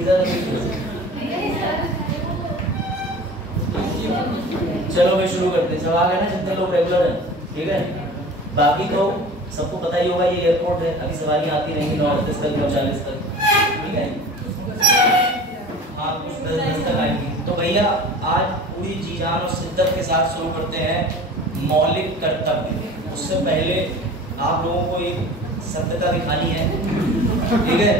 चलो भाई शुरू करते हैं। सवाल है ना जितने लोग रेगुलर हैं, ठीक है। बाकी तो सबको पता ही होगा ये एयरपोर्ट है, अभी सवारियां आती रहेंगी 9:38 तक 9:40 तक, ठीक है। हाँ कुछ 10 तक आएंगी। तो भैया आज पूरी जी जान और शिद्दत के साथ शुरू करते हैं मौलिक कर्तव्य। उससे पहले आप लोगों को एक सत्यता दिखानी है, ठीक है।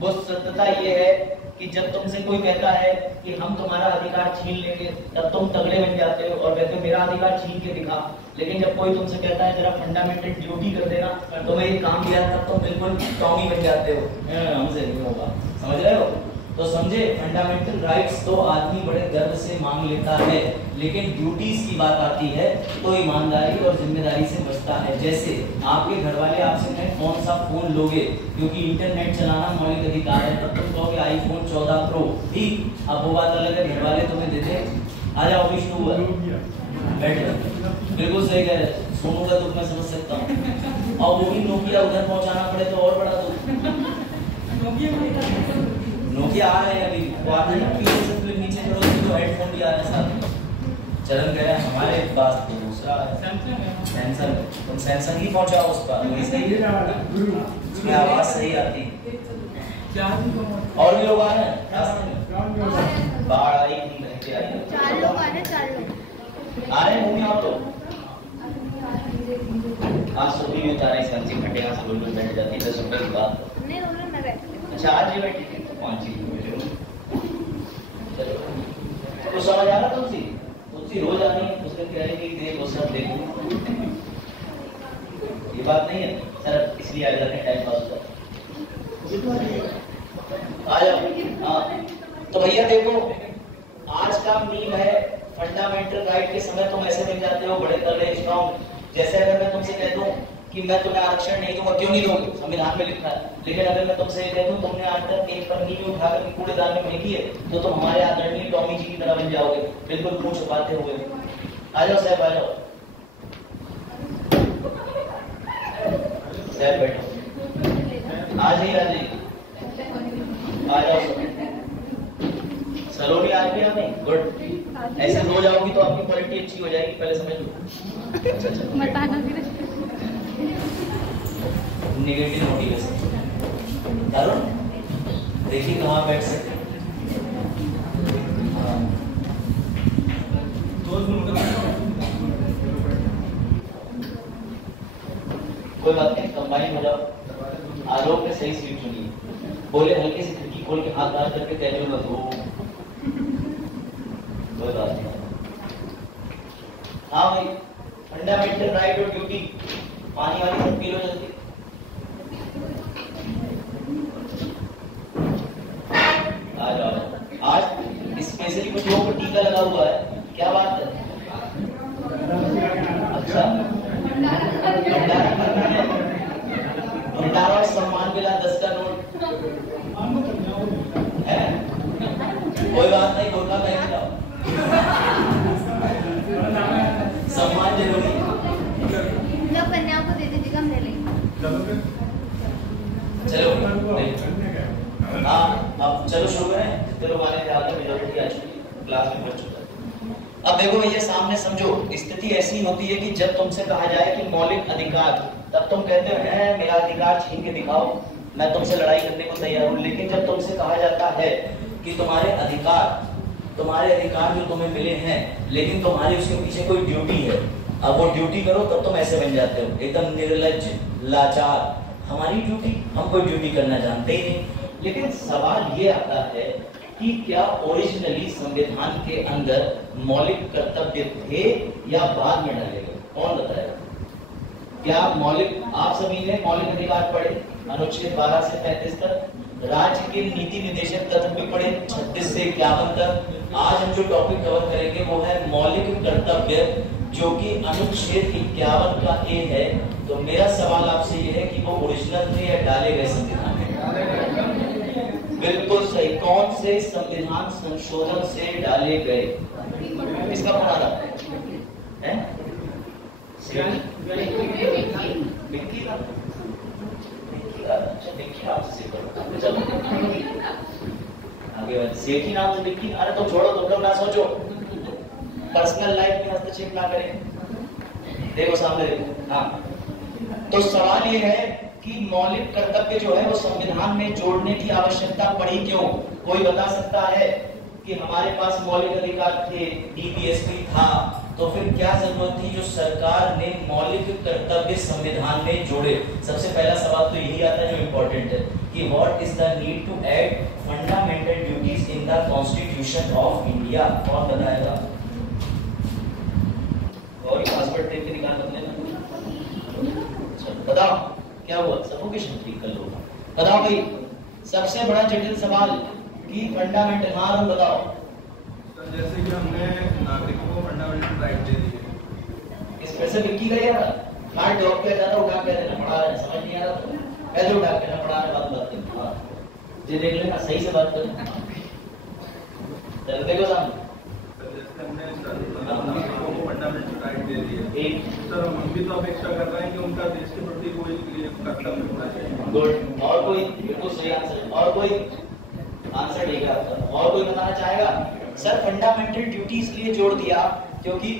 वो सत्यता ये है कि जब तुमसे कोई कहता है कि हम तुम्हारा अधिकार छीन लेंगे, तब तुम तगड़े बन जाते हो और कहते हो मेरा अधिकार छीन के दिखा। लेकिन जब कोई तुमसे कहता है जरा फंडामेंटल ड्यूटी कर देना, तुम्हें एक काम दिया, तब तुम बिल्कुल टॉमी बन जाते हो, हमसे नहीं होगा। समझ रहे हो? तो समझे, फंडामेंटल राइट्स तो आदमी बड़े गर्व से मांग लेता है, लेकिन ड्यूटीज की बात आती है तो ईमानदारी और जिम्मेदारी से बचता है। जैसे आपके घर वाले आपसे कहें कौन सा फोन लोगे, क्योंकि इंटरनेट चलाना मौलिक अधिकार है, तब तुम कहोगे आईफोन 14 प्रो, ठीक। अब वो बात अलग है, घर वाले तुम्हें देते आ जाओ विष्णु बैठ जाओ, बिल्कुल सही कह रहे। सोनू का दुख मैं समझ सकता हूँ, और वो भी नोकिया उधर पहुंचाना पड़े तो और बड़ा दुख। नोकिया आ रहे हैं अभी, वो आते हैं पीछे से, फिर नीचे करो तो हेडफोन भी आ रहे हैं साथ। चरण कह रहे हैं हमारे पास तो दूसरा है सैमसंग, तुम सैमसंग ही पहुंचाओ उस पर, वही सही है, उसकी आवाज सही आती। और भी लोग आ रहे हैं रास्ते में, बाढ़ आई नहीं रहते आई, 4 लोग आ रहे हैं, 4 लोग आ रहे हैं। घूमिए आप लोग, आज सोनी में उतारा इस अंची खटिया से बिल्कुल बैठ जाती है 10 रुपए की बात। अच्छा आज ये बैठी थी तो 5 ही चलो तो समझ आ रहा तुलसी रोज आनी है, उसने कह रही कि देख वो सब देखो, ये बात नहीं है सर, इसलिए आ जाते हैं टाइम पास होता। आ जाओ। हाँ तो भैया देखो, आज का मीम है फंडामेंटल राइट के समय तुम ऐसे मिल जाते हो बड़े तगड़े स्ट्रॉन्ग। जैसे अगर मैं तुमसे कह दूं कि मैं तुम्हें आरक्षण नहीं दूंगा, क्यों नहीं दोगे, संविधान में लिखा है। लेकिन अगर मैं तुमसे कह दूं तुमने आज तक एक पन्नी भी उठाकर कूड़ेदान में फेंकी है, तो तुम हमारे आदरणीय टॉमी जी की तरह बन जाओगे, बिल्कुल मुंह छुपाते हुए। आ जाओ साहब, आ जाओ साहब, बैठो, आ जाइए आ जाइए, आ जाओ सलोनी आ गई आपने, गुड। ऐसे हो जाओगी तो आपकी क्वालिटी अच्छी हो जाएगी, पहले समझ लो। अच्छा नेगेटिव मोटिवेशन करो, देखिए कहाँ बैठ सकते। कोई बात नहीं, कंबाइन हो जाओ। आलोक ने सही सीट चुनी, बोले हल्के से खिड़की खोल के हाथ बाहर करके कैजुअल मत हो, कोई बात नहीं। हाँ भाई, फंडामेंटल राइट और ड्यूटी, पानी वाली सब पी लो जल्दी। आ जाओ। आज स्पेशली कुछ लोगों को टीका लगा हुआ है, क्या बात है? अच्छा, भंडारा और सम्मान मिला 10 का नोट है, कोई बात नहीं, गोरखा पहन जाओ, सम्मान जरूरी है। कन्याओं को दे दीजिएगा, हम ले लेंगे। चलो हाँ अब चलो शुरू करें, जितने लोग आने थे मेजोरिटी आ चुकी, क्लास में पढ़ चुका है। अब देखो भैया सामने समझो, स्थिति ऐसी होती है कि जब तुमसे कहा जाए कि मौलिक अधिकार, तब तुम कहते हो है मेरा अधिकार छीन के दिखाओ, मैं तुमसे लड़ाई करने को तैयार हूँ। लेकिन जब तुमसे कहा जाता है कि तुम्हारे अधिकार जो तुम्हें मिले हैं, लेकिन तुम्हारी उसके पीछे कोई ड्यूटी है, अब वो ड्यूटी करो, तब तुम ऐसे बन जाते हो एकदम निर्लज्ज लाचार। हमारी ड्यूटी, हम कोई ड्यूटी करना जानते ही नहीं। लेकिन सवाल ये आता है कि क्या ओरिजिनली संविधान के अंदर मौलिक कर्तव्य थे या बाद में डाले गए? कौन बताएगा? क्या मौलिक, आप सभी ने मौलिक अधिकार पढ़े, अनुच्छेद 12 से 35 तक, राज्य के नीति निर्देशक तत्व भी पढ़े 36 से 51 तक। आज हम जो टॉपिक कवर करेंगे वो है मौलिक कर्तव्य, जो कि अनुच्छेद 51 का ए है। तो मेरा सवाल आपसे ये है कि वो ओरिजिनल थे या डाले गए संविधान में? बिल्कुल सही, कौन से संविधान संशोधन से डाले गए? इसका पुराना है केवल सेठ ही नाम से विक्की। अरे तो छोड़ो, तुम लोग ना सोचो, पर्सनल लाइफ में हस्तक्षेप ना करें। देखो सामने देखो। हाँ, तो सवाल ये है कि मौलिक कर्तव्य जो है वो संविधान में जोड़ने की आवश्यकता पड़ी क्यों? कोई बता सकता है कि हमारे पास मौलिक अधिकार थे, डीपीएसपी था, तो फिर क्या जरूरत थी जो सरकार ने मौलिक कर्तव्य संविधान में जोड़े? सबसे पहला सवाल तो यही आता है जो इम्पोर्टेंट है कि what is the need to add fundamental duties in the constitution of India? कौन बताएगा? और पासवर्ड टेप के निकाल बदले ना, बताओ क्या हुआ? सफोकेशन ठीक कर लो। बताओ भाई, सबसे बड़ा जटिल सवाल कि फंडामेंटल। हाँ हम बताओ। जैसे कि हमने नागरिकों को फंडामेंटल राइट दे दिए, इस पैसे विक्की का यार कार्ड जॉब पे जाना, उठा के देना पड़ा है, समझ नहीं आ रहा तो पैसे उठा के देना पड़ा है। बात करते हैं। जी देख लेना, सही से बात करें। चलो देखो सामने, जैसे हमने नागरिकों को फंडामेंटल राइट दे दिए, एक सर हम भी तो अपेक्षा कर रहे हैं कि उनका देश के प्रति कोई कर्तव्य होना चाहिए। गुड। और कोई? बिल्कुल सही आंसर। और कोई आंसर देगा आपका? और कोई बताना चाहेगा? सर फंडामेंटल ड्यूटी इसलिए जोड़ दिया क्योंकि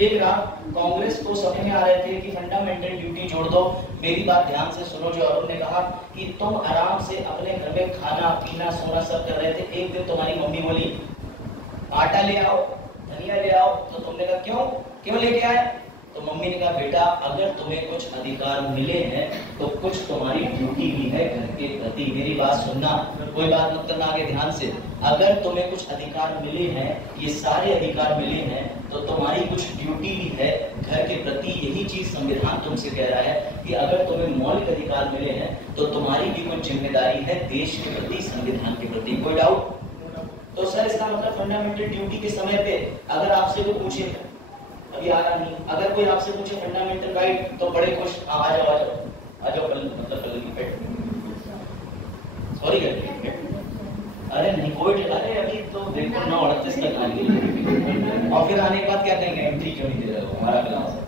एक रात कांग्रेस को समझ में आ रहे थे कि फंडामेंटल ड्यूटी जोड़ दो। मेरी बात ध्यान से सुनो। जो अरुण ने कहा कि तुम आराम से अपने घर में खाना पीना सोना सब कर रहे थे, एक दिन तुम्हारी मम्मी बोली आटा ले आओ, धनिया ले आओ, तो तुमने कहा क्यों लेके आए? तो मम्मी ने कहा बेटा अगर तुम्हें कुछ अधिकार मिले हैं तो कुछ तुम्हारी ड्यूटी भी है घर के प्रति। मेरी बात सुनना, कोई बात मत करना आगे ध्यान से। अगर तुम्हें कुछ अधिकार मिले हैं, ये सारे अधिकार मिले हैं, तो तुम्हारी कुछ ड्यूटी भी है घर के प्रति। यही चीज संविधान तुमसे कह रहा है कि अगर तुम्हें मौलिक अधिकार मिले हैं तो तुम्हारी भी कुछ जिम्मेदारी है देश के प्रति, संविधान के प्रति। कोई डाउट? तो सर इसका मतलब फंडामेंटल ड्यूटी के समय पे अगर आपसे कोई पूछे, अभी आ रहा नहीं, अगर कोई आपसे पूछे फंडामेंटल राइट तो बड़े खुश, आ जाओ मतलब सॉरी अरे नहीं कोई अरे अभी तो देखो 9:38 तक आने के और फिर आने के बाद क्या कहेंगे? एंट्री क्यों नहीं दे रहे हो? हमारा क्लास है।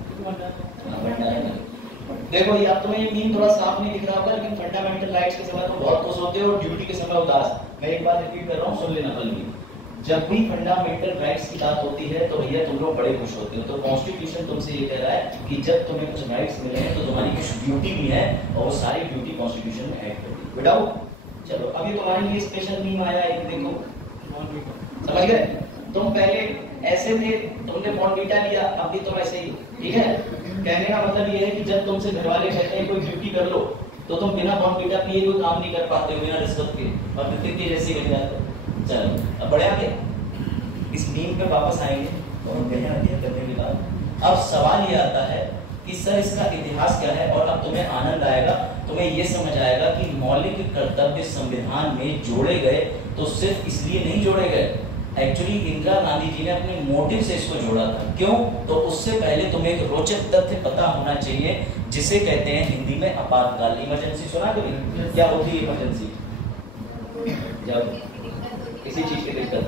देखो ये अब तुम्हें ये मीन थोड़ा साफ नहीं दिख रहा होगा, लेकिन फंडामेंटल राइट्स के समय तो बहुत खुश होते हो और ड्यूटी के समय उदास। मैं एक बात रिपीट कर रहा हूँ, सुन लेना कल भी। जब भी फंडामेंटल राइट्स की बात होती है तो भैया तुम लोग बड़े खुश होते हो। तो कॉन्स्टिट्यूशन तुमसे ये कह रहा है कि जब तुम्हें कुछ राइट्स मिले हैं तो तुम्हारी कुछ ड्यूटी भी है और वो सारी ड्यूटी कॉन्स्टिट्यूशन में ऐड कर दी। बताओ चलो अभी तुम्हारे लिए स्पेशल मीम आया है, देखो समझ गए? तुम पहले ऐसे थे, तुमने बॉर्नवीटा लिया, अब भी तुम ऐसे ही, ठीक है? कहने का मतलब ये है कि जब तुमसे घर वाले कहते हैं कोई ड्यूटी कर लो तो तुम बिना बॉर्नवीटा पिए कोई काम नहीं कर पाते हो, बिना रिश्वत के, और नितिन के जैसे बन जाते हो। चलो अब बढ़े आगे, इस मीम पे वापस आएंगे और गहरा अध्ययन करने के बाद अब सवाल ये आता है कि सर इसका इतिहास क्या है? और अब तुम्हें आनंद आएगा, तुम्हें ये समझ आएगा कि मौलिक कर्तव्य संविधान में जोड़े गए तो सिर्फ इसलिए नहीं जोड़े गए, एक्चुअली इंदिरा गांधी जी ने अपने मोटिव से इसको जोड़ा था। क्यों? तो उससे पहले तुम्हें एक रोचक तथ्य पता होना चाहिए जिसे कहते हैं हिंदी में आपातकाल। इमरजेंसी सुना कभी? क्या होती है इमरजेंसी? जब किसी चीज की दिक्कत,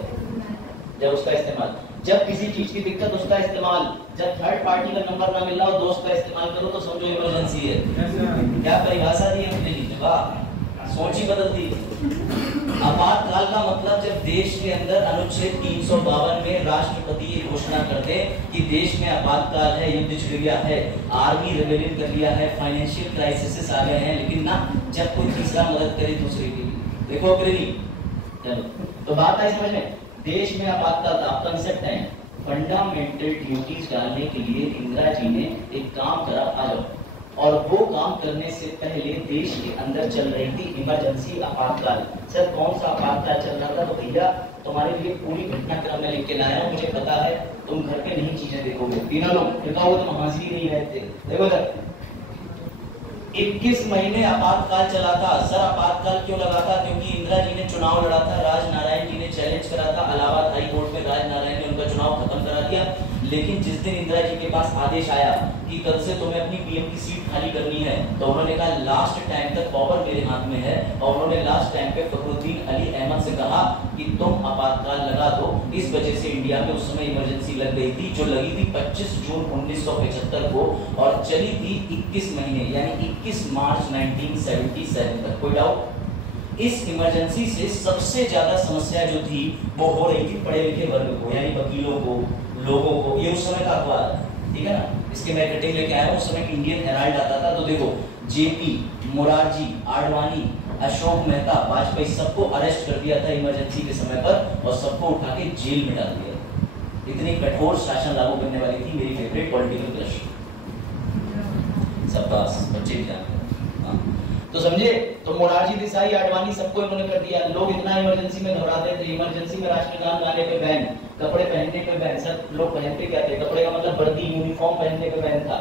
जब उसका इस्तेमाल, जब किसी चीज की दिक्कत उसका इस्तेमाल, जब थर्ड पार्टी का नंबर ना मिल रहा हो दोस्त का इस्तेमाल करो तो समझो इमरजेंसी है। क्या परिभाषा दी है मुझे? वाह, सोच ही बदल दी। आपातकाल का मतलब जब देश के अंदर अनुच्छेद 352 में राष्ट्रपति ये घोषणा कर दे कि देश में आपातकाल है, युद्ध छिड़ गया है, आर्मी रेबेलियन कर लिया है, फाइनेंशियल क्राइसिस आ गए हैं, लेकिन ना जब कोई तीसरा मदद करे दूसरे की। देखो अग्रणी, चलो तो बात आई समझ में, देश में आपातकाल था, आप कर सकते हैं। फंडामेंटल ड्यूटीज डालने के लिए इंदिरा जी ने एक काम करा, आ जाओ, और वो काम करने से पहले देश के अंदर चल रही थी इमरजेंसी आपातकाल। सर कौन सा आपातकाल चल रहा था? तो भैया तुम्हारे लिए पूरी घटनाक्रम में लिख के लाया हूं, मुझे पता है तुम घर पे नहीं चीजें देखोगे। तीनों लोग दिखाओगे तुम हाजिर नहीं रहते। देखो सर 21 महीने आपातकाल चला था। सर आपातकाल क्यों लगा था? क्योंकि इंदिरा जी ने चुनाव लड़ा था, राजनारायण जी ने चैलेंज करा था, इलाहाबाद हाई कोर्ट में राजनारायण ने उनका चुनाव खत्म करा दिया। लेकिन जिस दिन इंदिरा जी के पास आदेश आया कि कल से तुम्हें अपनी पीएम की सीट खाली करनी है, तो उन्होंने कहा लास्ट टाइम तक पावर मेरे हाथ में है, और उन्होंने लास्ट टाइम पे फखरुद्दीन अली अहमद से कहा कि तुम आपातकाल लगा दो। इस वजह से इंडिया में उस समय इमरजेंसी लग गई थी, जो लगी थी 25 जून 1975 को और चली थी 21 महीने यानी 21 मार्च 1977 तक। कोई डाउट? इस इमरजेंसी से सबसे ज्यादा समस्या जो थी वो हो रही थी पढ़े लिखे वर्ग को, यानी वकीलों को, लोगों को। ये उस समय का अखबार, ठीक है ना, इसके मैं कटिंग लेके आया हूँ। उस समय इंडियन हेराल्ड आता था, तो देखो जेपी, मोरारजी, आडवाणी, अशोक मेहता, वाजपेयी, सबको अरेस्ट कर दिया था इमरजेंसी के समय पर और सबको उठा के जेल में डाल दिया। इतनी कठोर शासन लागू करने वाली थी मेरी फेवरेट पॉलिटिकल क्रश सबकास, बच्चे भी जानते हैं। हाँ। तो समझे, तो मोरारजी देसाई, आडवाणी, सबको इन्होंने कर दिया। लोग इतना इमरजेंसी में घबराते थे, इमरजेंसी में राष्ट्रगान गाने पे बैन, कपड़े पहनने पे बैन। सब लोग पहनते क्या थे, कपड़े का मतलब वर्दी, यूनिफॉर्म पहनने पे बैन था।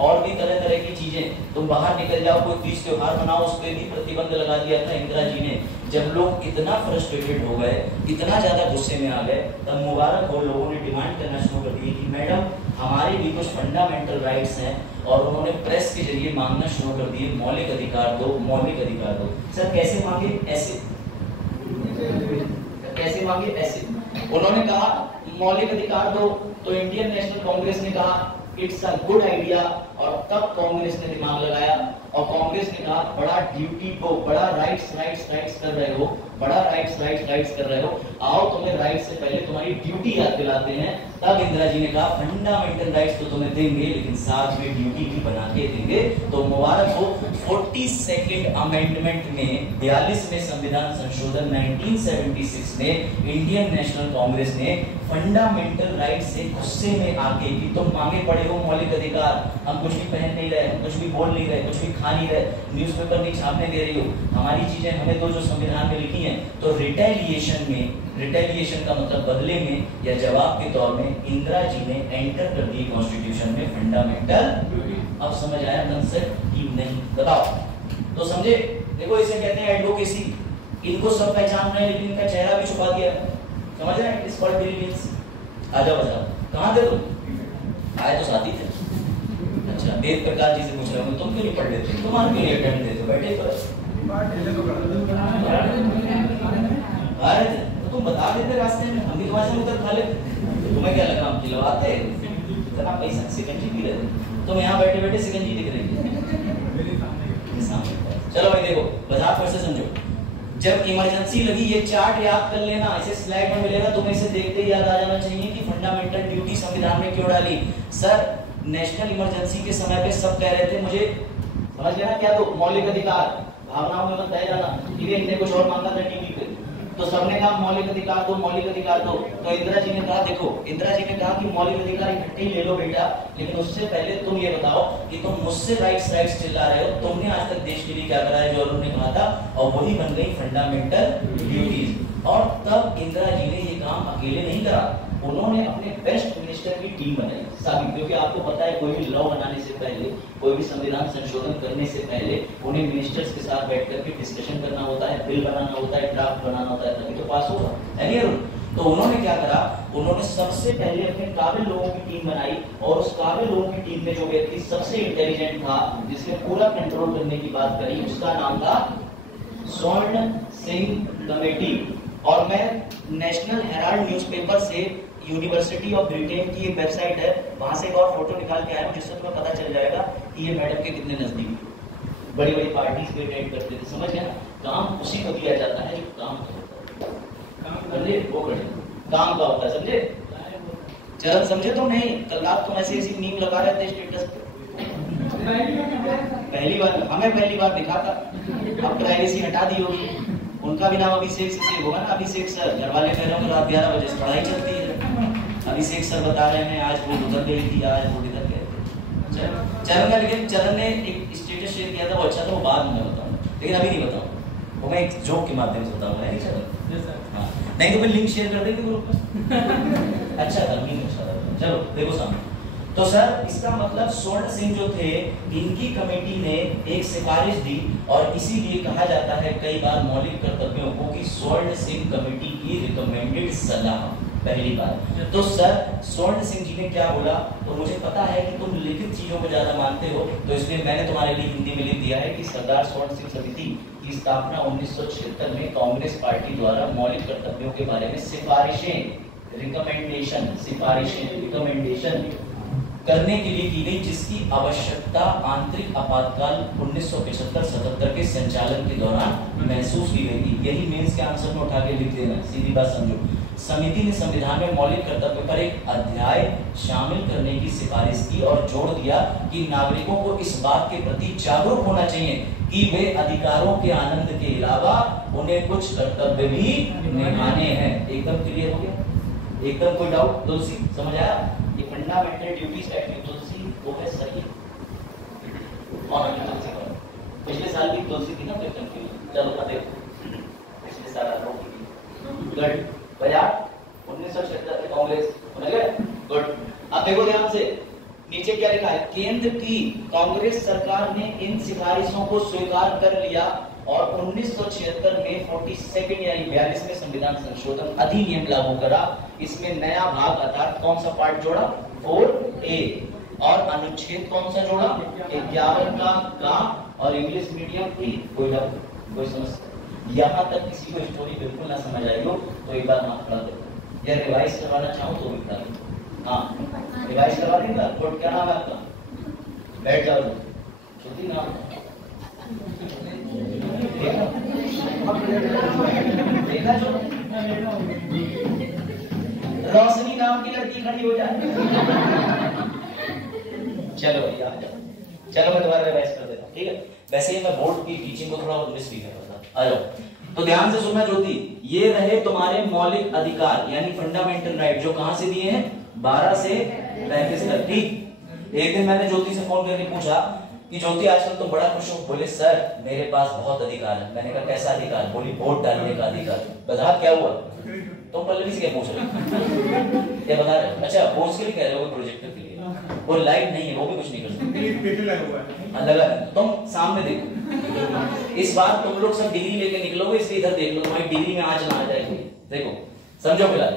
और भी तरह तरह की चीजें, तुम बाहर निकल जाओ, कोई तीज त्योहार मनाओ, उस पर भी प्रतिबंध लगा दिया था इंदिरा जी ने। जब लोग इतना फ्रस्ट्रेटेड हो गए, इतना ज्यादा गुस्से में आ गए, तब मुबारक हो लोगों ने डिमांड करना शुरू कर दी कि मैडम हमारे भी कुछ फंडामेंटल राइट्स हैं, और उन्होंने प्रेस के जरिए मांगना शुरू कर दिए मौलिक अधिकार दो, मौलिक अधिकार दो। सर कैसे मांगे? ऐसे। कैसे मांगे? ऐसे। उन्होंने कहा मौलिक अधिकार दो, तो इंडियन नेशनल कांग्रेस ने कहा इट्स अ गुड आइडिया, और तब कांग्रेस ने दिमाग लगाया और कांग्रेस ने कहा बड़ा ड्यूटी को, बड़ा राइट्स कर रहे हो, बड़ा राइट्स कर रहे हो, आओ तुम्हें राइट्स से पहले तुम्हारी ड्यूटी याद दिलाते हैं। तब इंदिरा जी ने कहा फंडामेंटल राइट्स तो तुम्हें देंगे, लेकिन साथ में ड्यूटी भी बना के देंगे। तो मुबारक हो, 42nd अमेंडमेंट में 42वें संविधान संशोधन 1976 में इंडियन नेशनल कांग्रेस ने फंडामेंटल राइट से गुस्से में आके कि तुम मांगे पड़े हो मौलिक अधिकार, हम कुछ भी पहन नहीं रहे, कुछ भी बोल नहीं रहे, कुछ भी खा नहीं रहे, न्यूज़पेपर नहीं छापने दे रही हो, हमारी चीजें हमें दो जो संविधान में लिखी हैं। तो रिटेलिएशन में, रिटेलिएशन का मतलब बदले में या जवाब के तौर में इंदिरा जी ने एंटर कर दी कॉन्स्टिट्यूशन में फंडामेंटल। अब समझ आया कंसेप्ट कि नहीं? बताओ। तो समझे, देखो इसे कहते हैं एडवोकेसी। इनको सब पहचान रहे हैं लेकिन इनका चेहरा भी छुपा दिया। समझ रहे हैं? इस कॉल्ड ब्रिलियंस। आ जाओ बताओ, कहाँ थे तुम? आए तो साथी थे। अच्छा, वेद प्रकाश जी से पूछ रहे हो तुम क्यों नहीं पढ़ लेते, तुम्हारे क्यों नहीं अटेंड देते, बैठे तो आ रहे थे तो तुम बता देते रास्ते में, हम भी तुम्हारे से उधर खा लेते। तुम्हें क्या लगा हम खिलवाते? इतना पैसा सिकंजी पी रहे थे, तुम यहाँ बैठे बैठे सिकंजी दिख रही है। चलो भाई देखो, वजह फिर से समझो। जब इमरजेंसी लगी, ये चार्ट याद कर लेना, इसे स्लाइड में मिलेगा, तुम्हें इसे देखते ही याद आ जाना चाहिए कि फंडामेंटल ड्यूटी संविधान में क्यों डाली। सर नेशनल इमरजेंसी के समय पे सब कह रहे थे मुझे, समझ गया ना, क्या दो? मौलिक अधिकार। भावनाओं में मत बह जाना, इन्हें कुछ और मांगा था टीवी पे, तो सबने कहा मौलिक अधिकार दो, मौलिक अधिकार दो। तो इंदिरा जी ने कहा, देखो इंदिरा जी ने कहा कि मौलिक अधिकार इकट्ठे ही ले लो बेटा, लेकिन उससे पहले तुम ये बताओ कि तुम मुझसे राइट्स चिल्ला रहे हो, तुमने आज तक देश के लिए क्या करा है जो उन्होंने कहा था, और वही बन गई फंडामेंटल ड्यूटीज। और तब इंदिरा जी ने ये काम अकेले नहीं करा, उन्होंने अपने बेस्ट मिनिस्टर की टीम बनाई साबित, क्योंकि आपको पता है कोई भी लॉ बनाने से पहले, कोई भी संविधान संशोधन करने से पहले उन्हें मिनिस्टर्स के साथ बैठ करके डिस्कशन करना होता है, बिल बनाना होता है, ड्राफ्ट बनाना होता है, तभी तो पास होगा, है नहीं? तो उन्होंने क्या करा, उन्होंने सबसे पहले अपने काबिल लोगों की टीम बनाई, और उस काबिल लोगों की टीम में जो व्यक्ति सबसे इंटेलिजेंट था, जिसने पूरा कंट्रोल करने की बात करी, उसका नाम था स्वर्ण सिंह कमेटी। और मैं नेशनल हेराल्ड न्यूज़पेपर से यूनिवर्सिटी ऑफ ब्रिटेन की एक वेबसाइट है, वहां से एक और फोटो निकाल के आया हूं, जिससे तुम्हें पता चल जाएगा कि ये मैडम के कितने नजदीक, बड़ी बड़ी पार्टीज पे अटेंड करते थे। समझ गए? काम उसी को दिया जाता है जो काम करता है, समझे? वो करे काम का होता है, समझे? चरण समझे तो नहीं? कल रात तुम ऐसी ऐसी मीम लगा रहे थे स्टेटस पे, पहली बार, हमें पहली बार दिखा था, अब प्राइवेसी हटा दी होगी। उनका भी नाम अभिषेक से सेव होगा ना, अभिषेक सर। घर वाले कह रहे हो रात 11 बजे से पढ़ाई चलती है, अभिषेक सर बता रहे हैं आज वो उधर गई थी, आज वो इधर गए थे। चरण का, लेकिन चरण ने एक स्टेटस शेयर किया था, वो अच्छा था, वो बाद में बताऊंगा, लेकिन अभी नहीं बताऊंगा, वो मैं एक जोक के माध्यम से बताऊंगा, नहीं चरण? हाँ, नहीं तो मैं लिंक शेयर कर देंगे ग्रुप में। अच्छा था, नहीं अच्छा था। चलो देखो सामने। तो सर इसका मतलब स्वर्ण सिंह जो थे, इनकी कमेटी ने एक सिफारिश दी, और इसीलिए कहा जाता है कई बार मौलिक कर्तव्यों को कि स्वर्ण सिंह कमेटी की रिकमेंडेड सलाह, पहली बार। तो सर स्वर्ण सिंह जी ने क्या बोला, तो मुझे पता है कि तुम लिखित चीजों को ज्यादा मानते हो, तो इसलिए मैंने तुम्हारे लिए हिंदी में लिख दिया है कि सरदार स्वर्ण सिंह समिति की स्थापना 1976 में कांग्रेस पार्टी द्वारा मौलिक कर्तव्यों के बारे में सिफारिशें, रिकमेंडेशन, सिफारिशें, रिकमेंडेशन करने के लिए की गई, जिसकी आवश्यकता आंतरिक आपातकाल 1975-77 के संचालन के दौरान महसूस की गई थी। यही मेंस के आंसर में उठा के लिख देना, सीधी बात समझो। समिति ने संविधान में मौलिक कर्तव्य पर एक अध्याय शामिल करने की सिफारिश की और जोड़ दिया कि नागरिकों को इस बात के प्रति जागरूक होना चाहिए कि वे अधिकारों के आनंद के अलावा उन्हें कुछ कर्तव्य भी निभाने हैं। एकदम क्लियर हो गया? एकदम कोई डाउट? तुलसी समझ आया? ये फंडामेंटल ड्यूटीज एक्ट तुलसी वो है सही और तुलसी पर पिछले साल भी तुलसी थी ना पेपर के लिए। चलो देखो पिछले साल आप लोग गुड भैया 1976 में कांग्रेस समझ गए? गुड। अब देखो ध्यान से नीचे क्या लिखा है, केंद्र की कांग्रेस सरकार ने इन सिफारिशों को स्वीकार कर लिया और 1976 में 42 यानी 42वें संविधान संशोधन अधिनियम लागू करा। इसमें नया भाग अर्थात कौन सा पार्ट जोड़ा? 4A और अनुच्छेद कौन सा जोड़ा? 51 का और इंग्लिश मीडियम ए। कोई समस्या? यहाँ तक किसी को स्टोरी बिल्कुल ना समझ आई हो तो एक बार हाथ खड़ा करो, या रिवाइज करवाना चाहो तो भी करा लो। हाँ रिवाइज करवा देंगे। कोड क्या नाम है आपका? बैठ जाओ। छुट्टी नाम देखा जो रोशनी नाम की लड़की खड़ी हो जाए। चलो भैया आ जाओ। चलो मैं दोबारा रिवाइज कर देता हूँ, ठीक है? वैसे ही मैं बोर्ड की टीचिंग को थोड़ा मिस भी कर रहा था। आ जाओ। तो ध्यान से सुनना ज्योति, ये रहे तुम्हारे मौलिक अधिकार यानी फंडामेंटल राइट, जो कहां से दिए हैं? 12 से 35 तक। ठीक। एक दिन मैंने ज्योति से फोन करके पूछा कि ज्योति आजकल तुम बड़ा खुश हो। बोले सर मेरे पास बहुत अधिकार है। मैंने कहा कैसा अधिकार? बोली वोट डालने का अधिकार। बता क्या हुआ? तुम पल्लवी से क्या पूछ रहे हो? क्या बता रहे हो? अच्छा बोर्ड के लिए कह रहे हो? प्रोजेक्टर के लिए? वो लाइट नहीं है, वो भी कुछ नहीं कर सकते। लगा तुम सामने देखो। इस बार तुम लोग सब डिग्री लेके निकलोगे, इसलिए इधर देख लो, तुम्हारी डिग्री में आंच ना आ जाए। देखो समझो फिलहाल।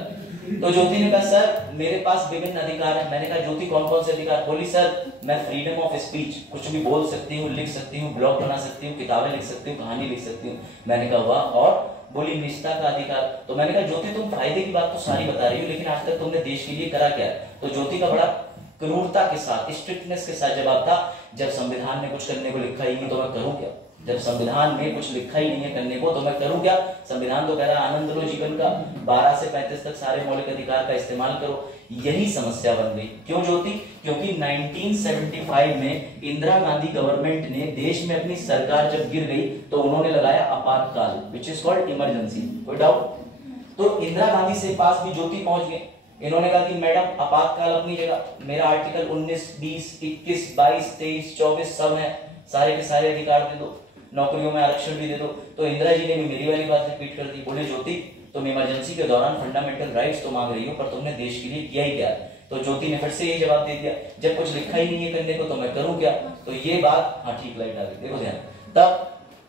तो ज्योति ने कहा सर मेरे पास विभिन्न अधिकार है। मैंने कहा ज्योति कौन कौन से अधिकार? बोली सर मैं फ्रीडम ऑफ स्पीच, कुछ भी बोल सकती हूँ, लिख सकती हूँ, ब्लॉग बना सकती हूँ, किताबें लिख सकती हूँ, कहानी लिख सकती हूँ। मैंने कहा वाह। और बोली निष्ठा का अधिकार। तो मैंने कहा ज्योति तुम फायदे की बात तो सारी बता रही हो, लेकिन आज तक तुमने देश के लिए करा क्या? तो ज्योति का बड़ा क्रूरता के साथ, स्ट्रिक्टनेस के साथ जवाब था, जब संविधान में कुछ करने को लिखा ही नहीं तो मैं करूं क्या? जब संविधान में कुछ लिखा ही नहीं है करने को तो मैं करूं क्या? संविधान तो कह रहा है आनंद लो जीवन का, 12 से 35 तक सारे मौलिक अधिकार का इस्तेमाल करो। यही समस्या बन गई। क्यों ज्योति? क्योंकि 1975 में इंदिरा गांधी गवर्नमेंट ने देश में अपनी सरकार जब गिर गई तो उन्होंने लगाया आपातकाल, विच इज कॉल्ड इमरजेंसी। कोई डाउट? तो इंदिरा गांधी से पास भी ज्योति पहुंच गए। इन्होंने कहा कि मैडम आपातकाल अपनी जगह, मेरा आर्टिकल 19, 20, 21, 22, 23, 24 सब है, सारे के सारे अधिकार दे दो, नौकरियों में आरक्षण भी दे दो। तो इंदिरा जी ने भी मेरी वाली बात रिपीट कर दी। बोले ज्योति तुम इमरजेंसी के दौरान फंडामेंटल राइट्स तो मांग रही हो, पर तुमने देश के लिए किया ही क्या? तो ज्योति ने फिर से यही जवाब दे दिया, जब कुछ लिखा ही नहीं है करने को तो मैं करूं क्या? तो ये बात, हाँ ठीक लाइट आ गई, देखो ध्यान।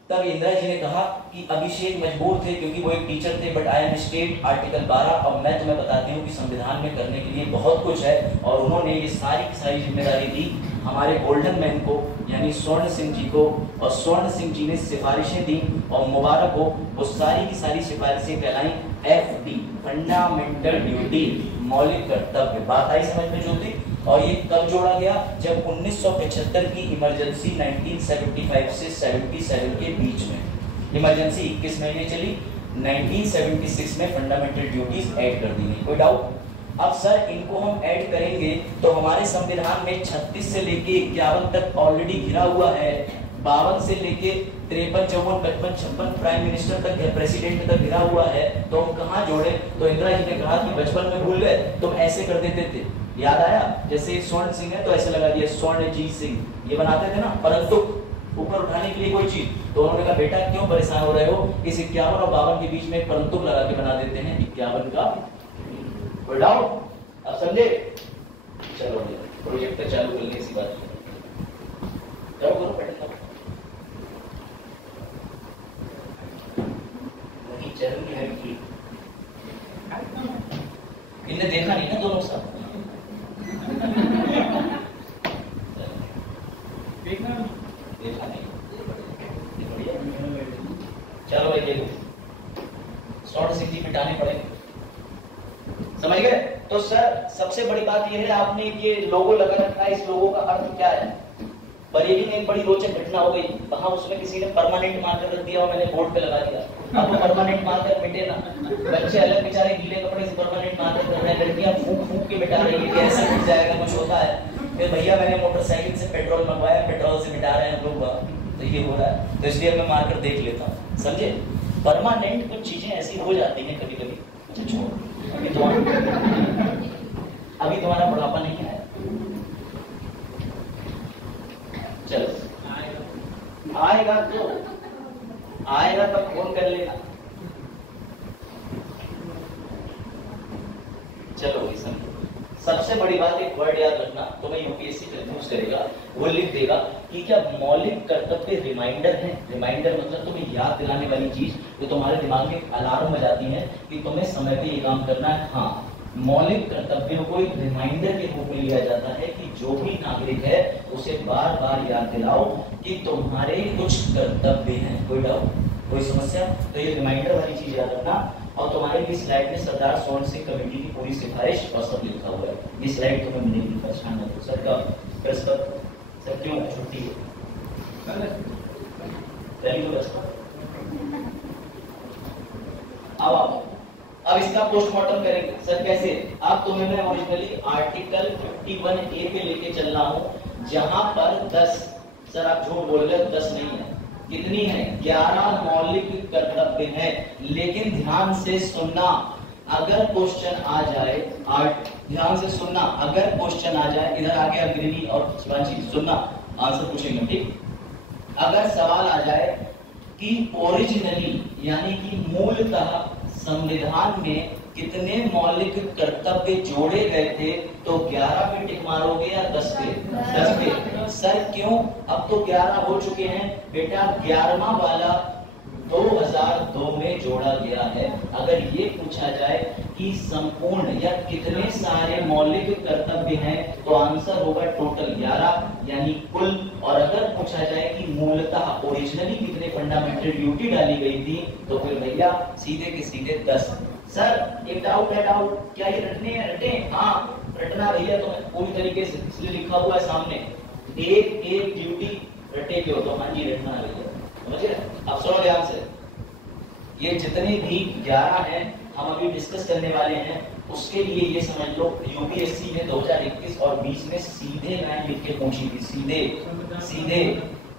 तब इंदिरा जी ने कहा कि अभिषेक मजबूर थे क्योंकि वो एक टीचर थे, but I am state article 12 और मैं तुम्हें बताती हूँ कि संविधान में करने के लिए बहुत कुछ है। और उन्होंने ये सारी की सारी जिम्मेदारी दी हमारे गोल्डन मैन को यानी स्वर्ण सिंह जी को, और स्वर्ण सिंह जी ने सिफारिशें दी और मुबारक हो वो सारी की सारी सिफारिशें कहलाई FD फंडामेंटल ड्यूटी, मौलिक कर्तव्य। बात आई समझ में ज्योति? और ये कब जोड़ा गया? जब 1975 की इमरजेंसी 1975 से 77 के बीच में इमरजेंसी 21 महीने चली, 1976 में फंडामेंटल ड्यूटीज ऐड कर दी गई। कोई डाउट? अब सर इनको हम ऐड करेंगे तो हमारे संविधान में 36 से लेके 51 तक ऑलरेडी घिरा हुआ है, 52 से लेके 53, 54, 55, 56 प्राइम मिनिस्टर तक, प्रेसिडेंट तक घिरा हुआ है, तो हम कहाँ जोड़े? तो इंदिरा जी ने कहा कि बचपन में भूल गए, तुम ऐसे कर देते थे, याद आया? जैसे स्वर्ण सिंह है तो ऐसे लगा दिया स्वर्ण जी सिंह, ये बनाते थे ना, परंतु ऊपर उठाने के लिए कोई चीज। तो उन्होंने कहा बेटा क्यों परेशान हो रहे हो, इस 51 और 52 के बीच में परंतु लगा के बना देते हैं 51 का। कोई डाउट? अब समझे? चलो प्रोजेक्ट चालू कर लिए, इसी बात करो करो पैटर्न वही चरण की है कि इन्हें देखा नहीं ना दोनों साथ देखा नहीं। चलो भाई देखो स्वर्ण सिंह जी मिटाने पड़ेंगे, समझ गए? तो सर सबसे बड़ी बात यह है आपने ये लोगो लगा रखा है, इस लोगो का अर्थ क्या है? बरेली में एक बड़ी रोचक घटना हो गई, वहां उसमें किसी ने परमानेंट मार्कर रख दिया और मैंने बोर्ड पे लगा दिया। अब वो परमानेंट मार्कर मिटे ना, बच्चे अलग बेचारे गीले कपड़े से परमानेंट मार्कर कर रहे हैं, लड़कियां फूंक फूंक के मिटा रही है, कैसे मिट जाएगा, कुछ होता है। फिर भैया मैंने मोटरसाइकिल से पेट्रोल मंगवाया, पेट्रोल से मिटा रहे हैं लोग, तो ये हो रहा है, तो इसलिए मैं मार्कर देख लेता हूँ, समझे? परमानेंट कुछ चीजें ऐसी हो जाती हैं कभी कभी। अच्छा छोड़, अभी तुम्हारा बुढ़ापा नहीं आया, चलो आएगा तो आएगा तब फोन कर लेना। चलो सबसे बड़ी बात एक वर्ड याद रखना, तुम्हें यूपीएससी कंफ्यूज करेगा, वो लिख देगा कि क्या मौलिक कर्तव्य रिमाइंडर है। रिमाइंडर मतलब तुम्हें याद दिलाने वाली चीज जो तुम्हारे दिमाग में अलार्म बजाती है कि तुम्हें समय पे ये काम करना है। हाँ, मौलिक कर्तव्यों को एक रिमाइंडर के रूप में लिया जाता है कि जो भी नागरिक है उसे बार बार याद दिलाओ कि तुम्हारे कुछ कर्तव्य हैं। कोई डाउट, कोई समस्या? तो ये रिमाइंडर वाली चीज याद रखना। और तुम्हारे भी स्लाइड में सरदार स्वर्ण सिंह कमेटी की पूरी सिफारिश और सब लिखा हुआ है, ये स्लाइड तुम्हें मिलेगी, परेशान मत हो। सर का प्रेस पर सर क्यों छुट्टी है? अब इसका पोस्टमार्टम करेंगे। सर कैसे? अब तुम्हें मैं ओरिजिनली आर्टिकल 51A पे लेके चल रहा हूँ, जहां पर 10, सर आप झूठ बोल रहे हो, 10 नहीं है, कितनी है? 11 मौलिक कर्तव्य हैं। लेकिन ध्यान से सुनना, अगर क्वेश्चन आ जाए, ध्यान से सुनना, अगर क्वेश्चन आ जाए, इधर आगे अग्रणी और शिवांशी सुनना, आंसर पूछेंगे, ठीक? अगर सवाल आ जाए कि ओरिजिनली यानी कि मूलतः संविधान में कितने मौलिक कर्तव्य जोड़े गए थे, तो 11 पे टिक मारोगे या 10 पे? 10 पे। सर क्यों? अब तो 11 हो चुके हैं बेटा, 11वां वाला 2002 में जोड़ा गया है। अगर ये पूछा जाए कि संपूर्ण या कितने सारे मौलिक कर्तव्य हैं, तो आंसर होगा टोटल 11 यानी कुल। और अगर पूछा जाए कि मूलतः ओरिजिनली कितने फंडामेंटल ड्यूटी डाली गई थी, तो फिर भैया सीधे के सीधे 10। सर एक डाउट है, डाउट क्या ये रटने हैं? रटे? हाँ रटना भैया, तो पूरी तरीके से इसलिए लिखा हुआ है सामने, एक एक ड्यूटी रटे के हो, तो हाँ जी रटना है भैया, समझिए? अब सुनो ध्यान से, ये जितने भी 11 हैं हम अभी डिस्कस करने वाले हैं, उसके लिए ये समझ लो यूपीएससी ने 2021 और 20 में सीधे लाइन लिख के पूछी थी, सीधे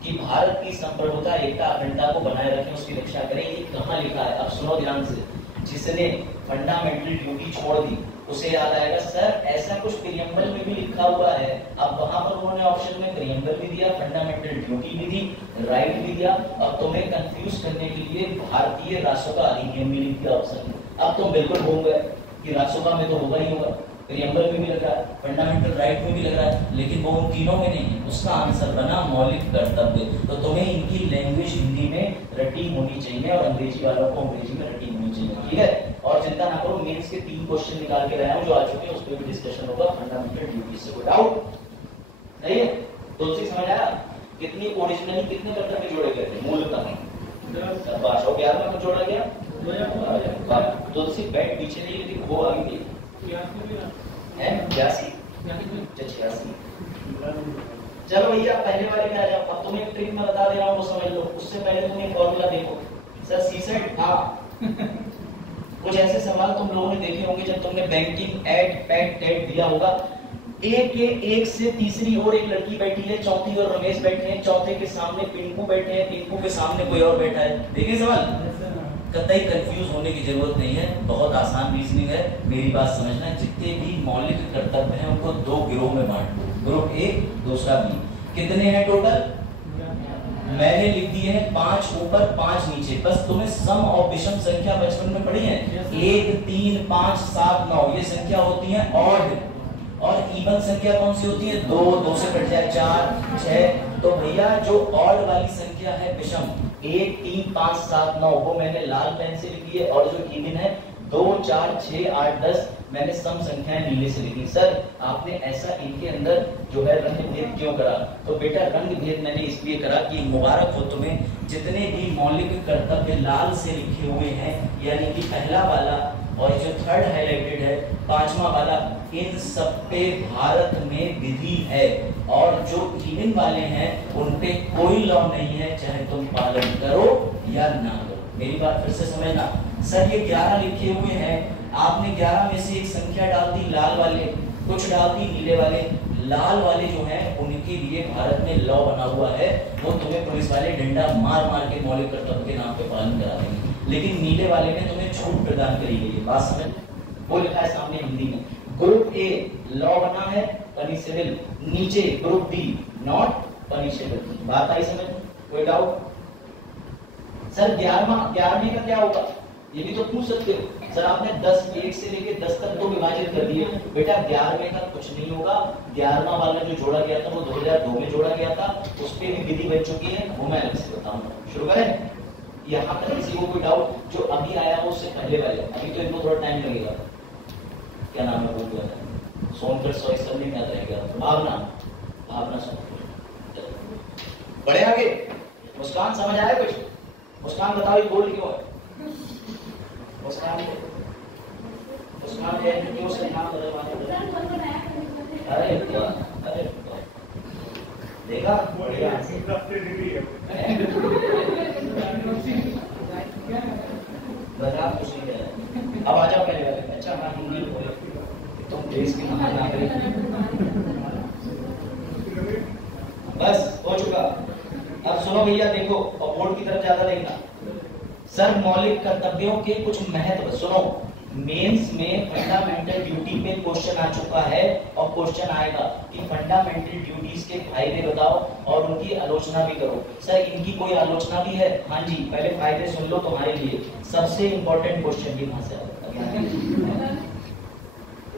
कि भारत की संप्रभुता, एकता, अखंडता को बनाए रखें, उसकी रक्षा करें। ये कहाँ लिखा है? अब सुनो ध्यान से, जिसने फंडामेंटल ड्यूटी छोड़ दी उसे याद आएगा सर ऐसा कुछ प्रियम्बल में भी लिखा हुआ है। अब वहां पर उन्होंने ऑप्शन में प्रियम्बल भी दिया, फंडामेंटल ड्यूटी भी दी, राइट भी दिया। अब तुम्हें कंफ्यूज करने के लिए भारतीय रासुका अधिनियम में लिख दिया ऑप्शन में। अब तुम बिल्कुल भूल गए कि रासुका में तो होगा ही होगा, प्रियम्बल में भी लग रहा है, फंडामेंटल राइट में भी लग रहा है, लेकिन वो उन तीनों में नहीं है। उसका आंसर बना मौलिक कर्तव्य। तो तुम्हें इनकी लैंग्वेज हिंदी में रटी होनी चाहिए और अंग्रेजी वालों को अंग्रेजी में रटी होनी चाहिए, ठीक है? और चिंता ना करो, मेंस के 3 क्वेश्चन निकाल के लाया हूं जो आ चुके हैं, उस पर भी डिस्कशन होगा फंडामेंटल ड्यूटी से। कोई डाउट नहीं है? तुलसी समझ आया? कितनी ओरिजिनली कितने कर्तव्य जोड़े गए थे? मूलतः 11 में जोड़ा गया। तुलसी बैठ पीछे नहीं, लेकिन वो आगे थी 82। चलो भैया पहले वाले में आ जाओ। अब तुम्हें एक ट्रिक में बता दे रहा हूँ, वो समझ लो। उससे पहले तुम एक फॉर्मूला देखो। सर सीसेट, हाँ कुछ ऐसे सवाल तुम लोगों ने देखे होंगे जब तुमने बैंकिंग एड पैट टेट दिया होगा। एक से तीसरी और एक लड़की बैठी है, चौथी और रमेश बैठे हैं, चौथे के सामने पिंकू बैठे हैं, पिंकू के सामने कोई और बैठा है। देखिए सवाल, कतई कंफ्यूज होने की जरूरत नहीं है, बहुत आसान रीजनिंग है। मेरी बात समझना, जितने भी मौलिक कर्तव्य हैं उनको 2 गिरोह में बांट दो, ग्रुप ए दूसरा बी। कितने हैं टोटल? मैंने लिख दिए हैं 5 ऊपर 5 नीचे। बस तुम्हें सम और विषम संख्या बचपन में पढ़ी है, 1 3 5 7 9 ये संख्या होती है ऑड, और इवन संख्या कौन सी होती है? 2 से कट जाए 4 6। तो भैया जो ऑड वाली संख्या है विषम, 1 3 5 7 9 वो मैंने लाल पेन से लिखी है, और जो इवन है 2 4 6 8 10 मैंने सम संख्याएं नीले से लिखी। सर आपने ऐसा इनके अंदर जो है रंग भेद क्यों करा? तो बेटा रंग भेद मैंने इसलिए करा कि मुबारक हो तुम्हें, जितने भी मौलिक कर्तव्य लाल से लिखे हुए हैं, यानी कि पहला वाला और जो थर्ड हाईलाइटेड है 5वां वाला, इन सब पे भारत में विधि है और जो इन वाले हैं उन पे कोई लॉ नहीं है, चाहे तुम पालन करो या ना करो। मेरी बात फिर से समझना। सर ये 11 लिखे हुए हैं, आपने 11 में से एक संख्या डाल दी लाल वाले, कुछ डाल दी नीले वाले। लाल वाले जो हैं उनके लिए भारत में लॉ बना हुआ है, वो तुम्हें पुलिस वाले डंडा मार मार के मौलिक कर्तव्य के नाम पे पालन करा देंगे, लेकिन नीले वाले में तुम्हें छूट प्रदान करी गई है। बात समझ? वो लिखा है सामने हिंदी में, ग्रुप ए लॉ बना है पनिशेबल, नीचे ग्रुप बी नॉट पनिशेबल। बात आई समझ? कोई डाउट? सर 11वें का क्या होगा, ये भी तो पूछ सकते हो। सर आपने 10 1 से लेके 10 तक तो विभाजित कर दिए बेटा, 11वें का कुछ नहीं होगा। 11वां वाला जो जोड़ा गया था वो 2002 में जोड़ा गया था, उस पे भी विधि बन चुकी है, वो मैं अलग से बताऊंगा। शुरू करें? यहाँ पर किसी को कोई डाउट? जो अभी आया वो उससे पहले वाले, अभी तो इनको थोड़ा टाइम लगेगा। क्या नाम है वो? सोनकर सॉरी सब नहीं याद रहेगा। भावना सोनकर। बड़े आगे मुस्कान समझ आया कुछ? मुस्कान बताओ ये बोल क्यों है? मुस्कान क्यों से नाम बदलवाने? अरे देखा बता कुछ नहीं कह रहा। अब आ जाओ पहले वाले। अच्छा हाँ हिंदी बोले, तुम देश के महान नागरिक। बस हो चुका। अब सुनो भैया, देखो और बोर्ड की तरफ ज्यादा देखना। सर मौलिक कर्तव्यों के कुछ महत्व सुनो। मेंस में फंडामेंटल ड्यूटी पे क्वेश्चन आ चुका है और क्वेश्चन आएगा कि फंडामेंटल ड्यूटीज के फायदे बताओ और उनकी आलोचना भी करो। सर इनकी कोई आलोचना भी है? हाँ जी, पहले फायदे सुन लो तुम्हारे लिए। सबसे इंपॉर्टेंट क्वेश्चन ये कहां से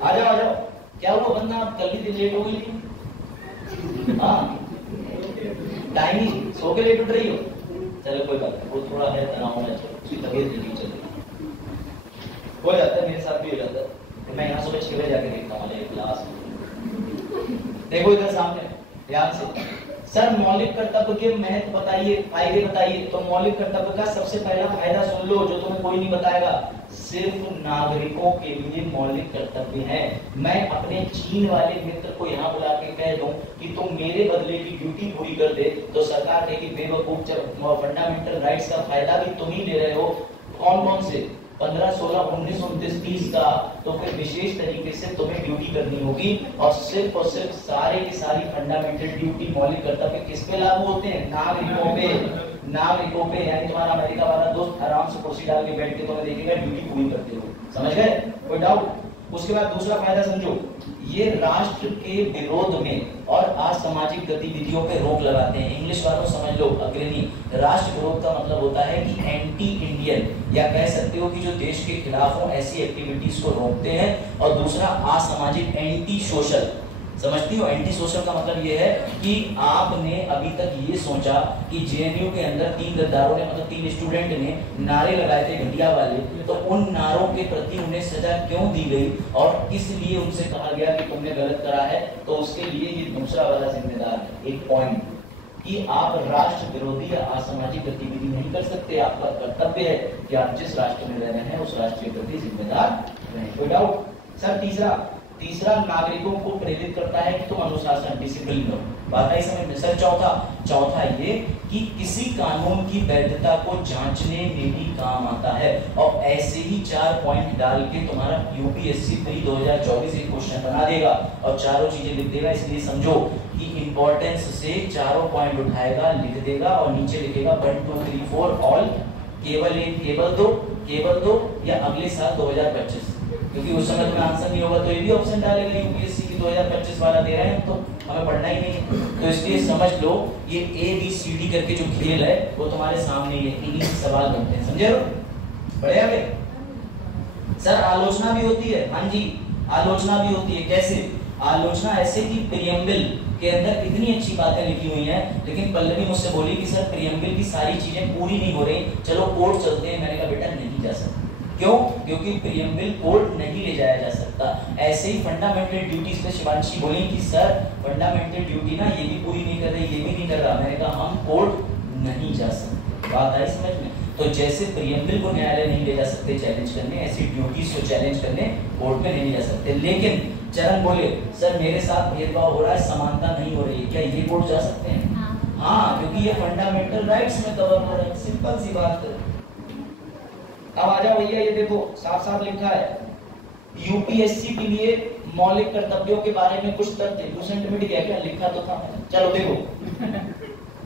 आ जाओ। क्या हुआ बंदा, आप कल ही दिन लेट हो गई थी? हाँ टाइम सो के लेट उठ रही हो? चलो कोई बात नहीं, वो थोड़ा है तनाव होना चाहिए, उसकी तबीयत नहीं चल रही, हो जाता है, मेरे साथ भी हो जाता है। तो मैं यहाँ सुबह 6 बजे जाके देखता हूँ क्लास। देखो इधर सामने ध्यान से। सर मौलिक कर्तव्य के महत्व बताइए, फायदे बताइए। तो मौलिक कर्तव्य का सबसे पहला फायदा सुन लो जो तुम्हें कोई नहीं बताएगा। सिर्फ नागरिकों के लिए मौलिक कर्तव्य है। मैं अपने चीन वाले मित्र को यहाँ बुला के कह दूं कि तुम मेरे बदले की ड्यूटी पूरी कर दे, तो सरकार कहेगी बेवकूफ, जब फंडामेंटल राइट्स का फायदा भी तुम ही ले रहे हो। कौन से 15, 16, 19, 29, 30 का, तो फिर विशेष तरीके से तुम्हें ड्यूटी करनी होगी। और सिर्फ सारे की सारी फंडामेंटल ड्यूटी मौलिक कर्तव्य किस पे लागू होते हैं? नागरिकों पे। यानी तुम्हारा अमेरिका वाला दोस्त आराम से कुर्सी डाल के बैठ के तुम्हें देखेगा ड्यूटी पूरी करते हो। समझ गए? कोई डाउट? उसके बाद दूसरा फायदा समझो, ये राष्ट्र के विरोध में और असामाजिक गतिविधियों पे रोक लगाते हैं। इंग्लिश वालों समझ लो, अग्रणी। राष्ट्र विरोध का मतलब होता है कि एंटी इंडियन, या कह सकते हो कि जो देश के खिलाफ हो ऐसी एक्टिविटीज को रोकते हैं। और दूसरा असामाजिक, एंटी सोशल। समझती हो? एंटी सोशल का मतलब ये है कि आपने अभी तक ये सोचा कि जेएनयू के अंदर 3 गद्दारों ने, मतलब 3 स्टूडेंट ने नारे लगाए थे घटिया वाले, तो उन नारों के प्रति उन्हें सजा क्यों दी गई और किस लिए उनसे कहा गया कि तुमने गलत करा है, तो उसके लिए ये दूसरा वाला जिम्मेदार है। एक पॉइंट कि आप राष्ट्र विरोधी या असामाजिक गतिविधि नहीं कर सकते। आपका कर्तव्य है कि आप जिस राष्ट्र में रह रहे हैं उस राष्ट्र के प्रति जिम्मेदार रहें। कोई डाउट? सर तीसरा नागरिकों को प्रेरित करता है कि तुम अनुशासन, डिसिप्लिन लो। बात आई समझ में? सर चौथा ये कि किसी कानून की वैधता को जांचने में भी काम आता है। और ऐसे ही 4 पॉइंट डाल के तुम्हारा यूपीएससी प्री 2024 एक क्वेश्चन बना देगा और चारों चीजें लिख देगा। इसलिए समझो कि इंपॉर्टेंस से चारों पॉइंट उठाएगा, लिख देगा और नीचे लिखेगा 1 2 3 4 ऑल, केवल एक, केवल दो या अगले साल 2025, क्योंकि उस समय तुम्हें आंसर नहीं होगा तो ये भी ऑप्शन डालेगा यूपीएससी की 2025 वाला दे रहे हैं, तो हमें पढ़ना ही नहीं है। तो इसलिए समझ लो ये ABCD करके जो खेल है वो तुम्हारे सामने ही है, इन्हीं सवाल बनते हैं। समझे? बढ़िया आगे। सर आलोचना भी होती है। हाँ जी, आलोचना भी होती है। कैसे आलोचना? ऐसे कि प्रियम्बल के अंदर इतनी अच्छी बातें लिखी हुई हैं, लेकिन पल्लवी मुझसे बोली कि सर प्रियम्बल की सारी चीजें पूरी नहीं हो रही, चलो कोर्ट चलते हैं। मैंने कहा बेटा नहीं जा सकते। क्यों? क्योंकि प्रियम्बल कोर्ट नहीं ले जाया जा सकता। ऐसे ही फंडामेंटल ड्यूटीज पे शिवांशी बोली कि सर फंडामेंटल ड्यूटी ना ये भी पूरी नहीं कर रही, ये भी नहीं कर रहा। मैंने कहा हम कोर्ट नहीं जा सकते। बात आई समझ में? तो जैसे प्रियम्बल को न्यायालय नहीं ले जा सकते चैलेंज करने, ऐसी ड्यूटीज को चैलेंज करने कोर्ट में नहीं जा सकते। लेकिन चरण बोले सर मेरे साथ भेदभाव हो रहा है, समानता नहीं हो रही है, क्या ये कोर्ट जा सकते हैं? हाँ, क्योंकि ये फंडामेंटल राइट्स में कवर हो रहा है। सिंपल सी बात है। अब आ जाओ भैया, ये देखो साफ साफ लिखा है यूपीएससी के लिए मौलिक कर्तव्यों के बारे में कुछ तथ्य। 2 सेंटीमीटर क्या लिखा तो था। चलो देखो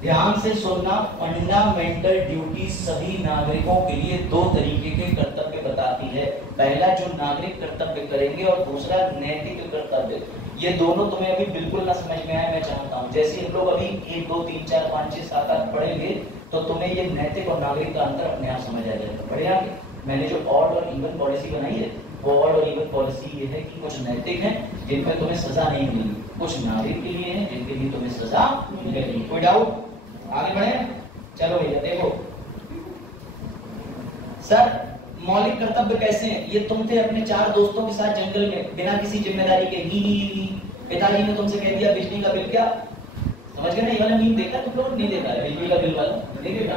ध्यान से सुनना। फंडामेंटल ड्यूटी सभी नागरिकों के लिए 2 तरीके के कर्तव्य बताती है। पहला जो नागरिक कर्तव्य करेंगे और दूसरा नैतिक कर्तव्य। ये दोनों तुम्हें अभी बिल्कुल ना समझ में आए, मैं चाहता हूँ। जैसे हम लोग अभी 1 2 3 4 5 6 7 8 पढ़ेंगे तो तुम्हें ये नैतिक और नागरिक का अंतर अपने आप समझ आ जाएगा। बढ़िया, मैंने जो ऑड और इवन पॉलिसी बनाई है वो ऑड और इवन पॉलिसी ये है कि कुछ नैतिक है जिनमें तुम्हें सजा नहीं मिलेगी, कुछ नागरिक के लिए है जिनके लिए तुम्हें सजा मिलेगी। कोई डाउट? आगे बढ़े। चलो भैया देखो सर मौलिक कर्तव्य कैसे हैं? ये तुम थे अपने 4 दोस्तों के साथ जंगल में बिना किसी जिम्मेदारी के। पिताजी ने तुमसे कह दिया बिजली का बिल क्या, समझ गए ना? ये वाला मीम देखा तुम लोग? नहीं देखा है बिजली का बिल वाला? नहीं देखा?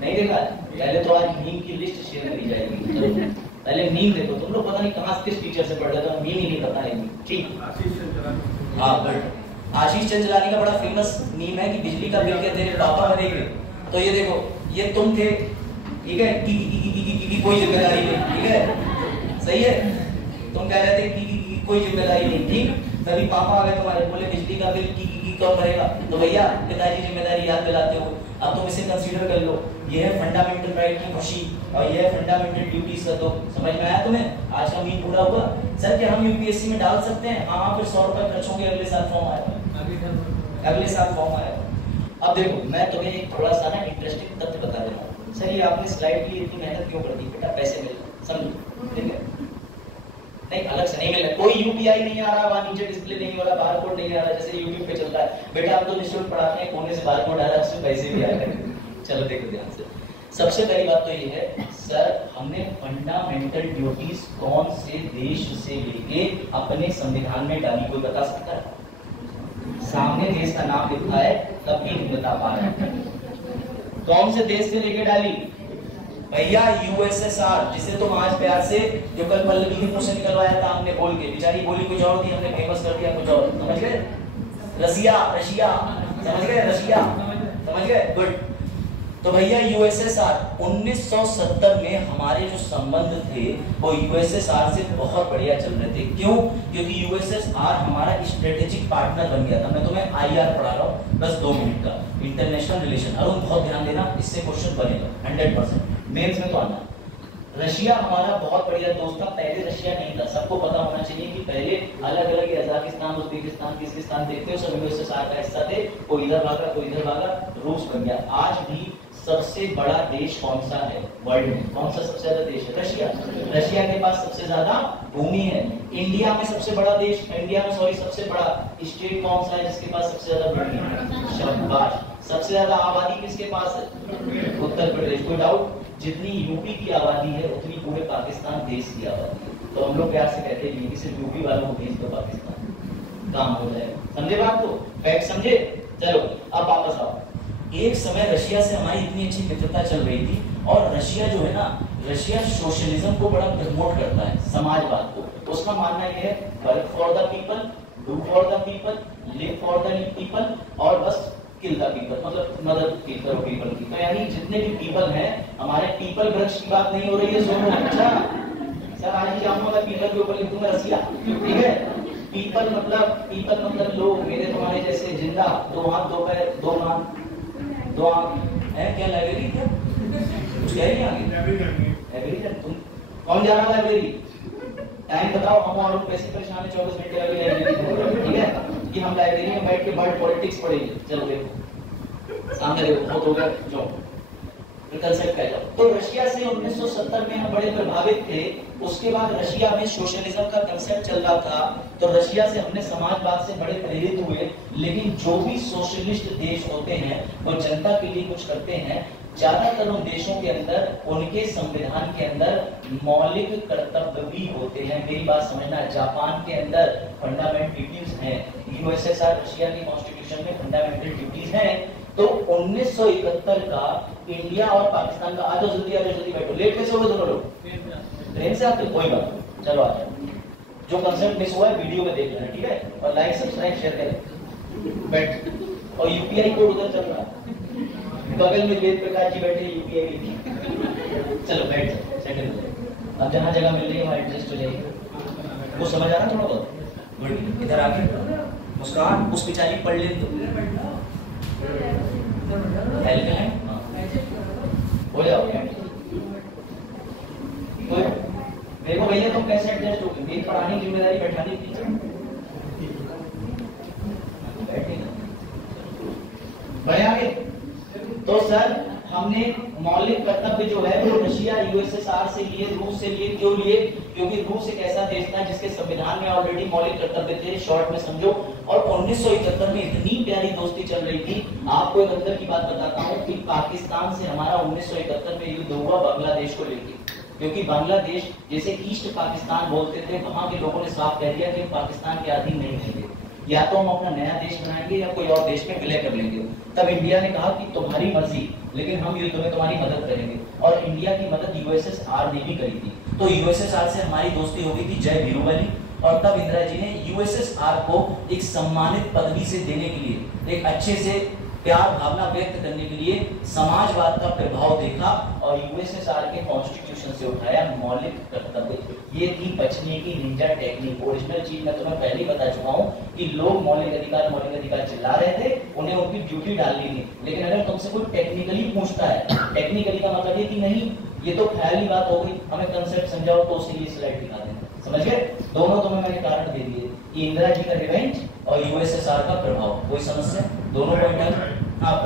नहीं देखा? पहले तो आज मीम की लिस्ट शेयर करी जाएगी। पहले मीम देखो तुम लोग, पता नहीं कहां किस टीचर से पढ़ रहे थे, मीम ही नहीं पता है। ठीक, हाँ बट आशीष चंचलानी का बड़ा फेमस मीम है कि बिजली का बिल क्या तेरे पापा भरेंगे। तो ये देखो ये तुम थे, ठीक है, की कोई जिम्मेदारी नहीं, ठीक है, सही है। तुम कह रहे थे की कोई जिम्मेदारी नहीं, ठीक। तभी पापा आ गए तुम्हारे, बोले बिजली का बिल की कौन भरेगा? तो भैया पिताजी जिम्मेदारी याद दिलाते हो। अब तुम इसे कंसीडर कर लो, ये है फंडामेंटल राइट की खुशी और ये है फंडामेंटल ड्यूटीज का। तो समझ में आया तुम्हें? आज का मीम पूरा हुआ। सर क्या हम यूपीएससी में डाल सकते हैं? हाँ, फिर 100 रुपए खर्च होंगे, अगले साल फॉर्म आएगा, अगले साल फॉर्म आएगा। अब देखो मैं तुम्हें एक थोड़ा सा ना इंटरेस्टिंग तथ्य बता देता हूँ। सर ये आपने स्लाइड के लिए इतनी मेहनत क्यों कर दी? बेटा पैसे मिल रहे, समझो, ठीक है? नहीं अलग से नहीं मिल रहा, कोई यूपीआई नहीं आ रहा, वहां नीचे डिस्प्ले नहीं हो रहा, बारकोड नहीं आ रहा जैसे यूट्यूब पे चलता है। बेटा हम तो निःशुल्क पढ़ाते हैं, कोने से बारकोड आ रहा है, उससे पैसे भी आ रहे हैं। चलो देखो ध्यान से। सबसे पहली बात तो ये है सर हमने फंडामेंटल ड्यूटीज कौन से देश से लेके अपने संविधान में डाली, कोई बता सकता है? सामने देश का नाम लिखा है तब भी नहीं बता पा रहे। कौन से देश से लेके डाली? भैया यूएसएसआर, जिसे तुम आज प्यार से जो कल पल्लवी के मुंह से निकलवाया था हमने बोल के, बेचारी बोली कुछ और थी, हमने फेमस कर दिया कुछ और, समझ गए? रशिया, समझ गए? रशिया, समझ गए? गुड। तो भैया यूएसएसआर 1970 में हमारे जो संबंध थे वो यूएसएसआर से बहुत बढ़िया चल रहे थे। क्यों? क्योंकि यूएसएसआर हमारा स्ट्रेटेजिक पार्टनर बन गया था। मैं तुम्हें आईआर पढ़ा रहा हूँ बस 2 मिनट का, इंटरनेशनल रिलेशन। अरुण बहुत ध्यान देना, इससे क्वेश्चन बनेगा 100%, मेंस में तो आना। रशिया हमारा बहुत बढ़िया दोस्त था। पहले रशिया नहीं था, सबको पता होना चाहिए कि पहले अलग अलग कजाकिस्तान, उज्बेकिस्तान, किर्गिस्तान देखते हो सब यूएसएसआर का हिस्सा थे। कोई इधर भागा, कोई इधर भागा, रूस बन गया। आज भी सबसे बड़ा देश कौन सा है वर्ल्ड में? कौन सा सबसे ज्यादा देश है? रशिया। रशिया के पास सबसे ज्यादा भूमि है। इंडिया में सबसे बड़ा देश, इंडिया में सॉरी सबसे बड़ा स्टेट कौन सा है जिसके पास सबसे ज्यादा भूमि है? शाबाश। सबसे ज्यादा आबादी किसके पास है? उत्तर प्रदेश। कोई डाउट? जितनी यूपी की आबादी है उतनी पूरे पाकिस्तान देश की आबादी है। तो हम लोग प्यार से कहते हैं कि सिर्फ यूपी वालों को भेज दो पाकिस्तान, काम हो जाएगा। समझे बात को? फैक्ट समझे? चलो अब वापस आओ। एक समय रशिया से हमारी इतनी अच्छी मित्रता चल रही थी और रशिया जो है ना, रशिया सोशलिज्म को बड़ा प्रमोट करता है, समाजवाद को। उसका मानना यह है work for the people, do for the people, live for the people और बस किल द पीपल, मतलब मदद करो पीपल की। तो यानी जितने भी पीपल हैं, हमारे पीपल वृक्ष की बात नहीं हो रही है, सुनो। अच्छा सर आज ही जाऊंगा पीपल के ऊपर लिख दूंगा रसिया, ठीक है? पीपल मतलब लोग, मेरे तुम्हारे जैसे जिंदा, 2 हाथ 2 पैर 2 नाक 2 आंख है। क्या लाइब्रेरी? क्या कुछ कह रही है आगे? लाइब्रेरी तुम कौन जा रहा है लाइब्रेरी? टाइम बताओ। हम और पैसे परेशान है 24 घंटे वाली लाइब्रेरी, ठीक है? कि हम लाइब्रेरी में बैठ के वर्ल्ड पॉलिटिक्स पढ़ेंगे। चलो देखो सामने देखो, बहुत हो गया जो कंसेप्ट है। तो रशिया से 1970 में हम बड़े प्रभावित थे। उसके बाद रशिया में सोशलिज्म का कंसेप्ट चल रहा था, तो रशिया से हमने समाजवाद से बड़े प्रेरित हुए। लेकिन जो भी सोशलिस्ट देश होते हैं वो जनता के लिए कुछ करते हैं। ज्यादातर उन देशों के अंदर उनके संविधान के अंदर मौलिक कर्तव्य भी होते हैं। मेरी बात समझना, जापान के अंदर फंडामेंटल ड्यूटीज हैं, यूएसएसआर रशिया की कॉन्स्टिट्यूशन में फंडामेंटल ड्यूटीज हैं। तो 1971 का इंडिया और पाकिस्तान का, आ जाओ जल्दी बैठो। लेट कैसे हो गए दोनों लोग? ट्रेन से आते हो? कोई बात नहीं, चलो आ जाओ। जो कंसेप्ट मिस हुआ है वीडियो में देख लेना, ठीक है? और लाइक सब्सक्राइब शेयर करें। बैठ। और यूपीआई कोड उधर चल रहा है, बगल में वेद प्रकाश जी बैठे, यूपीआई। चलो बैठ जाओ, सेटल हो जाए। अब जहाँ जगह मिल रही है वहाँ एडजस्ट हो जाएगी। वो समझ आ रहा थोड़ा बहुत? गुड। इधर आके मुस्कान उस बेचारी पढ़ ले तो हेल्प है। हो जाओ। तो देखो भैया तुम कैसे एडजस्ट हो गए? एक पढ़ाने की जिम्मेदारी बैठा दी थी। बढ़े आगे। तो सर हमने मौलिक कर्तव्य जो है वो रशिया यूएसएसआर से लिए, रूस से लिए। क्यों लिए? क्योंकि रूस एक ऐसा देश था जिसके संविधान में ऑलरेडी मौलिक कर्तव्य थे, शॉर्ट में समझो। और 1971 में इतनी प्यारी दोस्ती चल रही थी। आपको एक अंदर की बात बताता हूँ कि पाकिस्तान से हमारा 1971 में युद्ध हुआ बांग्लादेश को लेकर, क्योंकि बांग्लादेश जैसे ईस्ट पाकिस्तान बोलते थे, वहां के लोगों ने साफ कह दिया कि पाकिस्तान के अधीन नहीं रहेंगे, या तो हम अपना नया देश बनाएंगे या कोई और देश में विलय कर लेंगे। तब इंडिया ने कहा कि तुम्हारी मर्जी, लेकिन हम युद्ध में तुम्हारी मदद करेंगे। और इंडिया की मदद यूएसएसआर ने भी करी थी। तो यूएसएसआर से हमारी दोस्ती हो गई थी जय वीरूबली। और तब इंदिरा जी ने यूएसएसआर को एक सम्मानित पदवी से देने के लिए, एक अच्छे से प्यार भावना व्यक्त करने के लिए समाजवाद का प्रभाव देखा और यूएसएसआर के कॉन्स्टिट्यूशन से उठाया मौलिक कर्तव्य। ये थी बचने की निंजा टेक्निक। ओरिजिनल चीज मैं तुम्हें पहले ही बता चुका हूँ कि लोग मौलिक अधिकार चिल्ला रहे थे, उन्हें उनकी ड्यूटी डालनी थी। लेकिन अगर तुमसे कोई टेक्निकली पूछता है, टेक्निकली का मतलब ये कि नहीं ये तो ख्याली बात हो गई, हमें कंसेप्ट समझाओ, तो उसके लिए स्लाइड दिखा देना। समझ गए? दोनों तुम्हें मैंने कारण दे दिए कि इंदिरा जी का रिवेंज और यूएसएसआर का प्रभाव। कोई समस्या? दोनों पॉइंट है। आप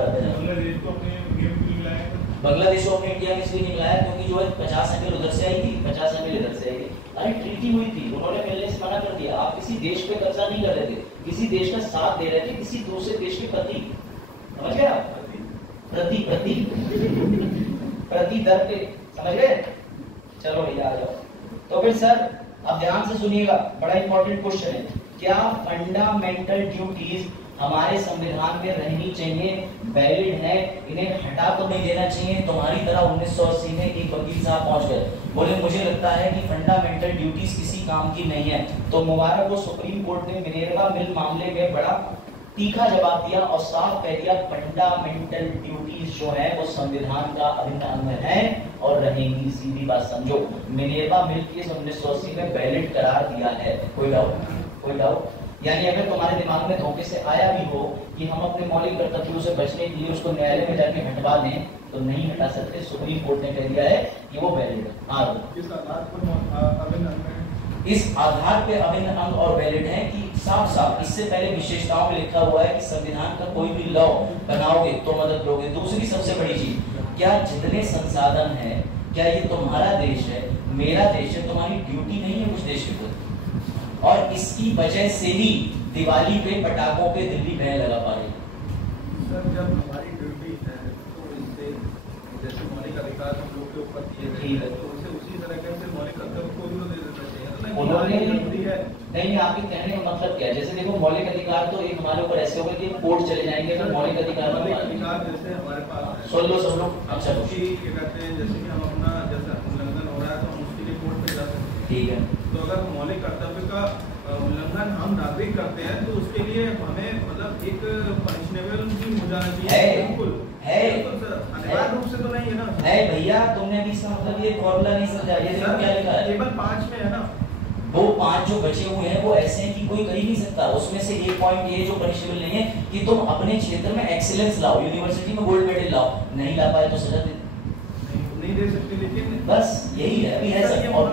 बांग्लादेश को अपने इंडिया में इसलिए निकलाया क्योंकि जो है 50 एमएल उधर से आई थी, 50 एमएल इधर से आई थी। अरे ट्रीटी हुई थी, उन्होंने मिलने से मना कर दिया। आप किसी देश पे कब्जा नहीं कर रहे थे, किसी देश का साथ दे रहे थे, किसी दूसरे देश के प्रति। समझ गए आप? प्रति दर पे। समझ गए? चलो भैया आ जाओ। तो फिर सर अब ध्यान से सुनिएगा, बड़ा इंपॉर्टेंट क्वेश्चन है। क्या फंडामेंटल ड्यूटीज हमारे संविधान में रहनी चाहिए, वैलिड है, इन्हें हटा तो नहीं देना चाहिए? तुम्हारी तरह 1980 में एक वकील साहब पहुंच गए, बोले मुझे लगता है कि फंडामेंटल ड्यूटीज किसी काम की नहीं है। तो मुबारक को सुप्रीम कोर्ट ने मिनेर्वा मिल मामले में बड़ा तीखा जवाब दिया और साफ कह दिया फंडामेंटल ड्यूटीज जो है वो संविधान का अभिन्न अंग है और रहेंगी। सीधी बात समझो, मिनेर्वा मिल केस 1980 में वैलिड करार दिया है। कोई डाउट? कोई डाउट? यानी अगर तुम्हारे दिमाग में धोखे से आया भी हो कि हम अपने मौलिक कर्तव्यों से बचने के लिए उसको न्यायालय में जाके हटवा दें, तो नहीं हटा सकते। सुप्रीम कोर्ट ने कह दिया है कि वो वैलिड है। इस आधार पे अभिन्न अंग और वैलिड है कि साफ साफ इससे पहले विशेषताओं में लिखा हुआ है कि संविधान का कोई भी लॉ बनाओगे तो मदद लोगे। दूसरी सबसे बड़ी चीज, क्या जितने संसाधन है, क्या ये तुम्हारा देश है, मेरा देश है, तुम्हारी ड्यूटी नहीं है कुछ देश के प्रति। और इसकी वजह से ही दिवाली पे पटाखों पे दिल्ली बैन लगा पाएगी। सर जब हमारी ड्यूटी है तो इससे जैसे मौलिक अधिकार हम लोग के ऊपर दिए गए हैं तो उसे उसी तरह से मौलिक कर्तव्य को भी दे देना चाहिए। उन्होंने नहीं, आपके कहने का मतलब क्या है? जैसे देखो मौलिक अधिकार तो एक हमारे ऊपर ऐसे होगा कि कोर्ट चले जाएंगे तो मौलिक अधिकार जैसे हमारे पास सुन लो सब लोग। अच्छा क्या कहते हैं, जैसे कि हम अपना जैसे उल्लंघन हो रहा है तो हम उसके लिए कोर्ट में जा सकते हैं। ठीक है। तो अगर मौलिक कर्तव्य का उल्लंघन हम नागरिक करते हैं तो उसके लिए हमें मतलब एक पनिशनेबल भी हो जाना चाहिए। बिल्कुल है, अनिवार्य रूप से तो नहीं है ना। है भैया, तुमने भी इसका मतलब ये फॉर्मूला नहीं समझा। ये देखो क्या लिखा है, टेबल 5 में है ना। वो 5 जो बचे हुए हैं वो ऐसे हैं कि कोई कर ही नहीं सकता। उसमें से एक पॉइंट ये जो पनिशेबल नहीं है कि तुम अपने क्षेत्र में एक्सीलेंस लाओ, यूनिवर्सिटी में गोल्ड मेडल लाओ, नहीं ला पाए तो सजा नहीं दे सकते। लेकिन बस यही है, अभी है सब। और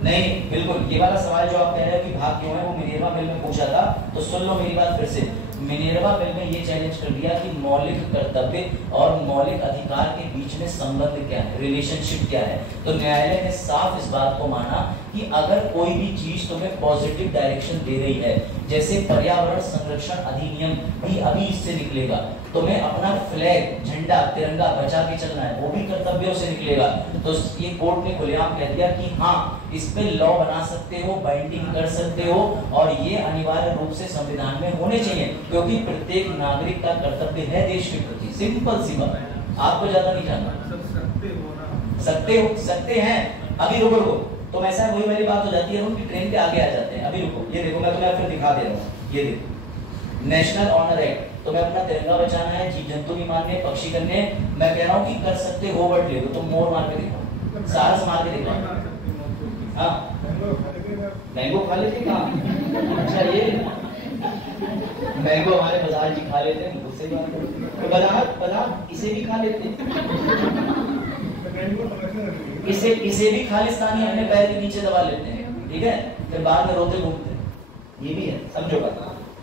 नहीं बिल्कुल, ये वाला सवाल जो आप कह रहे हैं कि भाग क्यों है, वो मिनेर्वा मिल में पूछा था। तो सुन लो मेरी बात फिर से। मिनेर्वा मिल में ये चैलेंज कर दिया कि मौलिक कर्तव्य और मौलिक अधिकार के बीच में संबंध क्या है, रिलेशनशिप क्या है। तो न्यायालय ने साफ इस बात को माना कि अगर कोई भी चीज तुम्हें पॉजिटिव डायरेक्शन दे रही है, जैसे पर्यावरण संरक्षण अधिनियम भी अभी इससे निकलेगा, तुम्हें अपना फ्लैग झंडा तिरंगा बचा के चलना है, वो भी कर्तव्यों से निकलेगा। तो ये कोर्ट ने खुलेआम कह दिया कि हाँ, इस पे लॉ बना सकते हो, बाइंडिंग कर सकते हो, और ये अनिवार्य रूप से संविधान में होने चाहिए, क्योंकि प्रत्येक नागरिक का कर्तव्य है देश के प्रति। सिंपल सी बात, आपको ज्यादा नहीं जानना। सकते हैं। अभी रुको, तो ऐसा है, वही वाली बात हो जाती है, उनकी ट्रेन पे आगे आ जाते हैं। अभी रुको, ये देखो, मैं तुम्हें फिर दिखा दे रहा हूँ। ये देखो, नेशनल ऑनर एक्ट, तुम्हें अपना तिरंगा बचाना है, जीव जंतु नहीं मारने, पक्षी करने, मैं कह रहा हूँ कि कर सकते हो, वर्ड ले लो, तुम मोर मार के दिखाओ, सारस मार के दिखाओ। हाँ, मैंगो खा लेते कहाँ? अच्छा, ये मैंगो हमारे बाजार जी खा लेते हैं, उससे तो बाजार इसे भी खा लेते हैं, इसे भी खालिस्तानी अपने पैर के नीचे दबा लेते हैं, ठीक है, फिर बाद में रोते घूमते हैं। ये भी है, समझो बात।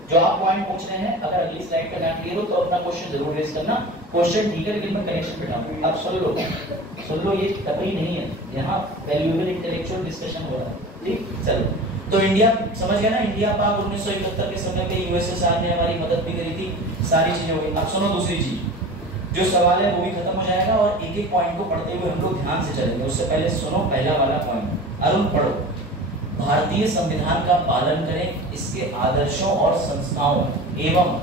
जो आप पॉइंट पूछ रहे हैं, अगर अगली स्लाइड का ध्यान क्लियर हो तो अपना क्वेश्चन जरूर रेज करना। क्वेश्चन ठीक है, लेकिन मैं कनेक्शन बिठाऊंगा। अब सुन लो, ये टपरी नहीं है, यहाँ वैल्यूएबल इंटेलेक्चुअल डिस्कशन हो रहा है, ठीक। चलो, तो इंडिया समझ गया ना, इंडिया पाक 1971 के समय पे यूएसएसआर ने हमारी मदद भी करी थी, सारी चीजें हो गई। अब सुनो दूसरी चीज, जो सवाल है वो भी खत्म हो जाएगा, और एक एक पॉइंट को पढ़ते हुए हम लोग ध्यान से चलेंगे। उससे पहले सुनो पहला वाला पॉइंट, अरुण पढ़ो। भारतीय संविधान का पालन करें, इसके आदर्शों और संस्थाओं एवं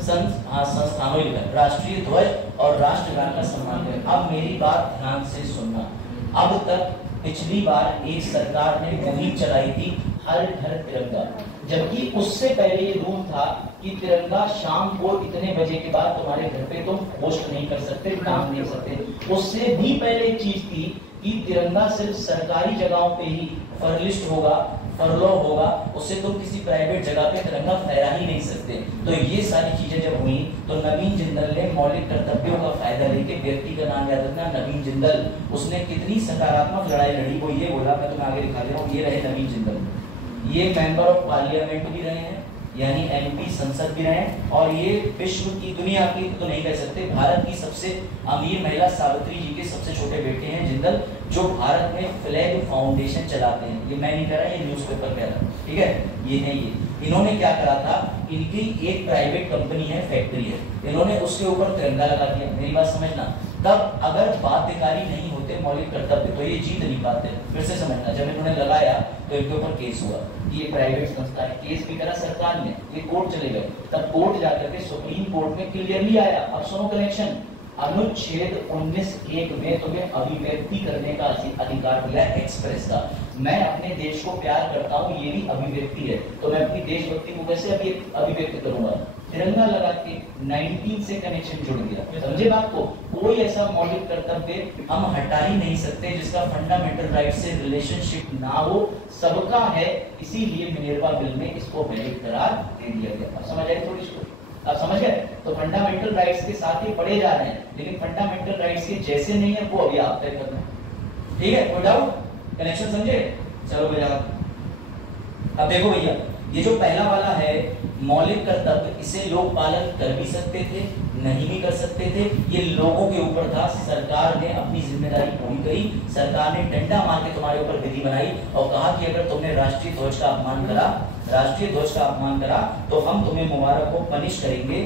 संस्थानों, राष्ट्रीय ध्वज और राष्ट्रगान का सम्मान करें। अब मेरी बात ध्यान से सुनना। अब तक पिछली बार एक सरकार ने मुहिम चलाई थी हर घर तिरंगा, जबकि उससे पहले ये रूल था कि तिरंगा शाम को इतने बजे के बाद तुम्हारे घर पे तुम पोस्ट नहीं कर सकते, काम नहीं सकते। उससे भी पहले एक चीज थी कि तिरंगा सिर्फ सरकारी जगहों पे ही फरलिस्ट होगा, फरलो होगा, उससे तुम किसी प्राइवेट जगह पे तिरंगा फहरा ही नहीं सकते। तो ये सारी चीजें जब हुई तो नवीन जिंदल ने मौलिक कर्तव्यों का फायदा लेके, व्यक्ति का नाम याद रखना, नवीन जिंदल, उसने कितनी सकारात्मक लड़ाई लड़ी, वो ये बोला, मैं तुम्हें आगे दिखा दे रहा हूँ, ये रहे नवीन जिंदल, ये मेंबर ऑफ पार्लियामेंट भी रहे हैं, यानी एमपी संसद भी रहे, और ये विश्व की, दुनिया की तो नहीं कह सकते, भारत की सबसे अमीर महिला सावित्री जी के सबसे छोटे बेटे हैं जिंदल, जो भारत में फ्लैग फाउंडेशन चलाते हैं। ये मैं नहीं कह रहा, ये न्यूज़पेपर कह रहा है, ठीक है। ये है, ये इन्होंने क्या करा था, इनकी एक प्राइवेट कंपनी है, फैक्ट्री है, इन्होंने उसके ऊपर तिरंगा लगा दिया। मेरी बात समझना, तब अगर बाध्यकारी नहीं होते मौलिक कर्तव्य तो ये जीत नहीं पाते। फिर से समझना, जब इन्होंने लगाया तो इनके ऊपर केस हुआ, ये प्राइवेट संस्था है, केस भी करा सरकार ने, ये कोर्ट चले गए, तब कोर्ट जाकर के सुप्रीम कोर्ट में क्लियरली आया। अब सुनो कनेक्शन, अनुच्छेद 19(1) में तुम्हें अभिव्यक्ति करने का अधिकार दिया, एक्सप्रेस का। मैं अपने देश को प्यार करता हूँ, ये भी अभिव्यक्ति है, तो मैं अपनी देशभक्ति को कैसे अभिव्यक्त करूंगा? तिरंगा लगा के 19 से कनेक्शन जुड़ गया। समझे बात को? कोई ऐसा मौलिक कर्तव्य हम हटा ही नहीं सकते जिसका फंडामेंटल राइट से रिलेशनशिप ना हो, सबका है, इसीलिए मिनर्वा बिल में इसको वैलिड करार दे दिया गया। अब समझ आई थोड़ी इसको? आप समझ गए? तो फंडामेंटल राइट्स के साथ ही पढ़े जा रहे हैं, लेकिन फंडामेंटल राइट्स के जैसे नहीं है वो अभी आप तय करना, ठीक है? कोई डाउट? कनेक्शन समझे? चलो भैया, अब देखो भैया, ये जो पहला वाला है मौलिक कर्तव्य, इसे लोग पालन कर भी सकते थे, नहीं भी कर सकते थे, ये लोगों के ऊपर था। सरकार ने अपनी जिम्मेदारी पूरी करी, सरकार ने डंडा मार के तुम्हारे ऊपर विधि बनाई और कहा कि अगर तुमने राष्ट्रीय ध्वज का अपमान करा, राष्ट्रीय ध्वज का अपमान करा तो हम तुम्हें मुबारक को पनिश करेंगे।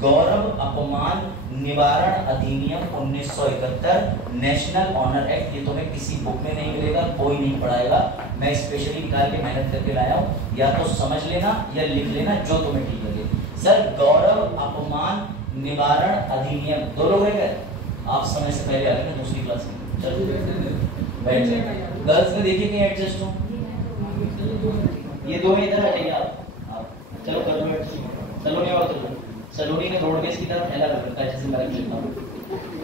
गौरव अपमान निवारण अधिनियम 1971, नेशनल ऑनर एक्ट, ये तुम्हें किसी बुक में नहीं मिलेगा, कोई नहीं पढ़ाएगा, मैं स्पेशली निकाल के मेहनत करके लाया हूँ, या तो समझ लेना या लिख लेना जो तुम्हें ठीक लगे। सर, गौरव अपमान निवारण अधिनियम, दो लोग रह गए, आप समय से पहले आ गए ना दूसरी क्लास में, चलो बैठ जाए। गर्ल्स में देखिए कहीं एडजस्ट हो, ये दो में इधर हटेंगे आप चलो कर लो एडजस्ट। सलोनी और तो सलोनी ने रोडवेज की तरफ फैला कर रखा है, जैसे मैं लिखता हूँ,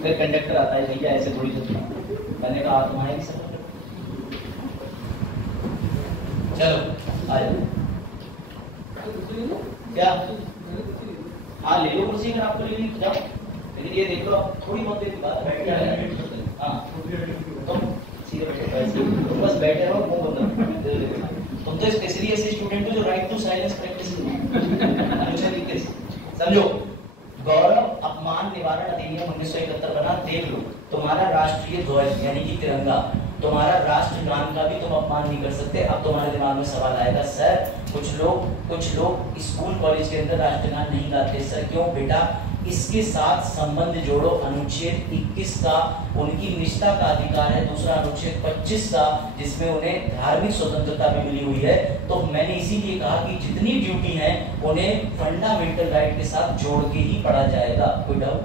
फिर कंडक्टर आता है, भैया ऐसे थोड़ी चलना, मैंने कहा तुम्हारे भी सब, चलो आ जाओ। क्या? हाँ ले लो कुर्सी, अगर आपको लेनी तो जाओ, लेकिन ये देख लो आप थोड़ी बहुत देर बाद बैठ जाए। हाँ तुम बस बैठे रहो, मुंह बंद। तुम तो स्पेशली ऐसे स्टूडेंट हो जो राइट टू साइलेंस प्रैक्टिस समझो। गौरव अपमान निवारण अधिनियम 1971 बना, देख लो। तुम्हारा राष्ट्रीय ध्वज यानी कि तिरंगा, तुम्हारा राष्ट्रगान का भी तुम अपमान नहीं कर सकते। अब तुम्हारे दिमाग में सवाल आएगा, सर कुछ लोग स्कूल कॉलेज के अंदर राष्ट्रगान नहीं गाते। सर क्यों बेटा? इसके साथ संबंध जोड़ो अनुच्छेद 21 का, उनकी निष्ठा का अधिकार है। दूसरा अनुच्छेद 25 का, जिसमें उन्हें धार्मिक स्वतंत्रता भी मिली हुई है। तो मैंने इसीलिए कहा कि जितनी ड्यूटी है उन्हें फंडामेंटल राइट के साथ जोड़ के ही पढ़ा जाएगा। कोई डाउट,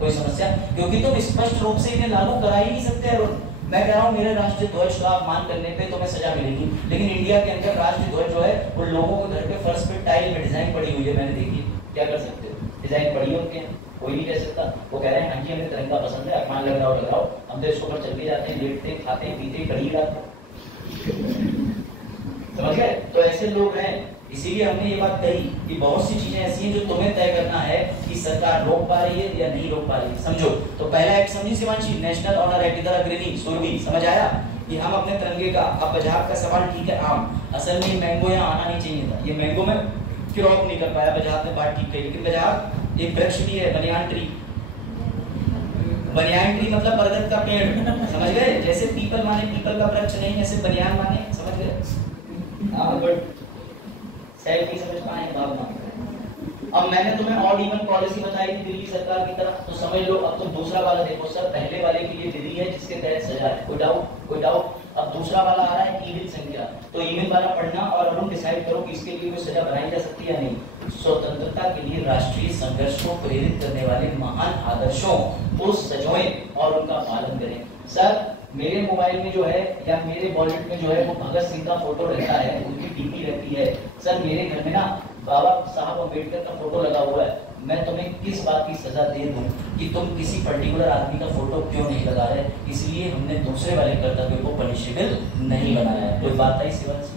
कोई समस्या? क्योंकि तुम स्पष्ट रूप से इन्हें लागू करा ही नहीं सकते अरुण। मैं कह रहा हूँ मेरे राष्ट्रीय ध्वज का अपमान करने पे तुम्हें सजा मिलेगी, लेकिन इंडिया के अंदर राष्ट्रीय ध्वज जो है वो लोगों के घर के फर्श पे टाइल में डिजाइन पड़ी हुई है, मैंने देखी। क्या कर सकते हो? डिजाइन पड़ी है उनके, कोई नहीं कह सकता। वो कह रहे हैं हाँ जी हमें तिरंगा पसंद है, अपमान लगाओ, हम तो इसके ऊपर चल के जाते हैं, लेटते खाते पीते कड़ी रात। समझ गए? तो ऐसे लोग हैं, इसीलिए हमने ये बात कही कि बहुत सी चीजें ऐसी हैं जो तुम्हें तय करना है कि सरकार रोक पा रही है या नहीं रोक पा रही है। समझो तो पहला एक्ट समझी शिवांशी, नेशनल ऑनर एक्ट इधर अग्रणी सुरभि, समझ आया कि हम अपने तिरंगे का। अब पंजाब का सवाल ठीक है आम, असल में मैंगो यहाँ आना नहीं चाहिए था। ये मैंगो में क्रॉप नहीं कर पाया, पंजाब ने बात ठीक है, लेकिन पंजाब एक वृक्ष भी है, बनियान ट्री। बनियान ट्री मतलब बरगद का पेड़, समझ गए? जैसे पीपल माने पीपल का वृक्ष नहीं, ऐसे बनियान माने, समझ गए? हाँ बट नहीं समझ पाए बात ना। अब मैंने तुम्हें ऑड इवन पॉलिसी बताई थी दिल्ली सरकार की तरफ, तो समझ लो। अब तुम दूसरा वाला देखो सर, पहले वाले के लिए विधि है जिसके तहत सजा है। कोई डाउट? कोई डाउट? अब दूसरा वाला आ रहा है ईविल संख्या, तो ईविल वाला पढ़ना और अरुण डिसाइड करो कि इसके लिए कोई सजा बनाई जा सकती है या नहीं। स्वतंत्रता के लिए राष्ट्रीय संघर्ष को प्रेरित करने वाले महान आदर्शों को सजोएं और उनका पालन करें। सर मेरे मोबाइल में जो है या मेरे वॉलेट में जो है वो भगत सिंह का फोटो रहता है, उनकी डीपी रहती है। सर मेरे घर में ना बाबा साहब अम्बेडकर का फोटो लगा हुआ है। मैं तुम्हें किस बात की सजा दे दूं कि तुम किसी पर्टिकुलर आदमी का फोटो क्यों नहीं लगा रहे? इसलिए हमने दूसरे वाले कर्तव्य को पनिशेबल नहीं बनाया है। कोई बात आई सिवा से?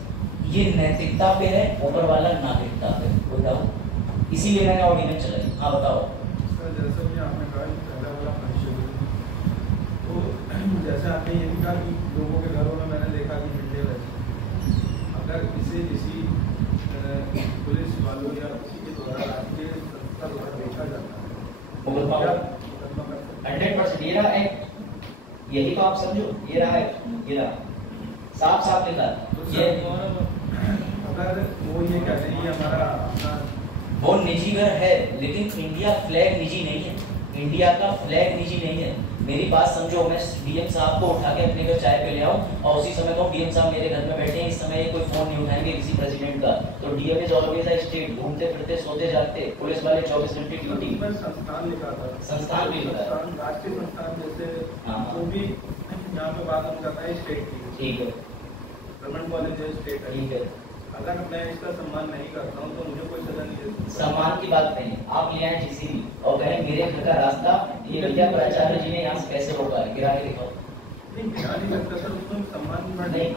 ये नैतिकता पे है, ऊपर वाला नागरिकता पे। कोई डाउट? इसीलिए मैंने ऑर्डिनेंस चलाई। हाँ बताओ सर। जैसा कि आपने कहा कि पहला वाला पनिशेबल, तो जैसे आपने ये भी कहा कि लोगों के घरों में मैंने देखा कि मिलते रहते, अगर इसे किसी पुलिस वालों या किसी के द्वारा राज्य संस्था द्वारा देखा जाता है 100% ये रहा है, यही तो आप समझो, ये रहा है, ये रहा साफ साफ लिखा ये। अगर वो ये कहते हैं ये हमारा अपना वो निजी घर है, लेकिन इंडिया फ्लैग निजी नहीं है। इंडिया का फ्लैग निजी नहीं है। मेरी बात समझो, मैं डीएम साहब को उठा के अपने घर चाय पे ले आऊं और उसी समय कहूं डीएम साहब मेरे घर में बैठे हैं, इस समय कोई फोन नहीं उठाएंगे किसी प्रेसिडेंट का, तो DM is always a state, घूमते फिरते सोते जागते, पुलिस वाले 24 घंटे ड्यूटी। संस्थान लिखा था, संस्थान भी लिखा है, राष्ट्रीय संस्थान जैसे वो भी यहाँ पे बात हम करते हैं स्टेट की। ठीक है, गवर्नमेंट कॉलेज है स्टेट है। ठीक है, अगर मैं इसका सम्मान नहीं करता हूँ तो मुझे कोई सजा नहीं देती। सम्मान की बात नहीं, आप ले आए जीसी और कहें मेरे घर का रास्ता ये भैया प्राचार्य जी ने यहाँ से कैसे रोका है, गिरा के दिखाओ। नहीं गिरा नहीं सकता सर, उसमें सम्मान नहीं।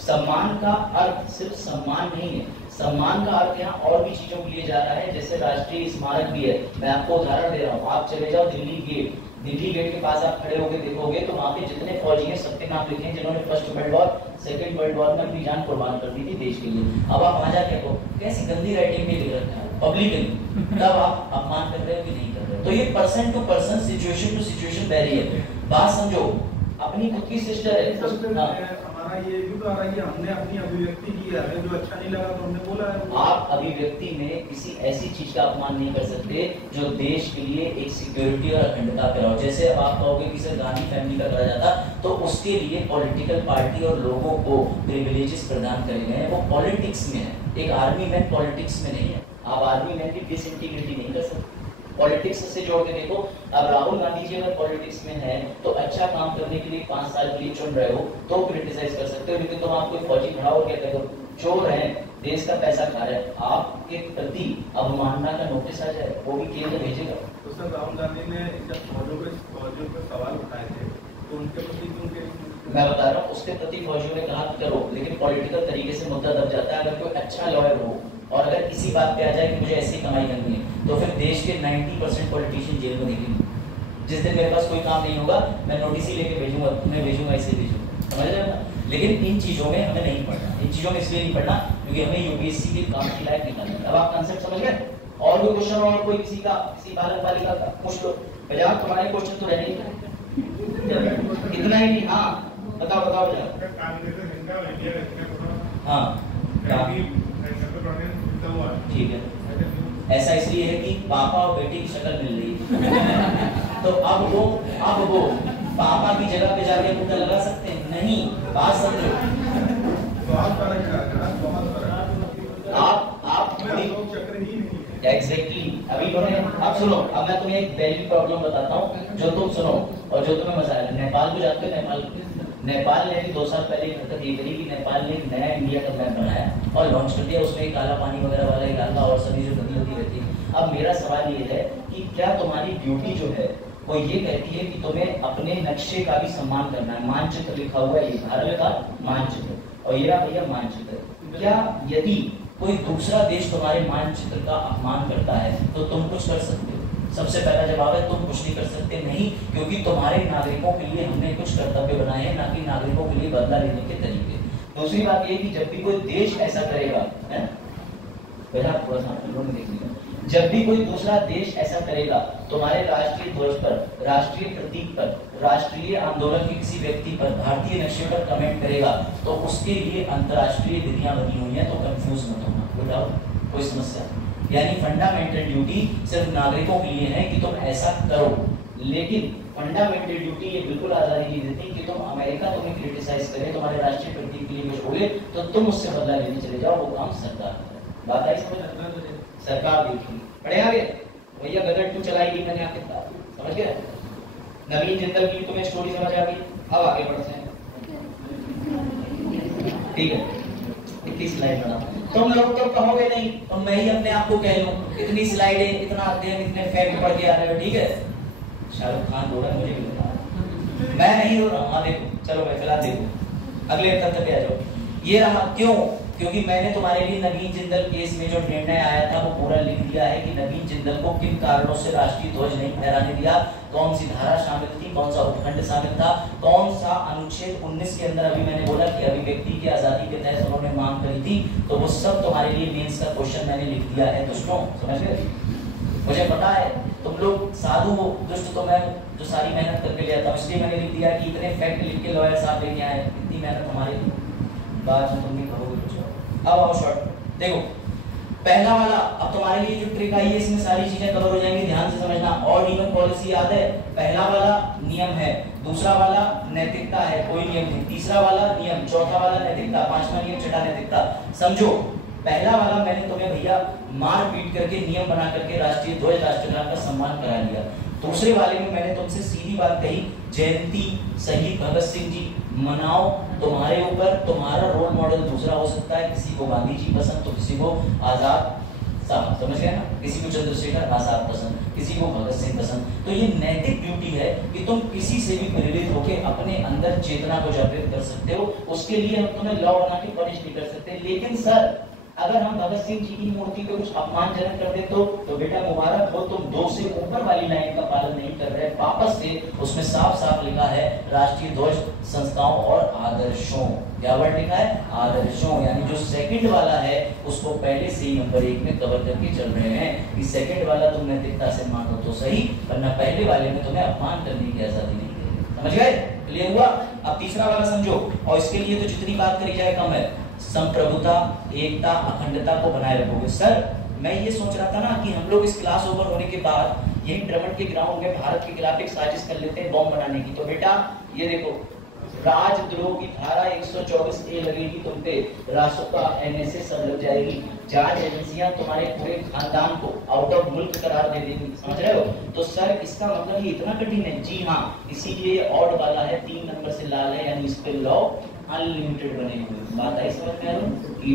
सम्मान का अर्थ सिर्फ सम्मान नहीं है, सम्मान का अर्थ यहाँ और भी चीजों के लिए जा रहा है, जैसे राष्ट्रीय स्मारक भी है। मैं आपको उदाहरण दे रहा हूँ, आप चले जाओ दिल्ली गेट, दिल्ली गेट के पास आप खड़े होकर देखोगे तो वहाँ पे जितने फौजी हैं सबके नाम लिखे हैं जिन्होंने first world war, second world war में अपनी जान कुर्बान कर दी थी देश के लिए। अब आप वहाँ जाके देखो कैसी गंदी राइटिंग में लिख रखा है पब्लिकली, तब आप अपमान कर रहे हो कि नहीं कर रहे हो। तो ये person to person, situation to situation vary है। बात समझो, अपनी खुद की सिस्टर है, हमारा ये भी तो आ रहा है, हमने अपनी अभिव्यक्ति की है, हमें जो अच्छा नहीं लगा तो हमने बोला है। आप अभिव्यक्ति में किसी ऐसी चीज का अपमान नहीं कर सकते जो देश के लिए एक सिक्योरिटी और अखंडता पे हो। जैसे अब आप कहोगे कि सर गांधी फैमिली का करा जाता, तो उसके लिए पॉलिटिकल पार्टी और लोगों को प्रिविलेजेस प्रदान करे गए हैं, वो पॉलिटिक्स में है। एक आर्मी मैन पॉलिटिक्स में नहीं है, आप आर्मी मैन की डिसइंटीग्रिटी नहीं कर सकते। पॉलिटिक्स से जोड़ के देखो, अब राहुल गांधी जी अगर पॉलिटिक्स में है तो अच्छा काम करने के लिए 5 साल के लिए चुन रहे हो तो क्रिटिसाइज कर सकते हो, लेकिन तुम आपको फौजी खड़ा हो कहते हो चोर है, देश का पैसा खा रहे हैं, आपके प्रति अवमानना का नोटिस आ जाए, वो भी केंद्र भेजेगा। तो सर राहुल गांधी ने जब फौजियों पे सवाल उठाए थे तो उनके प्रति मैं बता रहा हूँ, उसके प्रति फौजियों ने कहा करो, लेकिन पॉलिटिकल तरीके से मुद्दा दब जाता है। अगर कोई अच्छा लॉयर हो और अगर इसी बात पे आ जाए कि मुझे ऐसी कमाई करनी है, तो फिर देश के 90% पॉलिटिशियन जेल में निकलेंगे। जिस दिन मेरे पास कोई काम नहीं होगा मैं नोटिस ही लेके भेजूंगा, तुम्हें भेजूंगा, ऐसे भेजूंगा, समझ रहे हो ना। लेकिन इन चीजों में हमें नहीं पढ़ना, इन चीजों में इसलिए नहीं पढ़ना क्योंकि हमें यूपीएससी के काम की लायक निकालना है। अब आप कंसेप्ट समझ गए? और कोई क्वेश्चन और कोई किसी बालक बालिका का पूछ लो, पंजाब तुम्हारे क्वेश्चन तो रहने ही इतना ही नहीं। हाँ बताओ बताओ जरा। हाँ ठीक है, ऐसा इसलिए है कि पापा और बेटी की शक्ल मिल रही है तो अब वो पापा की जगह पे जाके मुद्दा लगा सकते हैं? नहीं, बात समझो। आप एग्जैक्टली अभी अब सुनो, अब मैं तुम्हें एक वैलिड प्रॉब्लम बताता हूँ जो तुम सुनो और जो तुम्हें मजा आएगा। नेपाल को जाते हो? नेपाल ने भी 2 साल पहले हरकत ये करी कि नेपाल ने एक नया इंडिया का प्लान बनाया और लॉन्च कर दिया। उसमें काला पानी वगैरह वाला इलाका और सभी जो गति होती रहती है। अब मेरा सवाल ये है कि क्या तुम्हारी ड्यूटी जो है वो ये कहती है कि तुम्हें अपने नक्शे का भी सम्मान करना है? मानचित्र लिखा हुआ है, ये भारत का मानचित्र और ये रहा भैया मानचित्र। क्या यदि कोई दूसरा देश तुम्हारे मानचित्र का अपमान करता है तो तुम कुछ कर सकते हो? सबसे पहला जवाब है तुम कुछ नहीं कर सकते। नहीं, क्योंकि तुम्हारे नागरिकों के लिए हमने कुछ कर्तव्य बनाए हैं, ना कि नागरिकों के लिए बदला लेने के तरीके। दूसरी बात ये कि जब भी कोई देश ऐसा करेगा, है पहला थोड़ा सा देख लीजिए, जब भी कोई दूसरा देश ऐसा करेगा, तुम्हारे राष्ट्रीय ध्वज पर, राष्ट्रीय प्रतीक पर, राष्ट्रीय आंदोलन के किसी व्यक्ति पर, भारतीय नक्शे पर कमेंट करेगा, तो उसके लिए अंतरराष्ट्रीय विधियां बनी हुई हैं। तो कंफ्यूज मत होना, बताओ कोई समस्या? यानी फंडामेंटल ड्यूटी सिर्फ नागरिकों के लिए है कि तुम ऐसा करो, लेकिन फंडामेंटल ड्यूटी ये बिल्कुल आजादी नहीं देती कि तुम अमेरिका तुम्हें क्रिटिसाइज करे, तुम्हारे राष्ट्रीय प्रतीक के लिए कुछ बोले तो तुम उससे बदला लेने चले जाओ। वो काम सरकार है। बात आई समझ? सरकार देखी पढ़े आगे भैया, गदर 2 चलाएगी मैंने आपके साथ, समझ गए? नवीन जिंदल की तुम्हें स्टोरी समझ आ गई? अब आगे बढ़ते हैं, ठीक है? 21 स्लाइड बना। तुम लोग तो कहोगे नहीं तो मैं ही अपने आप को कह लूं, इतनी स्लाइडें, इतना अध्ययन, इतने फैक्ट पढ़ के आ रहे हो, ठीक है? शाहरुख खान रो रहा है, मुझे भी लग रहा है, मैं नहीं रो रहा हूँ। हाँ देखो, चलो मैं फिलहाल देखो, अगले तक आ जाओ। ये रहा, क्यों? क्योंकि मैंने तुम्हारे लिए नवीन जिंदल केस में जो निर्णय आया था वो पूरा लिख दिया है कि नवीन जिंदल को किन कारणों से राष्ट्रीय ध्वज नहीं फहराने दिया, कौन सी धारा शामिल थी, कौन सा उपखंड शामिल था, कौन सा अनुच्छेद 19 के अंदर अभी मैंने बोला कि अभिव्यक्ति की आजादी के तहत उन्होंने मांग करी थी। तो वो सब तुम्हारे लिए मेंस का क्वेश्चन मैंने लिख दिया है दोस्तों, समझ गए? मुझे पता है तुम लोग साधु हो दुष्ट, तो मैं जो सारी मेहनत करके ले आता हूँ, इसलिए मैंने लिख दिया कि इतने फैक्ट लिख के लॉयर साहब लेके आए, इतनी मेहनत हमारी बात तुम नहीं करोगे कुछ। अब आओ शॉर्ट देखो, पहला वाला अब तुम्हारे लिए जो ट्रिक आई है इसमें सारी चीजें कवर हो जाएंगी, ध्यान से समझना। और नियम पॉलिसी याद है? पहला वाला नियम है, दूसरा वाला नैतिकता है, कोई नियम नहीं, तीसरा वाला नियम, चौथा वाला नैतिकता, पांचवा नियम छठा नैतिकता। समझो, पहला वाला मैंने तुम्हें भैया मार पीट करके नियम बना करके राष्ट्रीय ध्वज राष्ट्रगान का सम्मान करा लिया। दूसरे वाले में मैंने तुमसे सीधी बात कही, जयंती शहीद भगत सिंह जी मनाओ, तुम्हारे ऊपर, तुम्हारा रोल मॉडल दूसरा हो सकता है, किसी को गांधी जी पसंद तो किसी को आजाद साहब, समझ गए ना, किसी को चंद्रशेखर आजाद पसंद, किसी को भगत सिंह पसंद। तो ये नैतिक ड्यूटी है कि तुम किसी से भी प्रेरित होकर अपने अंदर चेतना को जागृत कर सकते हो। उसके लिए हम तुम्हें लॉ बना के पनिश नहीं कर सकते। लेकिन सर अगर हम भगत सिंह जी की मूर्ति पे कुछ अपमानजनक कर दे तो बेटा मुबारक हो, तुम 2 से ऊपर वाली लाइन का पालन नहीं कर रहे। वापस से उसमें साफ साफ लिखा है राष्ट्रीय ध्वज संस्थाओं और आदर्शों, क्या वर्ड लिखा है? आदर्शों। यानी जो सेकंड वाला है उसको पहले से ही नंबर 1 में कवर करके चल रहे हैं कि सेकंड वाला तुम नैतिकता से मानो तो सही, वरना पहले वाले में तुम्हें अपमान करने की आजादी नहीं है। समझ गए? क्लियर हुआ? अब तीसरा वाला समझो, और इसके लिए तो जितनी बात करी जाए कम है। संप्रभुता, एकता, अखंडता को बनाए रखोगे। सर मैं ये सोच रहा था ना कि हम लोग इस क्लास ओवर होने के बाद यही ड्रमन के ग्राउंड में भारत के खिलाफ एक साजिश कर लेते हैं बॉम्ब बनाने की। तो बेटा ये देखो, राजद्रोह की धारा 124A लगेगी तुम पे, रासुका, NSA सब लग जाएगी, जांच एजेंसियां तुम्हारे पूरे खानदान को आउट ऑफ मुल्क करार दे देंगी। समझ रहे हो? तो सर इसका मतलब ये इतना कठिन है? जी हाँ, इसीलिए ऑड वाला है, 3 नंबर से लाल है, यानी इस पे लॉ अनलिमिटेड बने हुए। बात आई समझ में?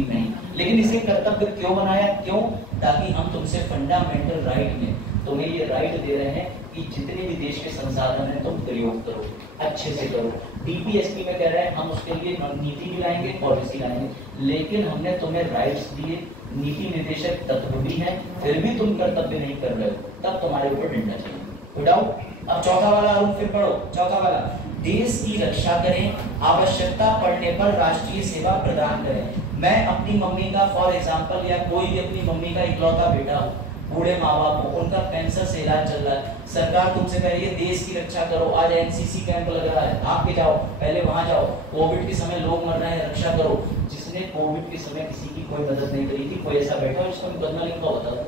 नहीं, लेकिन इसे कर्तव्य क्यों बनाया? क्यों? ताकि हम तुमसे फंडामेंटल राइट में तुम्हें ये राइट दे रहे हैं कि जितने भी देश के संसाधन है तुम प्रयोग करो, अच्छे से करो। DPSP में कह रहे हैं हम उसके लिए नीति भी लाएंगे, पॉलिसी लाएंगे, लेकिन हमने तुम्हें राइट्स दिए, नीति निर्देशक तत्व भी हैं, फिर भी तुम कर्तव्य नहीं कर रहे हो, तब तुम्हारे ऊपर डंडा चाहिए। विदाउट अब चौथा वाला अरुण फिर पढ़ो, चौथा वाला, देश की रक्षा करें, आवश्यकता पड़ने पर राष्ट्रीय सेवा प्रदान करें। मैं अपनी मम्मी का फॉर एग्जांपल या कोई भी अपनी मम्मी का इकलौता बेटा हूँ, बूढ़े माँ बाप हो, उनका कैंसर से इलाज चल रहा है, सरकार तुमसे कह रही है देश की रक्षा करो, आज एनसीसी कैंप लग रहा है, भाग के जाओ, पहले वहां जाओ, कोविड के समय लोग मर रहे हैं, रक्षा करो। जिसने कोविड के समय किसी की कोई मदद नहीं करी थी, कोई ऐसा बैठा जिसको मुकदमा लिखा होता था?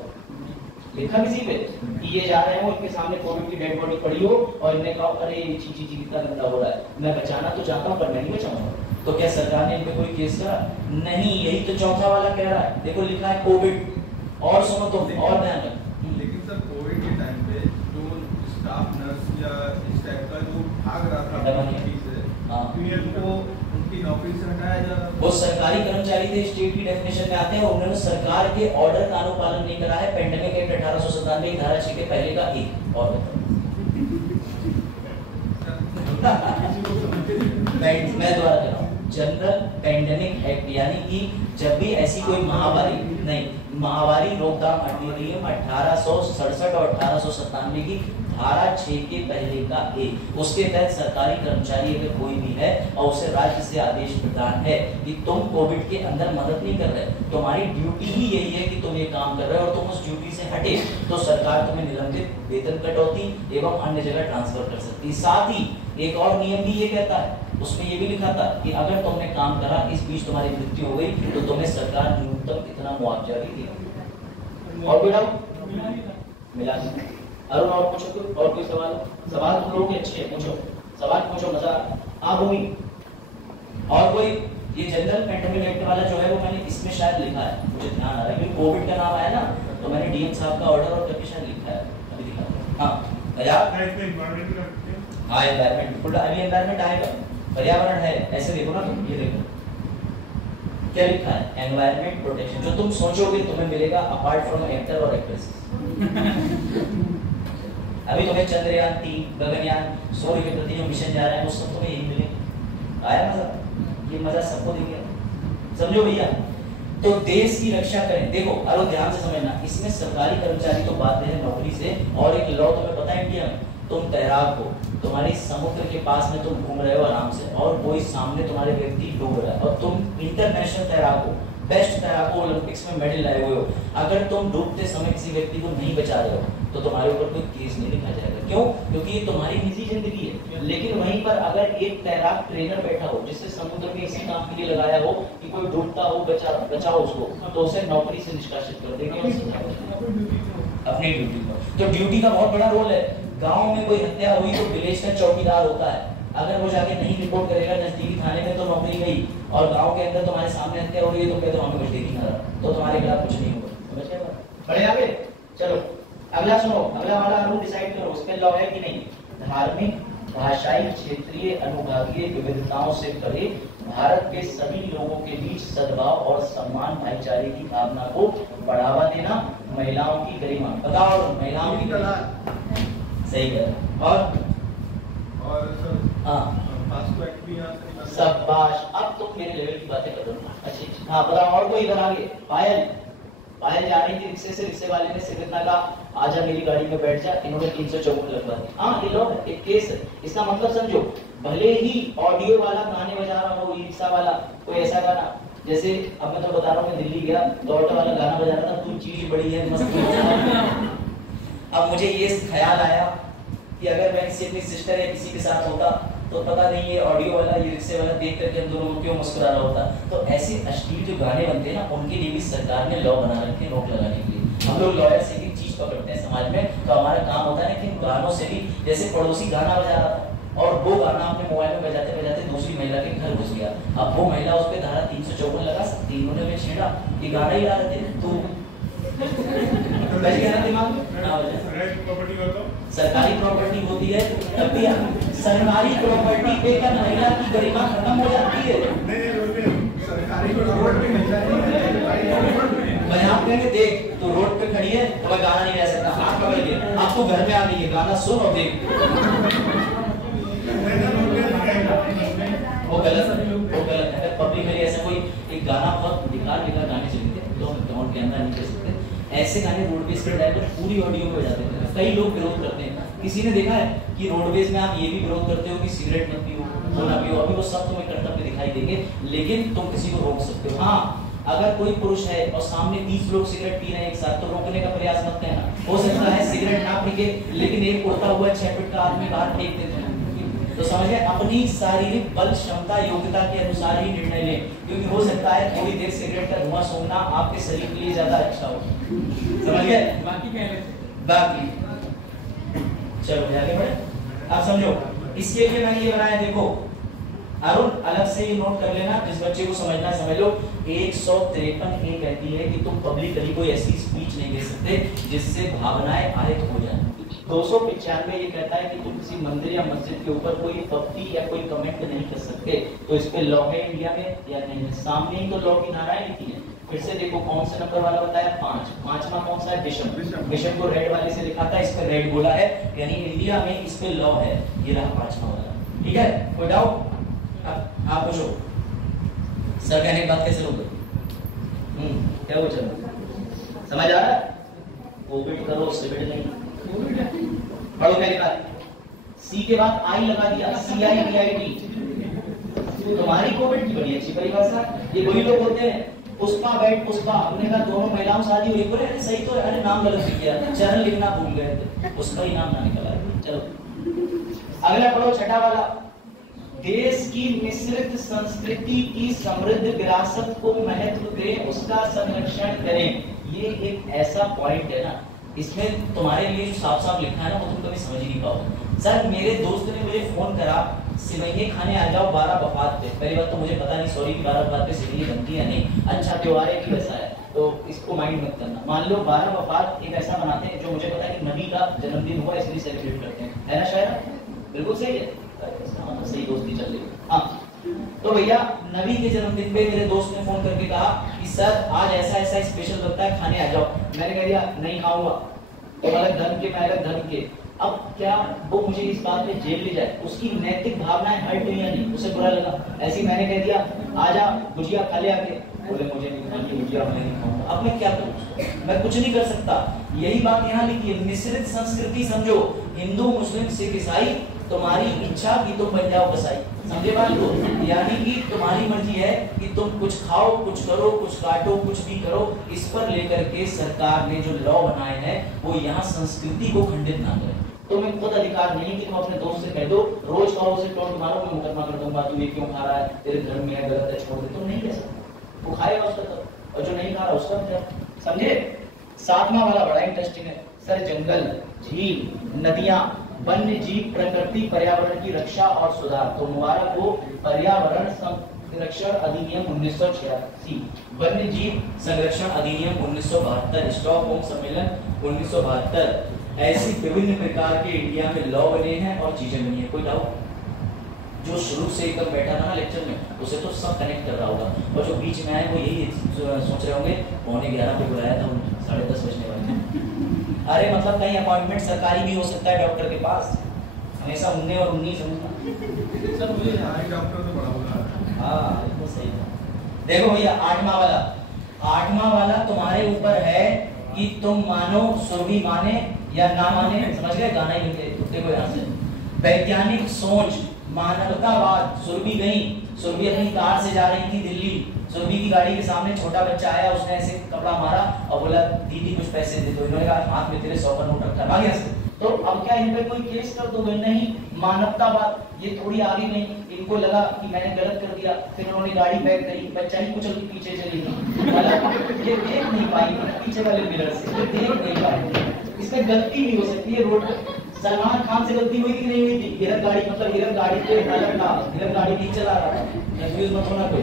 लिखा किसी पे कि ये जा रहे हो, इनके सामने कोविड की डेड बॉडी पड़ी हो और इनने कहा अरे ये चीज कितना गंदा हो रहा है, मैं बचाना तो चाहता हूँ पर मैं नहीं बचाऊंगा। तो क्या सरकार ने इन पे कोई केस करा? नहीं। यही तो चौथा वाला कह रहा है, देखो लिखा है कोविड, और सुनो तो और ध्यान रखो। लेकिन सर कोविड के टाइम पे जो स्टाफ नर्स या इस टाइप का जो भाग रहा था ड्यूटी से, उनको उनकी नौकरी से हटाया जा रहा था। वो सरकारी कर्मचारी थे, स्टेट की डेफिनेशन में आते हैं, उन्होंने सरकार के ऑर्डर का अनुपालन नहीं करा है। पेंडेमिक एक्ट 1897 की धारा 6 के पहले का एक और मैं दोबारा कह रहा हूँ, जनरल पेंडेमिक एक्ट, यानी कि जब भी ऐसी कोई महामारी नहीं, महामारी रोकथाम अधिनियम 1867 और 1897 की धारा 6 के पहले का एक, उसके तहत सरकारी कर्मचारी अगर कोई भी है और उसे राज्य से आदेश प्रदान है कि तुम कोविड के अंदर मदद नहीं कर रहे, तुम्हारी ड्यूटी ही यही है कि तुम ये काम कर रहे हो और तुम उस ड्यूटी से हटे, तो सरकार तुम्हें निलंबित, वेतन कटौती एवं अन्य जगह ट्रांसफर कर सकती है। साथ ही एक और नियम भी ये कहता है, उसमें ये भी लिखा था कि अगर तुमने काम करा, इस बीच तुम्हारी मृत्यु हो गई, तो तुम्हें सरकार न्यूनतम इतना मुआवजा भी देगी। और कोई डाउट? मिला अरुण, और पूछो, और कोई सवाल? सवाल तुम लोग अच्छे हैं, पूछो सवाल, पूछो, मजा आ भूमि। और कोई? ये जनरल पेंडेमिक एक्ट वाला जो है वो मैंने इसमें शायद लिखा है, मुझे ध्यान आ रहा है, क्योंकि कोविड का नाम आया ना, तो मैंने डीएम साहब का ऑर्डर और करके शायद लिखा है, अभी दिखा। हाँ हाँ, एनवायरमेंट, फुल अभी एनवायरमेंट आएगा, पर्यावरण है, ऐसे देखो ना तुम, ये देखो क्या लिखा है, एनवायरमेंट प्रोटेक्शन। जो तुम सोचोगे तुम्हें मिलेगा अपार्ट फ्रॉम एक्टर और एक्ट्रेस। अभी तुम्हें चंद्रयान 3, गगनयान, सूर्य के प्रति जो मिशन जा रहा है वो सब तुम्हें यही मिलेगा। आया मजा? ये मजा सबको देंगे, समझो भैया। तो देश की रक्षा करें। देखो अरे ध्यान से समझना, इसमें सरकारी कर्मचारी तो बात है नौकरी से, और एक लॉ तुम्हें पता है इंडिया में, तुम तैराक हो, तुम्हारी समुद्र के पास में तुम घूम रहे हो आराम से, और कोई सामने तुम्हारे व्यक्ति डूब रहा है, और तुम इंटरनेशनल तैराक हो, बेस्ट तैराक हो, ओलंपिक्स में मेडल लाए हुए हो, अगर तुम डूबते समय किसी व्यक्ति को नहीं बचा रहे हो तो तुम्हारे ऊपर कोई केस नहीं लिखा जाएगा। क्यों? क्योंकि ये तुम्हारी निजी जिंदगी है। लेकिन वहीं पर अगर एक तैराक ट्रेनर बैठा हो जिससे समुद्र में इसी काम के लिए लगाया हो कि कोई डूबता हो, बचाओ उसको, तो उसे नौकरी से निष्कासित कर देंगे अपनी ड्यूटी पर। तो ड्यूटी का बहुत बड़ा रोल है। गांव में कोई हत्या हुई तो विलेज का चौकीदार होता है, अगर वो जाके नहीं रिपोर्ट करेगा नजदीकी थाने में तो नौकरी गई, और गांव के अंदर तुम्हारे सामने हत्या हो रही है तो कहते हमें कुछ देखी ना, तो तुम्हारे खिलाफ कुछ नहीं होगा। समझ गए? बढ़े आगे चलो, अगला सुनो, अगला वाला रूल डिसाइड करो, उसमें लॉ है कि नहीं। धार्मिक, भाषाई, क्षेत्रीय, अनुभागीय विविधताओं से परे भारत के सभी लोगों के बीच सद्भाव और सम्मान, भाईचारे की भावना को बढ़ावा देना, महिलाओं की गरिमा, बताओ महिलाओं की गरिमा सही है। और सर हाँ शाबाश, अब तुम मेरे लेवल की बातें करो। अच्छा हाँ बताओ, और कोई इधर आगे? पायल जा रही थी रिक्शे से, रिक्शे वाले ने सिर्फ इतना कहा आजा मेरी गाड़ी में बैठ जा, इन्होंने 354 लगवा दी। हाँ ये लो, एक केस है। इसका मतलब समझो, भले ही ऑडियो वाला गाने बजा रहा हो, रिक्शा वाला कोई ऐसा गाना, जैसे अब मैं तो बता रहा हूँ, मैं दिल्ली गया तो ऑटो वाला गाना बजा रहा था, तू चीज बड़ी है मस्त। अब मुझे ये ख्याल आया कि अगर मैं किसी अपनी सिस्टर या किसी के साथ होता तो पता नहीं ये ऑडियो वाला, ये रिक्शे वाला देख करके हम दोनों को क्यों मुस्कुरा रहा होता। तो ऐसे अश्लील जो गाने बनते हैं ना, उनके लिए भी सरकार ने लॉ बना रखे हैं रोक लगाने के लिए। हम लोग लॉयर से भी चीज पकड़ते हैं समाज में, तो हमारा काम होता है कि गानों से भी, जैसे पड़ोसी गाना बजा रहा था और वो गाना अपने मोबाइल में बजाते बजाते दूसरी महिला के घर घुस गया, अब वो महिला उस पर धारा 354 लगा सकती, इन्होंने में छेड़ा, ये गाना ही गा रहे थे तो सरकारी प्रॉपर्टी होती है, तब भी सरकारी प्रॉपर्टी पे क्या महिला की गरिमा खत्म हो जाती है? सरकारी प्रॉपर्टी मैं आप कहेंगे देख तो रोड पे खड़ी है तो मैं गाना नहीं गा सकता, हाथ पकड़ के अब तो घर में आ गई है, गाना सुन और देख। वो गलत है। पब्लिक में ऐसा कोई एक गाना बहुत बेकार गाने चलते हैं तो हम कैमरा नहीं कर सकते, ऐसे गाने रोडवेज पे ड्राइवर पूरी ऑडियो में बजाते हैं। कई लोग विरोध करते हैं। किसी ने देखा है कि रोडवेज में आप ये भी विरोध करते हो कि सिगरेट मत पियो, वो ना पियो, अभी वो सब तुम्हें कर्तव्य दिखाई देंगे, लेकिन तुम किसी को रोक सकते हो। हाँ अगर कोई पुरुष है और सामने 30 लोग सिगरेट पी रहे हैं एक साथ, तो रोकने का प्रयास मत करना। हो सकता है सिगरेट ना पीके लेकिन एक उड़ता हुआ 6 फीट का आदमी बाहर फेंक देते हैं। तो समझ गए, अपनी शारीरिक बल क्षमता योग्यता के अनुसार ही निर्णय लें, क्योंकि हो सकता है थोड़ी देर सिगरेट का धुआं सूंघना आपके शरीर के लिए ज्यादा अच्छा हो। समझ गए? बाकी चलो आगे बढ़े। आप समझो, इसके लिए मैंने ये बनाया, देखो अरुण अलग से ये नोट कर लेना, जिस बच्चे को समझना समझ लो। 153 ये कहती है कि तुम पब्लिकली कोई ऐसी स्पीच नहीं दे सकते जिससे भावनाएं आहत हो जाए। 295 ये कहता है कि तुम किसी मंदिर या मस्जिद के ऊपर कोई पक्ति या कोई कमेंट नहीं कर सकते। तो इस पे लॉ है इंडिया में या नहीं? सामने ही तो लॉ की नाराएं लिखी है। फिर से देखो कौन से नंबर वाला बताया, 5। 5वां कौन सा है? विषम। विषम को रेड वाले से लिखा था, इस पे रेड बोला है, यानी इंडिया में इस पे लॉ है। ये रहा 5वां वाला। ठीक है, कोई डाउट? अब आप पूछो, सर कहने की बात कैसे लोगे? क्या वो चल समझ आ रहा है? कोविड करो, सिविड नहीं। पढ़ो पहली बात, सी के बाद आई लगा दिया, CIVID। तुम्हारी कोविड की बड़ी अच्छी परिभाषा। ये वही लोग होते हैं, पुष्पा बैठ पुष्पा, हमने कहा दोनों महिलाओं शादी हुई, बोले अरे सही तो है, अरे नाम गलत लिख दिया, चरण लिखना भूल गए थे, उसका ही नाम ना निकला। चलो अगला पढ़ो, छठा वाला, देश की मिश्रित संस्कृति की समृद्ध विरासत को महत्व दें, उसका संरक्षण करें। ये एक ऐसा पॉइंट है ना, इसमें तुम्हारे लिए साफ साफ लिखा है ना, वो तुम कभी समझ ही नहीं पाओगे। सर मेरे दोस्त ने मुझे फोन करा, सिवैये खाने आ जाओ 12 वफात पे। पहली बात तो मुझे पता नहीं, सॉरी 12 वफात पे सिवैये बनती है नहीं, अच्छा त्योहार है कि वैसा है, तो इसको माइंड मत करना। मान लो 12 वफात एक ऐसा बनाते हैं जो मुझे पता है कि नबी का जन्मदिन हुआ इसलिए सेलिब्रेट करते हैं, है ना? शायद बिल्कुल सही है, सही दोस्ती चल रही है। हाँ, तो भैया नबी के जन्मदिन पे मेरे दोस्त ने फोन करके कहा कि सर आज ऐसा ऐसा स्पेशल लगता है, खाने आ जाओ। मैंने कह दिया नहीं खाऊंगा, तो अलग धर्म के, मैं अलग धर्म के। अब क्या वो मुझे इस बात में जेल ले जाए? उसकी नैतिक भावनाएं हर्ट हुई या नहीं? उसे बुरा लगा, ऐसे ही मैंने कह दिया आजा गुजिया खा ले आके, बोले मुझे नहीं खानी गुजिया, मैं नहीं खाऊंगा। अब मैं क्या करूं? मैं कुछ नहीं कर सकता। यही बात यहाँ लिखी है, मिश्रित संस्कृति समझो, हिंदू मुस्लिम सिख ईसाई, तुम्हारी इच्छा कि तुम बन जाओ कसाई। समझे बात को? यानी कि तुम्हारी मर्जी है कि तुम कुछ खाओ, कुछ करो, कुछ काटो, कुछ भी करो। इस पर लेकर के सरकार ने जो लॉ बनाए हैं वो यहाँ संस्कृति को खंडित ना करे। तुम्हें खुद अधिकार नहीं कि तुम अपने दोस्त से कह दो रोज खाओ, उसे टोंट मारो, मैं मुकदमा कर दूंगा, तू ये क्यों खा रहा है, तेरे धर्म में है, गलत है, छोड़ दे। तुम नहीं कह सकते, वो खाएगा उसका तो, और जो नहीं खा रहा उसका क्या। समझे? 7वां वाला बड़ा इंटरेस्टिंग है सर, जंगल, झील, नदियां, वन्य जीव, प्रकृति, पर्यावरण की रक्षा और सुधार। तो मुबारक हो, पर्यावरण संरक्षण अधिनियम 1986, वन्य जीव संरक्षण अधिनियम 1972, स्टॉकहोम सम्मेलन 1972, ऐसी विभिन्न प्रकार के इंडिया में लॉ बने हैं और चीजें बनी है। कोई डाउट? जो शुरू से एकदम बैठा था ना लेक्चर में, उसे तो सब कनेक्ट कर रहा होगा, और जो बीच में आए वो यही सोच रहे होंगे 11:15 पे बुलाया था, 10:30 बजने वाले। अरे मतलब कहीं अपॉइंटमेंट सरकारी भी हो सकता है डॉक्टर के पास, हमेशा 19 और 19 समझना। सर मुझे डॉक्टर तो बड़ा होगा। हाँ बिल्कुल सही है। देखो भैया 8वां वाला तुम्हारे ऊपर है कि तुम मानो, सुरभि माने या ना माने। समझ गए? गाना ही लिखे। देखो यहाँ से, वैज्ञानिक सोच, मानवतावाद। सुरभि गई, सुरभि अपनी कार से जा रही थी दिल्ली, सुरभि की गाड़ी के सामने छोटा बच्चा आया, उसने ऐसे कपड़ा मारा और बोला दीदी कुछ पैसे दे दो। इन्होंने कहा हाथ में तेरे 100 का नोट रखा, भाग यहाँ से। तो अब क्या इन पे कोई केस कर दोगे? नहीं। मानवतावाद, ये थोड़ी आगे गई, इनको लगा कि मैंने गलत कर दिया, फिर उन्होंने गाड़ी बैक करी, बच्चा ही कुचल के पीछे चली गई। ये देख नहीं पाई पीछे वाले मिरर से, ये देख नहीं पाई। इसमें गलती भी हो सकती है रोड पर। सलमान खान से गलती हुई कि नहीं हुई थी? हिरन गाड़ी, मतलब हिरन गाड़ी पे अलग था, हिरन गाड़ी नहीं चला रहा था, कंफ्यूज मत होना कोई।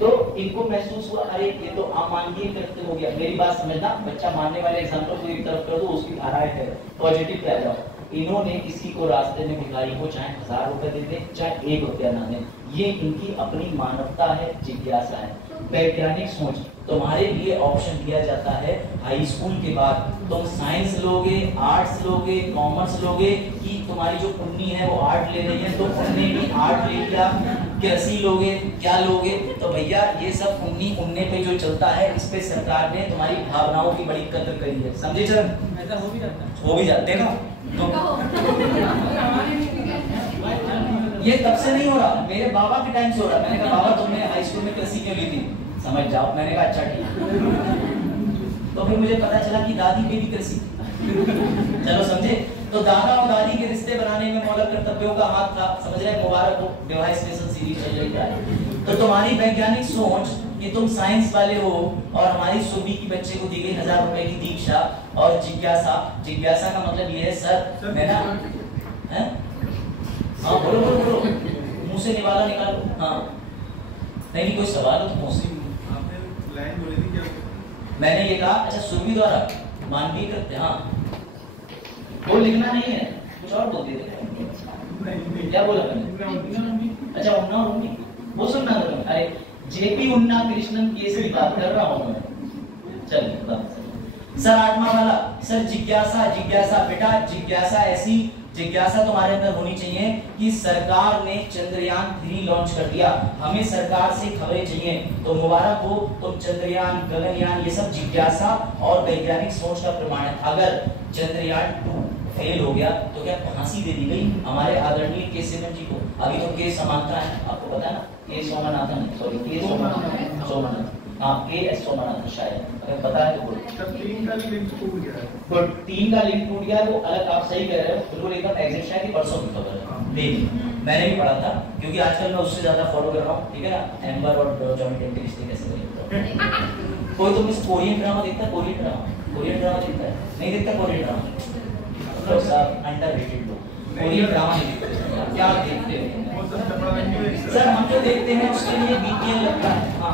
तो इनको महसूस हुआ अरे ये तो आम मानवीय कृत्य हो गया। मेरी बात समझना, बच्चा मानने वाले एग्जाम्पल को एक तरफ कर दो, उसकी धाराएं है, पॉजिटिव पे आ जाओ। इन्होंने किसी को रास्ते में भिखारी को चाहे 1000 रुपए दे दे, चाहे 1 रुपया ना दे, ये इनकी अपनी मानवता है, जिज्ञासा है। वैज्ञानिक सोच, तुम्हारे लिए ऑप्शन दिया जाता है हाई स्कूल के बाद, तुम साइंस लोगे, आर्ट्स लोगे, कॉमर्स लोगे, कि तुम्हारी जो पुन्नी है वो आर्ट ले रही है तो पुन्नी भी आर्ट ले लिया, कृषि लोगे, क्या लोगे? तो भैया ये सब उन्ने पे जो चलता है, इस पे सरकार ने तुम्हारी भावनाओं की बड़ी कदर करी है। समझे चरण? ऐसा हो भी जाता है, हो भी जाते हैं ना। ये तब से नहीं हो रहा, मेरे बाबा के टाइम से हो रहा। मैंने कहा बाबा तुमने हाई स्कूल में कृषि क्यों ली थी? समझ जाओ। मैंने कहा अच्छा ठीक। तो फिर मुझे पता चला कि दादी पे भी कृषि चलो समझे। तो दादा और दादी के रिश्ते बनाने में मौलिक कर्तव्यों का हाथ था। समझ रहे, मुबारक हो, विवाह स्पेशल सीरीज चल रही है। तो तुम्हारी वैज्ञानिक सोच कि तुम साइंस वाले हो और हमारी सुबी की बच्चे को दी गई 1000 रुपए की दीक्षा और जिज्ञासा। जिज्ञासा का मतलब ये है सर मैं ना हैं? हाँ बोलो बोलो बोलो, मुंह से निवाला निकालो। हाँ नहीं कोई सवाल हो तो पूछो। आपने लाइन बोली थी क्या? मैंने ये कहा अच्छा सुरभि द्वारा मानवीय कृत्य। हाँ वो लिखना नहीं है, कुछ और बोल देते। क्या बोला मैंने? अच्छा उन्ना उन्नी वो सुनना था। अरे जेपी उन्ना कृष्णन केस की बात कर रहा हूँ मैं। चलिए सर 8वां वाला सर जिज्ञासा। जिज्ञासा बेटा जिज्ञासा ऐसी जिज्ञासा तुम्हारे अंदर होनी चाहिए कि सरकार ने चंद्रयान 3 लॉन्च कर दिया, हमें सरकार से खबरें चाहिए। तो मुबारक हो, तुम चंद्रयान गगनयान ये सब जिज्ञासा और वैज्ञानिक सोच का प्रमाण है। अगर चंद्रयान 2 फेल हो गया तो क्या फांसी दे दी गई हमारे आदरणीय के जी को? अभी तो के समानता है, आपको पता है ना, के सोमनाथन, सॉरी के सोमनाथन, हाँ के एस सोमनाथन शायद, अगर पता है तो बोलो। 3 का लिंक टूट गया है। तो 3 का लिंक टूट गया वो अलग, आप सही कह रहे हो, बिल्कुल एकदम एग्जैक्ट है कि परसों की खबर है। देखिए मैंने भी पढ़ा था क्योंकि आजकल मैं उससे ज्यादा फॉलो कर रहा हूँ, ठीक है ना, एम्बर और जॉनी डेप के रिश्ते कैसे बने। कोई तुम इस कोरियन ड्रामा देखता है? कोरियन ड्रामा देखता है? नहीं देखता कोरियन ड्रामा? लोग सब अंडररेटेड लोग कोरियन ड्रामा नहीं देखते। क्या देखते हो सर? हम जो देखते हैं उसके लिए बीटीएल लगता है। हाँ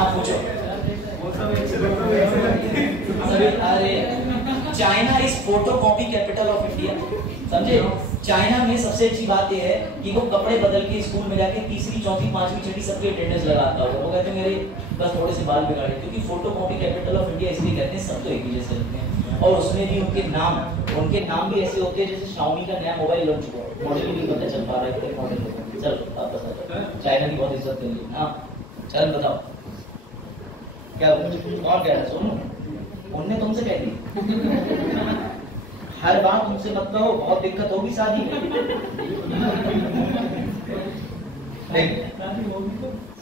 आप पूछो। अरे China is photocopy capital of India, समझे? चाइना में सबसे अच्छी बात यह है कि वो कपड़े बदल के स्कूल में जाके 3री 4वीं 5वीं 6वीं सबकी अटेंडेंस लगाता होगा। वो कहते हैं मेरे बस थोड़े से बाल बिगाड़े, क्योंकि फोटोकॉपी कैपिटल ऑफ इंडिया इसलिए कहते हैं, सब तो एक ही जैसे लगते हैं। और उसमें भी उनके नाम भी ऐसे होते हैं जैसे Xiaomi का नया मोबाइल लॉन्च हुआ, मॉडल भी नहीं पता चल पा रहा है कितने मॉडल है। चल आप बता, चाइना की बहुत इज्जत कर ली। हाँ चल बताओ क्या और क्या है? सुनो उनने तुमसे कह दी हर बात तुमसे मत कहो, बहुत दिक्कत होगी शादी में।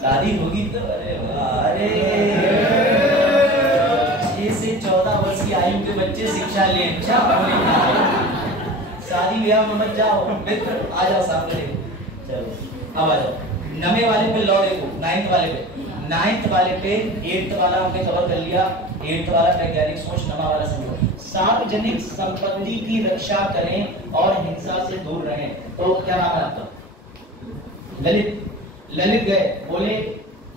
शादी होगी तो अरे 6 से 14 वर्ष की आयु के बच्चे शिक्षा ले, अच्छा शादी ब्याह में मत जाओ मित्र, आ जाओ सामने। चलो अब आ जाओ 9वें वाले पे लौ देखो, 9th वाले पे 8th वाला हमने कवर कर लिया। 8th वाला वैज्ञानिक सोच, 9वां वाला समझो। सार्वजनिक संपत्ति की रक्षा करें और हिंसा से दूर रहें। तो क्या नाम है आपका? ललित गए बोले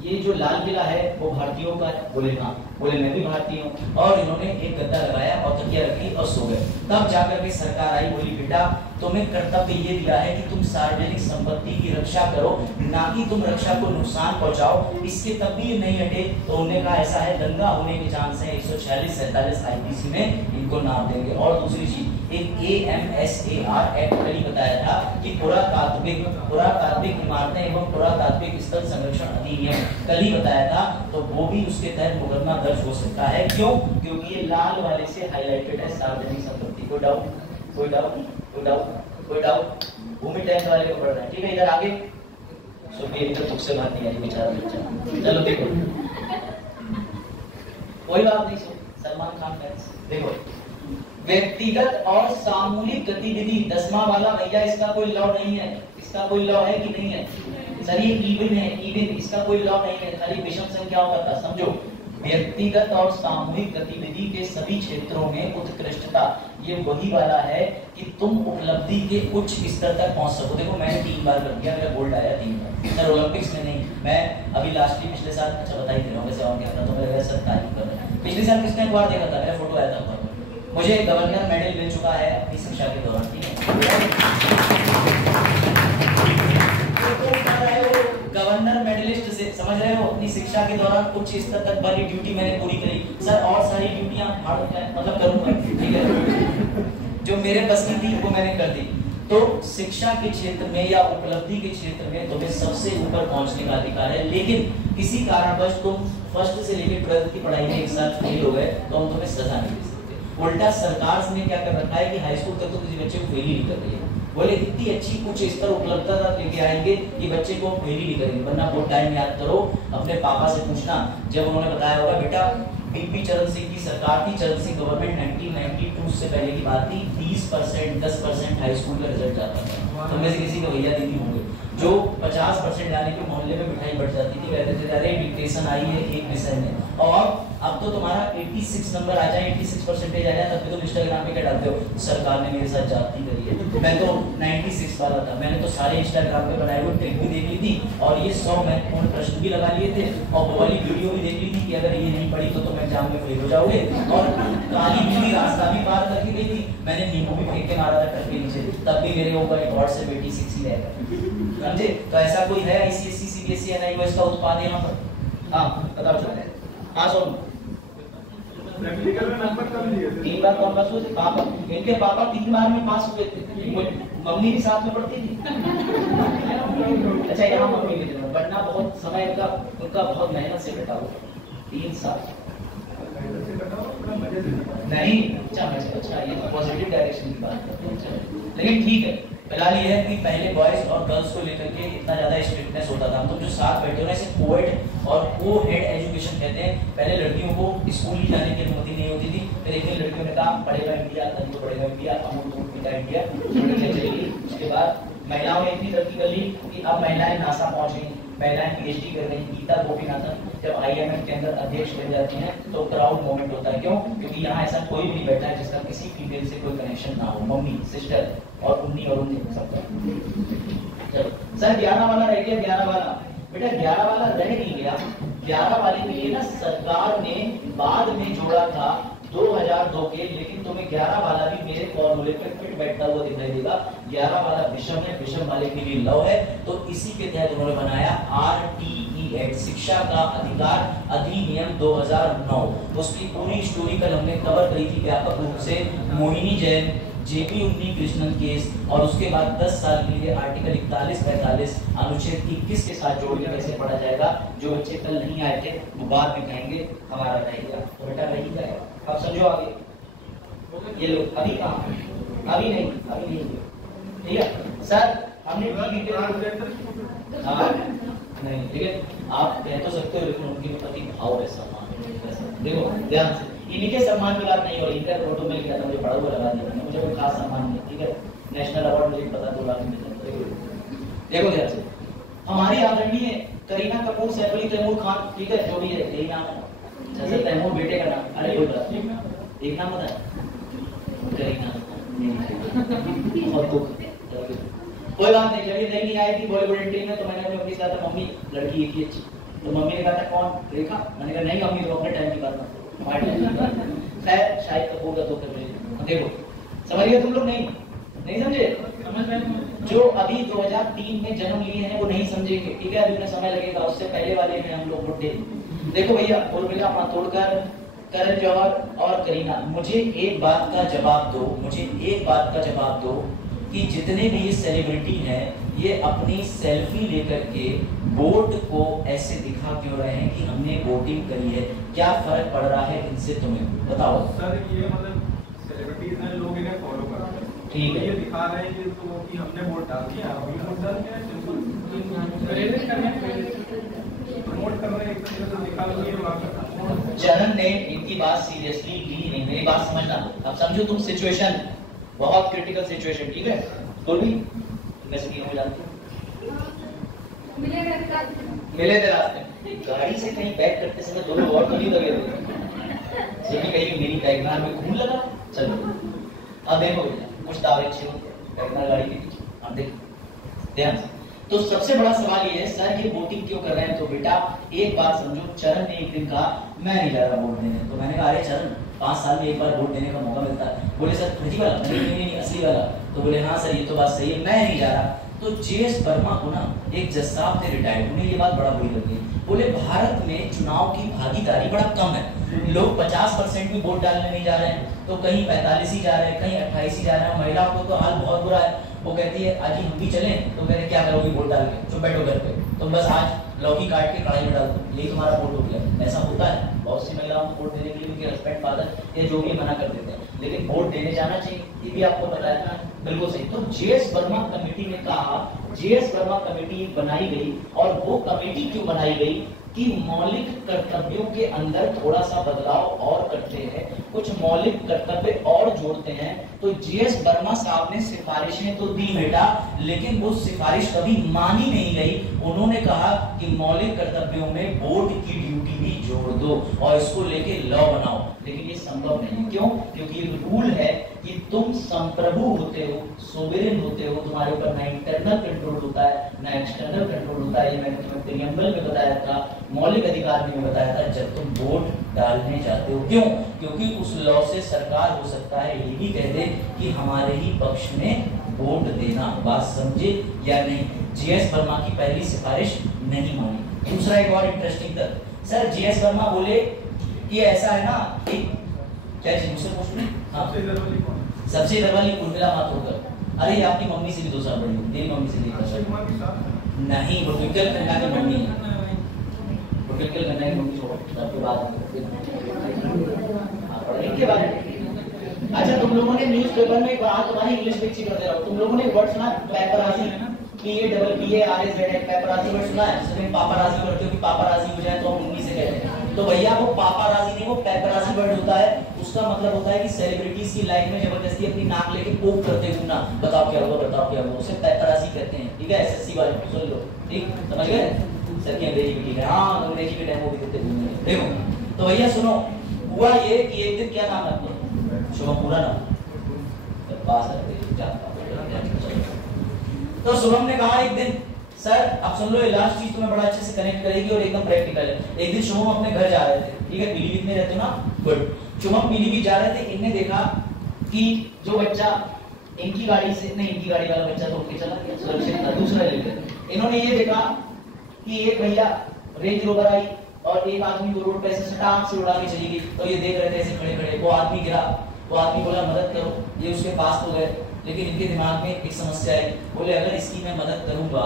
ये जो लाल किला है वो भारतीयों का है? बोले हाँ। बोले मैं भी भारतीय हूँ। और इन्होंने एक गद्दा लगाया और तकिया रखी और सो गए। तब जाकर के सरकार आई, बोली बेटा तुम्हें कर्तव्य ये दिया है कि तुम सार्वजनिक संपत्ति की रक्षा करो, ना कि तुम रक्षा को नुकसान पहुंचाओ। इसके तब भी नहीं हटे तो उन्होंने कहा ऐसा है दंगा होने के चांस है, 146-47 आईपीसी में इनको नाम देंगे। और दूसरी चीज एक AMSAR एक्ट कल बताया था कि पुरातात्विक इमारतें एवं पुरातात्विक स्थल संरक्षण अधिनियम कल ही बताया था, तो वो भी उसके तहत मुकदमा दर्ज हो सकता है। क्यों? क्योंकि ये लाल वाले से हाईलाइटेड है सार्वजनिक संपत्ति। कोई डाउट भूमि टैक्स वाले को पढ़ रहे हैं, ठीक है? इधर आगे सुनिए, इधर तुक से बात नहीं आई बेचारा बच्चा। चलो देखो कोई बात नहीं, सलमान खान फैंस देखो, व्यक्तिगत और सामूहिक गतिविधि 10वां वाला भैया, इसका कोई लॉ नहीं है। इसका कोई लॉ है कि नहीं है? सर ये इवन है, इवन इसका कोई लॉ नहीं है, खाली विषम संख्याओं का था। समझो व्यक्तिगत और सामूहिक गतिविधि के सभी क्षेत्रों में उत्कृष्टता, ये वही वाला है कि तुम उपलब्धि के उच्च स्तर तक पहुंच सको। देखो मैंने 3 बार कर दिया, मेरा गोल्ड आया 3 बार। सर ओलंपिक्स में नहीं, मैं अभी लास्टली पिछले साल, अच्छा बता ही दे रहा हूँ वैसे और क्या था, तो मेरे सर तारीफ कर रहे हैं। पिछले साल किसने अखबार देखा था, मेरा फोटो आया था ऊपर, मुझे गवर्नर मेडल मिल चुका है अपनी शिक्षा के दौरान, ठीक है? गवर्नर मेडलिस्ट से, समझ रहे हो, अपनी शिक्षा के दौरान उच्च स्तर तक वाली ड्यूटी मैंने पूरी करी। सर और सारी ड्यूटियां मतलब करूंगा, ठीक है, जो मेरे बस की थी वो मैंने कर दी। तो शिक्षा के क्षेत्र में या उपलब्धि के क्षेत्र में तुम्हें सबसे ऊपर पहुंचने का अधिकार है, लेकिन किसी कारणवश तुम फर्स्ट से लेकर 12th की पढ़ाई में एक साल फेल हो गए तो हम तुम्हें सजा नहीं दे सकते। उल्टा सरकार ने क्या कर रखा है कि हाई स्कूल तक तो किसी बच्चे को फेल ही नहीं कर रही है, बोले इतनी अच्छी उच्च स्तर उपलब्धता लेके आएंगे कि बच्चे को फेल ही नहीं करेंगे। वरना वो टाइम याद करो, अपने पापा से पूछना, जब उन्होंने बताया होगा बेटा बीपी चरण सिंह की सरकार थी, चरण सिंह गवर्नमेंट 1992 से पहले की बात थी, 30% 10% हाई स्कूल का रिजल्ट आता था। तो में से किसी को भैया दीदी होंगे जो 50% यानी कि मोहल्ले में मिठाई बढ़ जाती थी, कहते थे अरे डिक्टेशन आई है एक विषय में, और अब तो तुम्हारा 86 नंबर आ जाए, 86% आ जाए, तब भी तुम इंस्टाग्राम पे क्या डालते हो, सरकार ने मेरे साथ जाती करी है। मैं तो 96 वाला था, मैंने तो सारे इंस्टाग्राम पे बनाए हुए ट्रिक भी देख ली थी, और ये 100 महत्वपूर्ण प्रश्न भी लगा लिए थे, और वो वाली वीडियो भी देख ली थी कि अगर ये नहीं पढ़ी तो तुम एग्जाम में फेल हो जाओगे, और काली बिल्ली रास्ता भी पार करके गई थी, मैंने नींबू भी फेंक के मारा था ट्रक के नीचे, तब भी मेरे ऊपर एक से बेटी 6 ही रहेगा, समझे। तो ऐसा कोई है आईसीएसई सीबीएसई एनआईओ का उत्पाद यहाँ पर? हाँ बताओ चलो। हाँ सुन, प्रैक्टिकल में नंबर कम लिए थे, 3 बार कौन पास हुए थे? पापा, इनके पापा 3 बार में पास हुए थे, मम्मी भी साथ में पढ़ती थी। अच्छा यहाँ मम्मी भी थे, पढ़ना बहुत समय का उनका बहुत मेहनत से कटा हुआ 3 साल नहीं। अच्छा ये तो पॉजिटिव डायरेक्शन की बात करते हैं, लेकिन ठीक है। फिलहाल ये है कि पहले बॉयज और गर्ल्स को लेकर के इतना ज्यादा स्ट्रिक्टनेस होता था, तुम जो साथ बैठे हो ना इसे कोएड और को-एड एजुकेशन कहते हैं। पहले लड़कियों को स्कूल जाने की अनुमति नहीं होती थी, फिर एक दिन लड़कियों ने कहा पढ़ेगा इंडिया, तब तो पढ़ेगा इंडिया, अमूल दूध पीता इंडिया, चलेगी। उसके बाद महिलाओं ने इतनी तरक्की कर ली कि अब महिलाएं नासा पहुंच गई, महिलाएं पीएचडी कर रही। गीता गोपीनाथन जब आईएमएफ के अंदर अध्यक्ष बन जाती हैं तो प्राउड मोमेंट होता है। क्यों? क्योंकि यहाँ ऐसा कोई भी नहीं बैठा है जिसका किसी फीमेल से कोई कनेक्शन ना हो, मम्मी, सिस्टर और उन्नी और उन्नी सबका। चलो सर 11 वाला रह गया, 11 वाला बेटा 11 वाला रह नहीं गया। 11 वाले के लिए ना सरकार ने बाद में जोड़ा था 2002 के, लेकिन तुम्हें 11 वाला भी मेरे फॉर्मूले पे फिट बैठता हुआ दिखाई देगा। 11 वाला विषम है, विषम वाले के लिए लव है, तो इसी के तहत उन्होंने बनाया RTE एक्ट, शिक्षा का अधिकार अधिनियम 2009। उसकी पूरी स्टोरी कल हमने कवर करी थी व्यापक रूप से, मोहिनी जैन, जेपी उन्नी कृष्णन केस, और उसके बाद 10 साल के लिए आर्टिकल 41-45 अनुच्छेद 21 के साथ जोड़ के कैसे पढ़ा जाएगा। जो बच्चे कल नहीं आए थे वो बाद में कहेंगे हमारा रहेगा, तो बेटा रही जाएगा। अब समझो आगे ये लोग अभी कहाँ, अभी नहीं ठीक है सर। हमने हाँ नहीं, लेकिन आप कह तो सकते हो, लेकिन उनके प्रति भाव है, सम्मान। देखो ध्यान से, इनके सम्मान की बात नहीं हो रही, इनका फोटो मिल गया था, मुझे पढ़ा हुआ लगा दिया, मुझे कोई खास सम्मान नहीं, ठीक है। नेशनल अवार्ड मुझे पता 2 लाख मिलता। देखो ध्यान से, हमारी आदरणीय करीना कपूर, सैफ अली तैमूर खान, ठीक है, जो भी है यही नाम है। जैसे तैमूर बेटे का नाम, अरे कोई बात नहीं, एक नाम बताया करीना, बहुत दुख, कोई बात नहीं। चलिए नहीं आई थी बॉलीवुड इंडस्ट्री में, तो मैंने अपनी मम्मी से कहा था मम्मी लड़की एक ही अच्छी, तो मम्मी ने कहा था कौन, रेखा। मैंने कहा नहीं मम्मी, तो अपने टाइम की बात ना, हमारे टाइम की बात। खैर शायद कपूर का तो कर रही। देखो समझिए तुम लोग, नहीं समझे। जो अभी 2003 में जन्म लिए हैं वो नहीं समझेंगे, ठीक है, अभी उन्हें समय लगेगा। उससे पहले वाले में हम लोग बुढ़े। देखो भैया, उर्मिला मातोंडकर, करण जौहर और करीना, मुझे एक बात का जवाब दो, कि जितने भी ये सेलिब्रिटी हैं ये अपनी सेल्फी लेकर के बोर्ड को ऐसे दिखा क्यों रहे हैं कि हमने वोटिंग करी है? क्या फर्क पड़ रहा है इनसे, तुम्हें बताओ। सर ये मतलब सेलिब्रिटीज हैं, लोग इन्हें फॉलो करते हैं, ठीक है, ये दिखा रहे हैं कि हमने वोट डाल दिया, वोट डाल के प्रमोट कर रहे हैं, एक तरीके से दिखा लो। चरण ने इनकी बात सीरियसली ली नहीं, मेरी बात समझना। अब समझो तुम सिचुएशन, बहुत क्रिटिकल सिचुएशन, ठीक है। तो भी मैं से नहीं हो जानती, मिले थे रास्ते, गाड़ी से कहीं बैक करते समय दोनों और तो नहीं लगे थे, ये भी कहीं मेरी बैकग्राउंड में घूम लगा। चलो अब देखो कुछ दावे अच्छे होते हैं बैकग्राउंड गाड़ी के पीछे, अब देखो ध्यान से। तो सबसे बड़ा सवाल ये है सर ये वोटिंग क्यों कर रहे हैं? तो बेटा एक बात समझो, चरण ने एक दिन कहा मैं नहीं जा रहा वोट देने, तो मैंने कहा अरे चरण 5 साल में एक बार वोट देने का मौका मिलता है। बोले सर फर्जी वाला? नहीं असली वाला। तो बोले हाँ सर ये तो बात सही है, मैं नहीं जा रहा। तो जेएस वर्मा को ना एक जज साहब थे रिटायर्ड, उन्हें ये बात बड़ा बुरी लगी। बोले भारत में चुनाव की भागीदारी बड़ा कम है, लोग 50% भी वोट डालने नहीं जा रहे हैं, तो कहीं 45 ही जा रहे हैं, कहीं 28 ही जा रहे हैं। महिलाओं को तो हाल बहुत बुरा है, वो कहती है आज ही हम भी चलें, तो कहते क्या करोगी वोट डाल के, तो बैठो घर पे, तुम बस आज लौकी काट के कढ़ाई में डाल दो, यही तुम्हारा वोट हो गया। ऐसा होता है, बहुत सी महिलाओं को वोट देने के लिए उनके हस्बैंड फादर या जो भी मना कर देते हैं, लेकिन वोट देने जाना चाहिए, ये भी आपको पता है। बिल्कुल सही। तो जेएस वर्मा कमेटी ने कहा, जेएस वर्मा कमेटी बनाई गई, और वो कमेटी क्यों बनाई गई कि मौलिक कर्तव्यों के अंदर थोड़ा सा बदलाव और करते हैं, कुछ मौलिक कर्तव्य और जोड़ते हैं। तो जीएस वर्मा साहब ने सिफारिशें तो दी बेटा, लेकिन वो सिफारिश कभी मानी नहीं गई। उन्होंने कहा कि मौलिक कर्तव्यों में बोर्ड की ड्यूटी भी जोड़ दो और इसको लेके लॉ बनाओ, लेकिन ये संभव नहीं। क्यों? क्योंकि एक रूल है कि तुम संप्रभु होते हो, सोवरेन होते हो, तुम्हारे ऊपर ना इंटरनल कंट्रोल होता है ना एक्सटर्नल कंट्रोल होता है। ये मैंने तुम्हें प्रीएम्बल में बताया था, मौलिक अधिकार में बताया था, जब तुम वोट डालने जाते हो। क्यों? क्योंकि उस लॉ से सरकार हो सकता है ये भी कह दे कि हमारे ही पक्ष में वोट देना। बात समझे या नहीं? जीएस वर्मा की पहली सिफारिश नहीं मानी। दूसरा एक और इंटरेस्टिंग तथ्य, सर जीएस वर्मा बोले कि ऐसा है ना, एक क्या चीज मुझसे पूछ रहे? सबसे इधर वाली उर्मिला मातोंडकर। अरे आपकी मम्मी से भी 2 साल बड़ी है, मेरी मम्मी से भी नहीं, वो ट्विंकल खन्ना की मम्मी है। ट्विंकल खन्ना की मम्मी छोड़ो, सबके बाद इनके बारे में। अच्छा, तुम लोगों ने न्यूज़पेपर में एक बात, तुम्हारी इंग्लिश में अच्छी कर दे रहा हूं, तुम लोगों ने वर्ड सुना पेपराजी, PAPARAZI, पेपराजी वर्ड सुना है? जिसमें पापाराजी करते हो कि पापाराजी हो जाए तो हम उन्हीं से कहते हैं। तो भैया वो पापाराजी नहीं, वो पेपराजी वर्ड होता है। उसका मतलब होता है कि सेलिब्रिटीज की लाइफ में जबरदस्ती अपनी नाक लेके पोक करते घूमना, बताओ क्या हुआ, बताओ क्या हुआ, उसे पेपराजी कहते हैं। ठीक है, SSC वाले सुन लो, ठीक समझ गए? सर की अंग्रेजी भी ठीक है, हाँ अंग्रेजी के डेमो भी देते घूमने। देखो तो भैया सुनो, हुआ ये कि एक दिन, क्या नाम है अपना? शुभम, पूरा नाम पास है। तो शुभम ने कहा एक दिन, सर अब सुन लो, ये लास्ट चीज तुम्हें बड़ा अच्छे से कनेक्ट करेगी और एकदम प्रैक्टिकल है। एक दिन शुभम अपने घर जा रहे थे, ठीक है, पीलीभीत में रहते हो ना, गुड। शुभम पीलीभीत जा रहे थे, इनने देखा कि जो बच्चा इनकी गाड़ी से, नहीं इनकी गाड़ी वाला बच्चा तो उनके चला गया, सुरक्षित था, दूसरा ले लिया। इन्होंने ये देखा कि एक भैया रेंज रोवर आई और एक आदमी को रोड पे ऐसे सटाक से उड़ा के चली गई। तो ये देख रहे थे ऐसे खड़े खड़े, वो आदमी गिरा, वो आदमी बोला मदद करो, ये उसके पास तो गए, लेकिन इनके दिमाग में एक समस्या है, बोले अगर इसकी मैं मदद करूंगा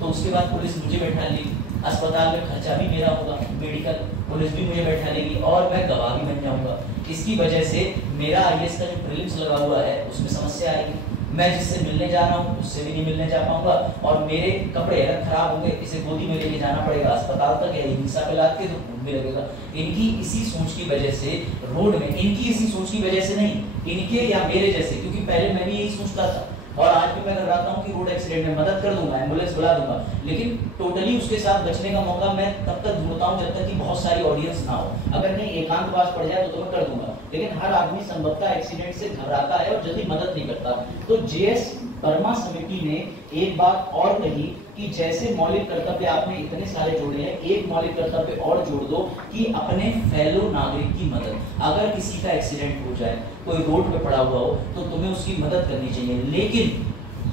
तो उसके बाद पुलिस मुझे बैठा लेगी, अस्पताल में खर्चा भी मेरा होगा, मेडिकल, पुलिस भी मुझे बैठा लेगी और मैं गवाह भी बन जाऊंगा। इसकी वजह से मेरा IAS का जो प्रीलिम्स लगा हुआ है उसमें समस्या आएगी, मैं जिससे मिलने जा रहा हूँ उससे भी नहीं मिलने जा पाऊंगा, और मेरे कपड़े अगर खराब होंगे, इसे गोदी में लेके जाना पड़ेगा अस्पताल तक, या हिंसा पे लाद के तो खून भी लगेगा। इनकी इसी सोच की वजह से रोड में, इनकी इसी सोच की वजह से नहीं, इनके या मेरे जैसे, क्योंकि पहले मैं भी यही सोचता था और आज भी मैं रहता हूँ कि रोड एक्सीडेंट में मदद कर दूंगा, एम्बुलेंस बुला दूंगा, लेकिन टोटली उसके साथ बचने का मौका मैं तब तक ढूंढता हूँ जब तक कि बहुत सारी ऑडियंस ना हो। अगर नहीं एकांतवास पड़ जाए तो मैं कर दूंगा, लेकिन हर आदमी संभवतः एक्सीडेंट से घबराता है और जल्दी मदद नहीं करता। तो जेएस वर्मा समिति ने एक बात और कही कि जैसे मौलिक कर्तव्य आपने इतने सारे जोड़े हैं, एक मौलिक कर्तव्य और जोड़ दो कि अपने फेलो नागरिक की मदद। अगर किसी का एक्सीडेंट हो जाए, कोई रोड पे पड़ा हुआ हो, तो तुम्हें उसकी मदद करनी चाहिए। लेकिन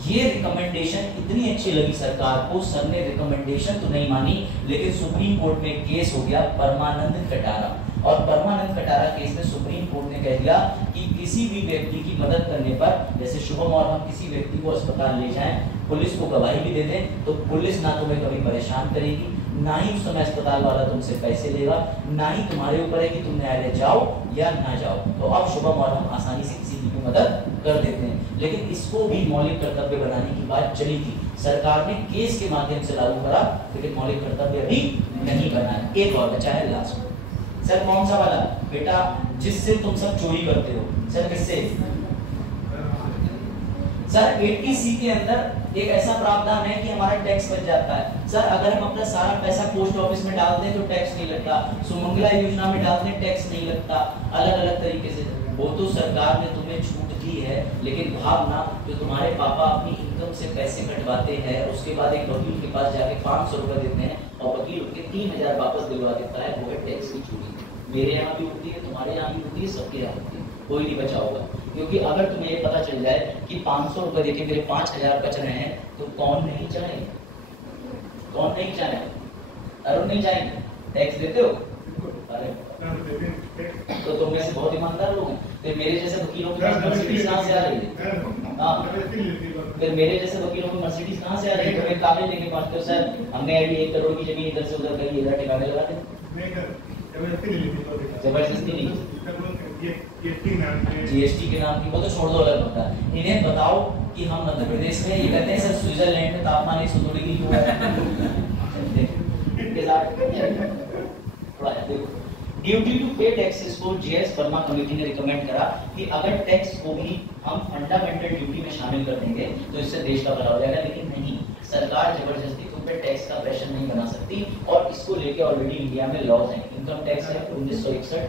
ये रिकमेंडेशन इतनी अच्छी लगी सरकार को, सर ने रिकमेंडेशन तो नहीं मानी, लेकिन सुप्रीम कोर्ट में केस हो गया परमानंद कटारा, और परमानंद कटारा केस में सुप्रीम कोर्ट ने कह दिया कि किसी भी व्यक्ति की मदद करने पर, जैसे शुभम और हम किसी व्यक्ति को अस्पताल ले जाएं, पुलिस को गवाही भी दे दें, तो पुलिस ना तुम्हें कभी परेशान करेगी, ना ही उस समय अस्पताल वाला तुमसे पैसे लेगा, ना ही तुम्हारे ऊपर है कि तुम न्यायालय जाओ या ना जाओ। तो अब शुभम और हम आसानी से किसी की मदद कर देते हैं। लेकिन इसको भी मौलिक कर्तव्य बनाने की बात चली थी, सरकार ने केस के माध्यम से लागू करा, लेकिन मौलिक कर्तव्य अभी नहीं बनाया। एक और बचा है लास्ट, सर कौन सा वाला बेटा? जिससे तुम सब चोरी करते हो। सर किससे? सर 80C के अंदर एक ऐसा प्रावधान है कि हमारा टैक्स बच जाता है। सर अगर हम अपना सारा पैसा पोस्ट ऑफिस में डाल दें तो टैक्स नहीं लगता, सुमंगला योजना में डाल दें टैक्स नहीं लगता, अलग अलग तरीके से। वो तो सरकार ने तुम्हें छूट दी है, लेकिन भावना जो तुम्हारे पापा अपनी इनकम से पैसे कटवाते हैं, उसके बाद एक वकील के पास जाके 500 रुपए देते हैं और वकील उनके 3000 वापस दिलवा देता है, वो है टैक्स की चोरी। मेरे यहाँ भी होती है, तुम्हारे यहाँ भी होती है, सबके यहाँ होती है, कोई नहीं बचा होगा। क्योंकि अगर तुम्हें ये पता चल जाए कि 500 रुपए देके मेरे 5000 बच रहे हैं, तो कौन नहीं चाहे? कौन नहीं चाहे? अरुण नहीं चाहेंगे? टैक्स देते हो? अरे तो तुम में से बहुत ईमानदार लोग हैं। फिर मेरे जैसे वकीलों की मर्सिडीज कहाँ से आ रही है? फिर मेरे जैसे वकीलों की मर्सिडीज कहाँ से आ रही है? तुम एक कागज लेके पहुंचते हो, सर हमने अभी 1 करोड़ की जमीन इधर से उधर करी, इधर ठिकाने लगा दें। जबरदस्ती नहीं, GST के नाम की, वो तो छोड़ दो, अलग होता है। इन्हें बताओ कि हम मध्य प्रदेश में, ये कहते हैं सर स्विट्जरलैंड में तापमान 102 डिग्री क्यों है। देखो, ड्यूटी टू पे टैक्सेस को जेएस वर्मा कमेटी ने रिकमेंड करा कि अगर टैक्स को भी हम फंडामेंटल ड्यूटी में शामिल कर देंगे तो इससे देश का भला हो जाएगा, लेकिन नहीं, सरकार जबरदस्ती तुम पे टैक्स का प्रेशर नहीं बना सकती। और इसको लेके ऑलरेडी इंडिया में लॉज हैं, income tax act 1961,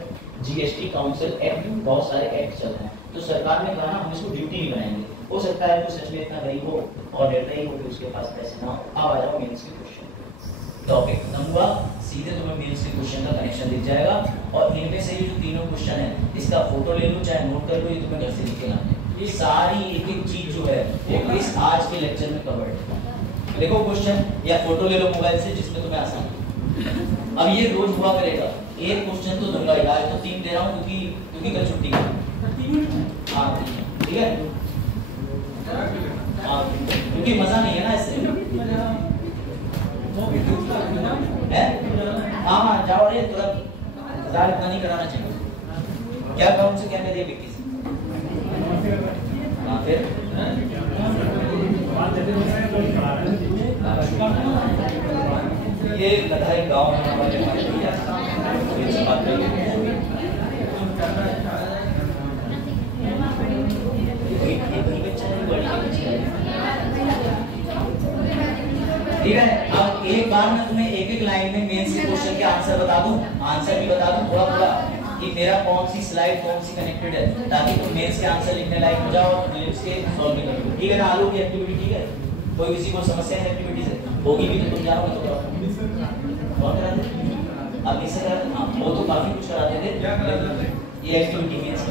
GST council act, बहुत सारे एक्ट चल रहे हैं। तो सरकार ने कहा हम इसको ड्यूटी नहीं बनाएंगे। हो सकता है तो सच में इतना गरीब हो और निर्दयी हो कि उसके पास पैसे ना हो। अब आ जाओ मेंस के क्वेश्चन, टॉपिक खत्म हुआ, सीधे तुम्हें मेंस के क्वेश्चन का कनेक्शन दिख जाएगा। और इनमें से ये जो तीनों क्वेश्चन है, इसका फोटो ले लो चाहे नोट कर लो, ये तुम्हें घर से लिख के लाना है। ये सारी एक एक चीज जो है वो इस आज के लेक्चर में कवर्ड है। देखो क्वेश्चन या फोटो ले लो मोबाइल से जिसमें तुम्हें आसान। अब ये रोज हुआ करेगा, एक क्वेश्चन तो दूंगा ही, आज तो 3 दे रहा हूँ क्योंकि कल छुट्टी है। हाँ ठीक है, हाँ क्योंकि मजा नहीं है ना इससे। हाँ जाओ रे, तुरंत हजार इतना नहीं कराना चाहिए। क्या कहूँ से क्या मेरे विक्की से। हाँ फिर ये गधाई गाँव में हमारे बात करेंगे। ठीक है, अब एक बार मैं तुम्हें एक एक लाइन में मेंस के क्वेश्चन के आंसर बता दूं, आंसर भी बता दूं थोड़ा थोड़ा कि मेरा कौन सी स्लाइड कौन सी कनेक्टेड है, ताकि तुम मेंस के आंसर लिखने लायक हो जाओ और मेंस के सॉल्व भी कर लो। ठीक है ना, आलू की एक्टिविटी। ठीक है, कोई किसी को समस्या है एक्टिविटी से होगी भी तो तुम जाओगे तो कौन कराते? अब इससे कराते। हाँ वो तो काफी कुछ कराते थे, ये एक्टिविटी मेंस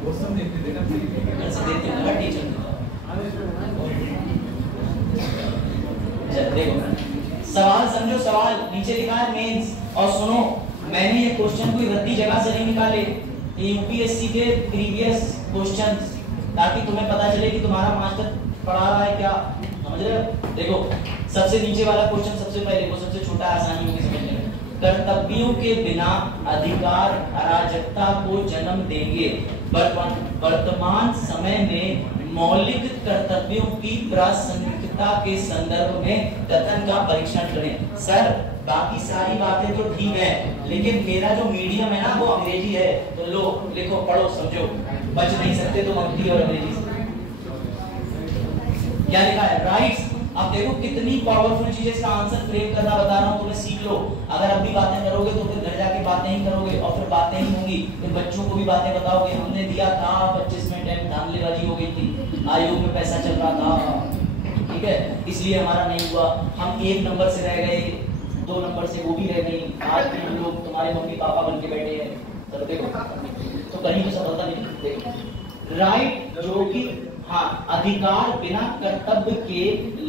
वो सब देखते थे ना, टीचर। देखो सवाल समझो, सवाल नीचे लिखा है मेंस। और सुनो, मैंने ये क्वेश्चन कोई रद्दी जगह से नहीं निकाले, ये यूपीएससी के प्रीवियस क्वेश्चंस, ताकि तुम्हें पता चले कि तुम्हारा मास्टर पढ़ा रहा है क्या, समझ रहे हो। देखो सबसे नीचे वाला क्वेश्चन सबसे पहले को, सबसे छोटा, आसानी होगी समझने में। कर्तव्यों के बिना अधिकार अराजकता को जन्म देंगे। वर्तमान समय में मौलिक कर्तव्यों की प्रासंगिकता के संदर्भ में कथन का परीक्षण करें। सर बाकी सारी बातें तो ठीक है, लेकिन मेरा जो मीडियम है ना वो अंग्रेजी है, तो लो लिखो, पढ़ो, समझो। बच नहीं सकते तुम अंग्रेजी और अंग्रेजी से। क्या लिखा है? राइट्स। अब देखो कितनी पावरफुल चीजें, इसका आंसर फ्रेम करना बता रहा हूँ तुम्हें, सीख लो। अगर अब भी बातें करोगे तो फिर घर जाके बातें ही करोगे, और फिर बातें ही होंगी, फिर बच्चों को भी बातें बताओगे। हमने दिया था 25 मिनट, धांधलीबाजी हो गई थी, आयोग में पैसा चल रहा था, ठीक है, इसलिए हमारा नहीं हुआ। हम 1 नंबर से रह गए, 2 नंबर से वो भी रह गई। आज भी हम लोग तुम्हारे मम्मी पापा बन के बैठे हैं। सर देखो तो कहीं तो सफलता नहीं। देखो राइट जो कि हाँ, अधिकार बिना कर्तव्य के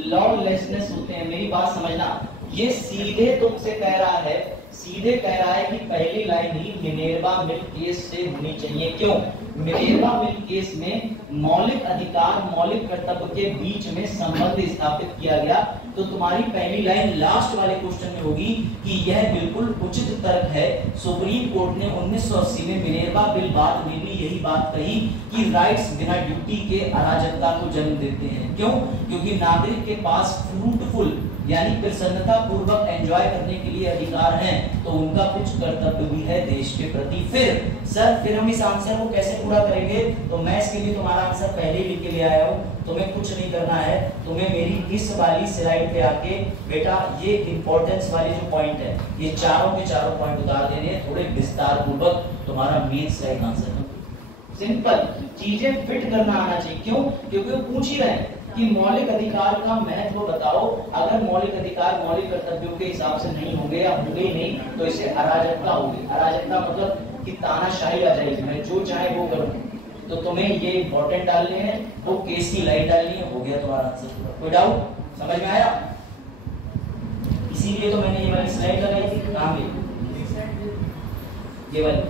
लॉलेसनेस होते हैं। मेरी बात समझना, ये सीधे तुमसे कह रहा है, सीधे कह रहा है कि पहली लाइन ही मिनेर्वा मिल्क केस से होनी चाहिए। क्यों? मिनेर्वा मिल्क केस में मौलिक अधिकार मौलिक कर्तव्य के बीच में संबंध स्थापित किया गया। तो तुम्हारी पहली लाइन लास्ट वाले क्वेश्चन में होगी कि यह बिल्कुल उचित तर्क है। सुप्रीम कोर्ट ने 1980 में मिनेर्वा बिल बाद में भी यही बात कही कि राइट्स बिना ड्यूटी के अराजकता को जन्म देते हैं। क्यों? क्योंकि नागरिक के पास फ्रूटफुल यानी प्रसन्नता पूर्वक एंजॉय करने के लिए अधिकार हैं, तो उनका कुछ कर्तव्य भी है देश के प्रति। फिर हम इस आंसर को कैसे पूरा करेंगे? तो मैं इसके लिए तुम्हारा आंसर पहले ही लिख के ले आया हूँ। तुम्हें कुछ नहीं करना है, तुम्हें मेरी इस वाली स्लाइड पे आके बेटा ये इंपॉर्टेंस वाले जो पॉइंट है, ये चारों के चारों पॉइंट उतार देने हैं थोड़े विस्तार पूर्वक। तुम्हारा मेन स्लाइड आंसर है। सिंपल चीजें फिट करना आना चाहिए। क्यों? क्योंकि वो पूछ ही रहे हैं कि मौलिक अधिकार का महत्व बताओ। अगर मौलिक अधिकार मौलिक कर्तव्यों के हिसाब से नहीं होंगे या होंगे ही नहीं, तो इसे अराजकता होगी। अराजकता मतलब कि तानाशाही आ जाएगी, मैं जो चाहे वो करूं। तो तुम्हें ये इंपॉर्टेंट डालने हैं, वो केस की लाइन डालनी है। हो गया तुम्हारा आंसर। कोई डाउट? समझ में आया? इसीलिए तो मैंने ये वाली स्लाइड लगाई थी। काम ये वाली।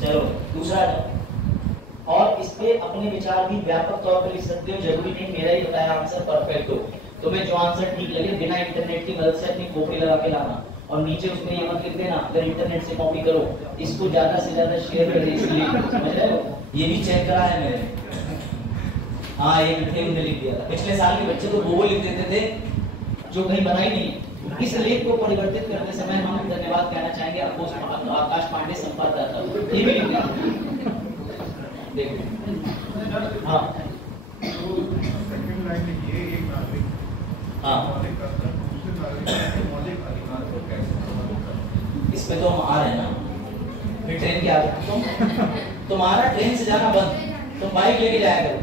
चलो दूसरा, और इस पे अपने विचार भी व्यापक तौर पर लिख सकते हो। जरूरी नहीं मेरा ही बताया आंसर परफेक्ट हो। तुम्हें जो आंसर ठीक लगे बिना इंटरनेट की मदद से अपनी कॉपी लगा के लाना। और नीचे उसमें ये मत लिख देना अगर इंटरनेट से कॉपी करो, इसको ज्यादा से ज्यादा शेयर करें, इसलिए समझ रहे हो, ये भी चेक करा है मैंने। हाँ ये लिखे उन्हें लिख दिया था, पिछले साल के बच्चे तो वो लिख देते थे जो कहीं बना ही नहीं। इस लेख को परिवर्तित करते समय हम धन्यवाद कहना चाहेंगे आकाश पांडे संपादक, ये भी लिख दिया। देखो हाँ इस पे तो हम आ रहे हैं ना, फिर ट्रेन की आदत तुम्हारा ट्रेन से जाना बंद, तुम बाइक लेके जाया करो।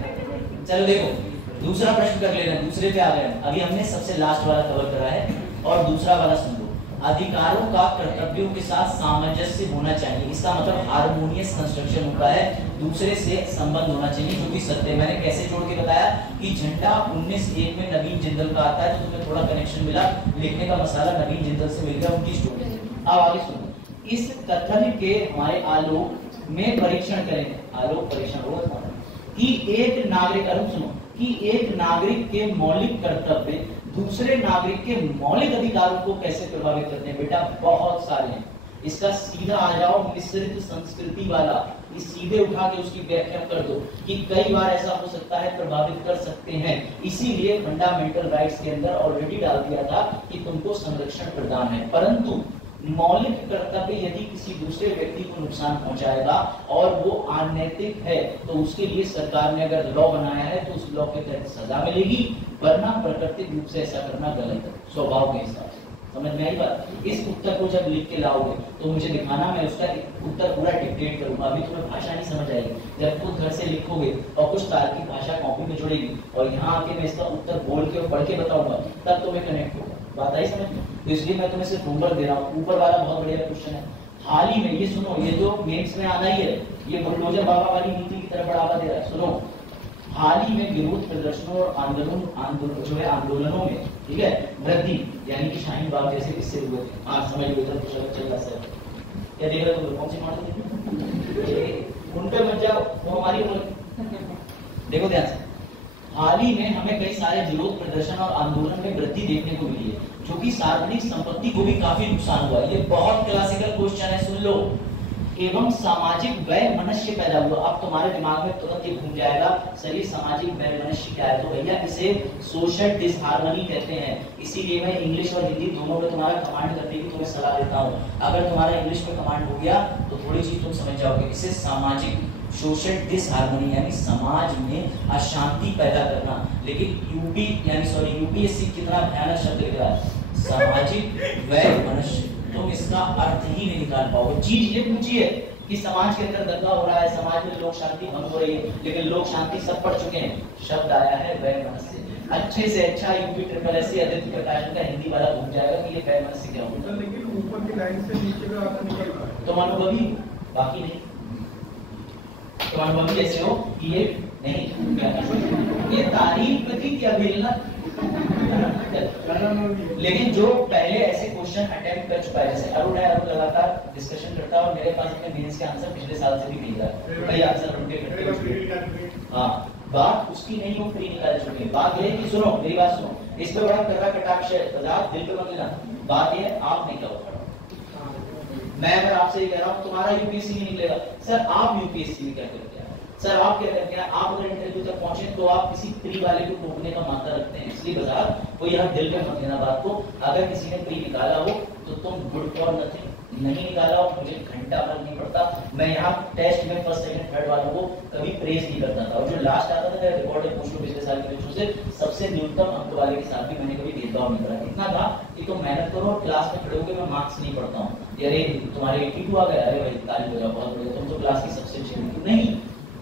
चलो देखो दूसरा प्रश्न कर ले रहे हैं, दूसरे पे आ गए। अभी हमने सबसे लास्ट वाला कवर करा है और दूसरा वाला सुन लो। अधिकारों का कर्तव्यों के साथ सामंजस्य होना चाहिए, इसका मतलब हार्मोनियस कंस्ट्रक्शन होता है, दूसरे से संबंध होना चाहिए, जो कि सत्य। मैंने कैसे जोड़ के बताया कि झंडा 1901 में नवीन जिंदल का आता है, तो तुम्हें थोड़ा कनेक्शन मिला, लिखने का मसाला नवीन जिंदल से मिल गया, उनकी स्टोरी। अब आगे सुनो, इस कथन के हमारे आलोक में परीक्षण करेंगे, आलोक परीक्षण होगा कि एक नागरिक, अरुण सुनो, कि एक नागरिक के मौलिक कर्तव्य दूसरे नागरिक के मौलिक अधिकारों को कैसे प्रभावित करते हैं। बेटा बहुत सारे हैं, इसका सीधा आ जाओ मिश्रित संस्कृति वाला, इस सीधे उठा के उसकी व्याख्या कर दो कि कई बार ऐसा हो सकता है प्रभावित कर सकते हैं। इसीलिए फंडामेंटल राइट्स के अंदर ऑलरेडी डाल दिया था कि तुमको संरक्षण प्रदान है, परंतु मौलिक कर्तव्य यदि किसी दूसरे व्यक्ति को नुकसान पहुंचाएगा और वो अनैतिक है तो उसके लिए सरकार ने अगर लॉ बनाया है तो उस लॉ के तहत सजा मिलेगी, वरना प्राकृतिक रूप से ऐसा करना गलत है स्वभाव के हिसाब से। समझ में आई बात? इस उत्तर को जब लिख के लाओगे तो मुझे दिखाना, मैं उसका उत्तर पूरा डिक्टेट करूंगा। अभी तुम्हें भाषा नहीं समझ आएगी, जब तुम घर से लिखोगे और कुछ तार्किक भाषा कॉपी में जुड़ेगी और यहाँ आके मैं इसका उत्तर बोल के और पढ़ के बताऊंगा, तब तुम्हें कनेक्ट होगा। बात आई समझ में? तो इसलिए मैं तुम्हें सिर्फ होमवर्क दे रहा हूँ। ऊपर वाला बहुत बढ़िया क्वेश्चन है, हाल ही में, ये सुनो, ये जो मेंस में आना ही है, ये बुलडोजर बाबा वाली नीति की तरफ बढ़ावा दे रहा है। सुनो, हाल ही में विरोध प्रदर्शनों और आंदोलनों में, ठीक है, वृद्धि, यानी कि शाहीन बाग जैसे किस्से हुए थे। हाँ समझ लो, इधर कुछ चल रहा है, क्या देख रहे हो? कौन सी मॉडल? उन पे मत जाओ, वो हमारी देखो ध्यान से। हाल ही में हमें कई सारे विरोध प्रदर्शन और आंदोलन में वृद्धि देखने को मिली है, जो कि सार्वजनिक संपत्ति को भी काफी नुकसान हुआ है। ये बहुत क्लासिकल क्वेश्चन है, सुन लो। एवं सामाजिक वय मनुष्य पैदा हुआ। अब तुम्हारे दिमाग में तुरंत ये घूम जाएगा, सर ये सामाजिक वय मनुष्य क्या है? तो भैया इसे सोशल डिसहार्मनी कहते हैं। इसीलिए मैं इंग्लिश और हिंदी दोनों में तुम्हारा कमांड करने की तुम्हें सलाह देता हूँ। अगर तुम्हारा इंग्लिश में कमांड हो गया तो थोड़ी चीज तुम समझ जाओगे। इसे सामाजिक, सोशल डिसहार्मनी यानी समाज में अशांति पैदा करना। लेकिन यूपीएससी कितना भयानक शब्द लिख रहा है, सामाजिक वय मनुष्य। तुम इसका अर्थ ही नहीं निकाल पाओगे। चीज ये पूछी है कि समाज के अंदर दंगा हो रहा है, समाज में लोक शांति भंग हो रही है, लेकिन लोक शांति सब पढ़ चुके हैं, शब्द आया है वय मनुष्य। अच्छे से अच्छा यूपी ट्रिपल एससी आदित्य प्रकाशन का हिंदी वाला घूम जाएगा कि ये वय मनुष्य क्या होता है। लेकिन ऊपर की लाइन से नीचे का आता निकल रहा है। तुम अनुभवी, बाकी नहीं। तुम अनुभवी ऐसे हो कि ये नहीं, ये तारीफ प्रतीक या अभिलना। लेकिन जो पहले ऐसे क्वेश्चन अटेम्प्ट कर चुका है, जैसे अरुण है, अरुण लगातार डिस्कशन करता है और मेरे पास अपने मेंस के आंसर पिछले साल से भी भेज रहा है, कई आंसर अरुण के करते। हाँ, बात उसकी नहीं, वो फ्री निकाल चुके हैं। बात ये कि सुनो मेरी बात सुनो, इस पे बड़ा कर्रा कटाक्ष है, बजात दिल पे मत लेना। बात ये आप नहीं करो, मैं अगर आपसे ये कह रहा हूँ तुम्हारा यूपीएससी नहीं निकलेगा, सर आप यूपीएससी में क्या करते हैं, सर आप क्या करते हैं, आप अगर इंटरव्यू तक पहुंचे तो आप किसी प्री वाले को टोकने का मानता रखते हैं। इसलिए बाजार को यहाँ दिल पे मत लेना बात को। अगर किसी ने प्री निकाला हो तो तुम गुड फॉर नथिंग, नहीं निकाला हो मुझे घंटा फर्क नहीं पड़ता। मैं यहाँ टेस्ट में फर्स्ट सेकंड थर्ड वालों को कभी प्रेज नहीं करता था, और जो लास्ट आता था रिकॉर्ड पूछ लो पिछले साल के बच्चों से, सबसे न्यूनतम अंक वाले के साथ भी मैंने कभी भेदभाव नहीं करा। इतना था कि तुम मेहनत करो और क्लास में खड़े होकर मैं मार्क्स नहीं पढ़ता हूँ, अरे तुम्हारे 82 आ गया, अरे भाई ताली बजाओ बहुत बढ़िया, तुम तो क्लास की सबसे अच्छी नहीं,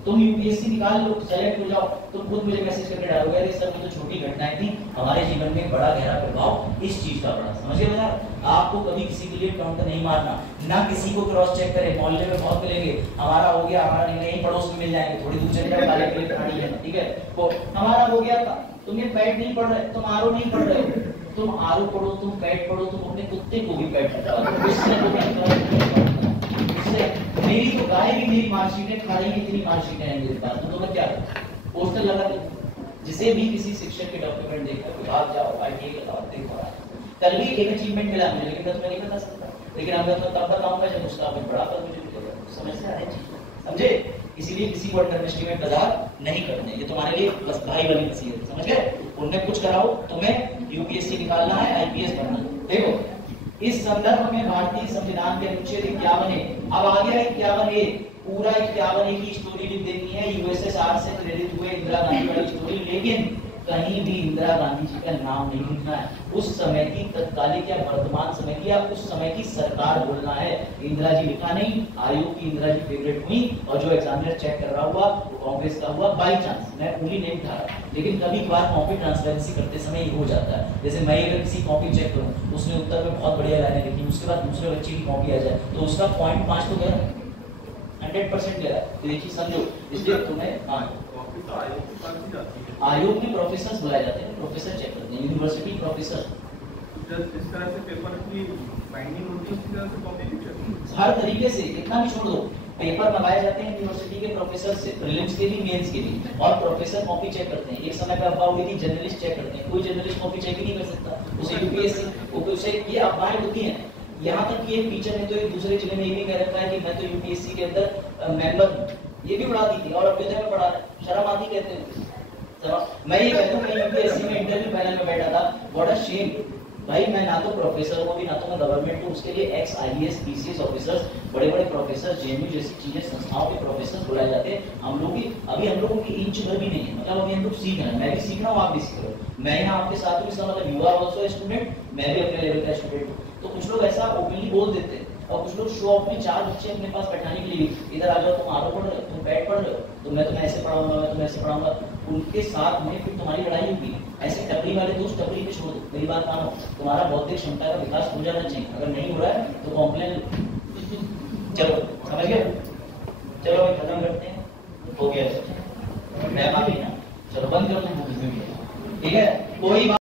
तुम यूपीएससी निकाल लो, सेलेक्ट हो जाओ, तुम खुद मुझे मैसेज करके डालोगे अरे सर वो तो छोटी घटनाएं थी, हमारे जीवन में बड़ा गहरा प्रभाव इस चीज का पड़ा। समझिए बेटा, आपको कभी किसी के लिए टॉन्ट नहीं मारना, ना किसी को क्रॉस चेक करें। मोहल्ले में बहुत मिलेंगे, हमारा हो गया, हमारा नहीं, यहीं पड़ोस में मिल जाएंगे, थोड़ी दूर चले जाए वाले के लिए कहानी है, ठीक है, वो हमारा हो गया था, तुम ये पैड नहीं पढ़ रहे, तुम आरओ नहीं पढ़ रहे, तुम आरओ पढ़ो, तुम पैड पढ़ो, तुम अपने कुत्ते को भी पैड पढ़ाओ। मेरी तो गाय भी मेरी मार्कशीट है, खा रही है, इतनी मार्कशीट है मेरे पास, तो मैं क्या करूं, पोस्टर लगा दे। जिसे भी किसी शिक्षक के डॉक्यूमेंट देखकर भाग जाओ, आईटी लगाओ, देखो कल भी एक अचीवमेंट मिला मुझे, लेकिन मैं नहीं बता सकता, लेकिन अब मैं तो तब बताऊंगा जब उसका कुछ बड़ा पद मुझे मिलेगा। समझ से आ रही चीज, समझे? इसीलिए किसी को अंडर एस्टिमेट बाजार नहीं करते, ये तुम्हारे लिए बस भाई वाली नसीहत है, समझ गए? उनमें कुछ कराओ, तुम्हें यूपीएससी निकालना है, आईपीएस बनना है। देखो इस संदर्भ में भारतीय संविधान के अनुच्छेद 51 अब आ गया 51A, पूरा 51A की स्टोरी लिख देनी है, यूएसएसआर से प्रेरित हुए इंदिरा गांधी वाली स्टोरी, लेकिन कहीं भी इंदिरा गांधी जी का नाम नहीं लिखना है। उस समय की तत्कालिक या वर्तमान समय की या उस समय की सरकार बोलना है, इंदिरा जी लिखा नहीं। आयोग की इंदिरा जी फेवरेट हुई और जो एग्जामिनर चेक कर रहा हुआ वो कांग्रेस का हुआ बाई चांस, मैं पूरी नहीं उठा रहा, लेकिन कभी कभार कॉपी ट्रांसपेरेंसी करते समय ये हो जाता है। जैसे मैं अगर किसी कॉपी चेक करूं, उसने उत्तर में बहुत बढ़िया लाइनें लिखी, उसके बाद दूसरे बच्चे की कॉपी आ जाए तो उसका 0.5 तो गया, 100% गया। तो देखिए समझो, इसलिए तुम्हें आयोग के प्रोफेसर बुलाए जाते हैं, प्रोफेसर चेक करते हैं, यूनिवर्सिटी प्रोफेसर। जब इस तरह से पेपर की बाइंडिंग होती है, इस तरह से कॉपी भी चलती है हर तरीके से, इतना भी छोड़ दो, पेपर मंगाए जाते हैं यूनिवर्सिटी के प्रोफेसर से, प्रीलिम्स के भी मेंस के भी, और प्रोफेसर कॉपी चेक करते हैं। एक समय पे अफवाह हुई थी जर्नलिस्ट चेक करते हैं, कोई जर्नलिस्ट कॉपी चेक ही नहीं कर सकता, उसे यूपीएससी, उसे ये अफवाहें होती हैं। यहाँ तक कि एक टीचर ने तो एक दूसरे जिले में ये भी कह रखा है कि मैं तो यूपीएससी के अंदर मेंबर हूँ, ये भी उड़ा दी थी और अभ्युदय में पढ़ा, शर्म आती कहते हैं। मैं ये कहता हूँ मैं यूपीएससी में इंटरव्यू पैनल में बैठा था, व्हाट अ शेम भाई, मैं ना तो प्रोफेसर हूँ अभी, ना तो मैं गवर्नमेंट हूँ, उसके लिए एक्स आईएएस पीसीएस ऑफिसर्स, बड़े बड़े प्रोफेसर, जेएनयू जैसी चीजें संस्थाओं के प्रोफेसर बुलाए जाते हैं। हम लोग भी अभी, हम लोगों की इंच भर भी नहीं है, मतलब अभी हम लोग सीख रहे हैं, मैं भी सीख रहा हूँ, आप भी सीख रहे हो, मैं यहाँ आपके साथ हूँ, इसका मतलब यू आर आल्सो स्टूडेंट, मैं भी अपने लेवल का स्टूडेंट हूँ। तो कुछ लोग ऐसा ओपनली बोल देते हैं और कुछ लोग शो ऑफ में 4 बच्चे अपने पास बैठाने के लिए, इधर आ जाओ, तुम आरो पढ़ रहे हो, तुम बैठ पढ़ रहे हो, तो मैं तुम्हें ऐसे पढ़ाऊंगा, मैं तुम्हें ऐसे पढ़ाऊंगा, उनके साथ में फिर तुम्हारी लड़ाई होगी। ऐसे टपरी वाले दोस्त टपरी पे छोड़ दो, मेरी बात मानो, तुम्हारा बौद्धिक क्षमता का विकास हो जाना चाहिए, अगर नहीं हो रहा है तो कॉम्प्लेन। चलो समझ गए, चलो भाई खत्म करते हैं, हो गया मैं माफी ना, चलो बंद कर दो, ठीक है कोई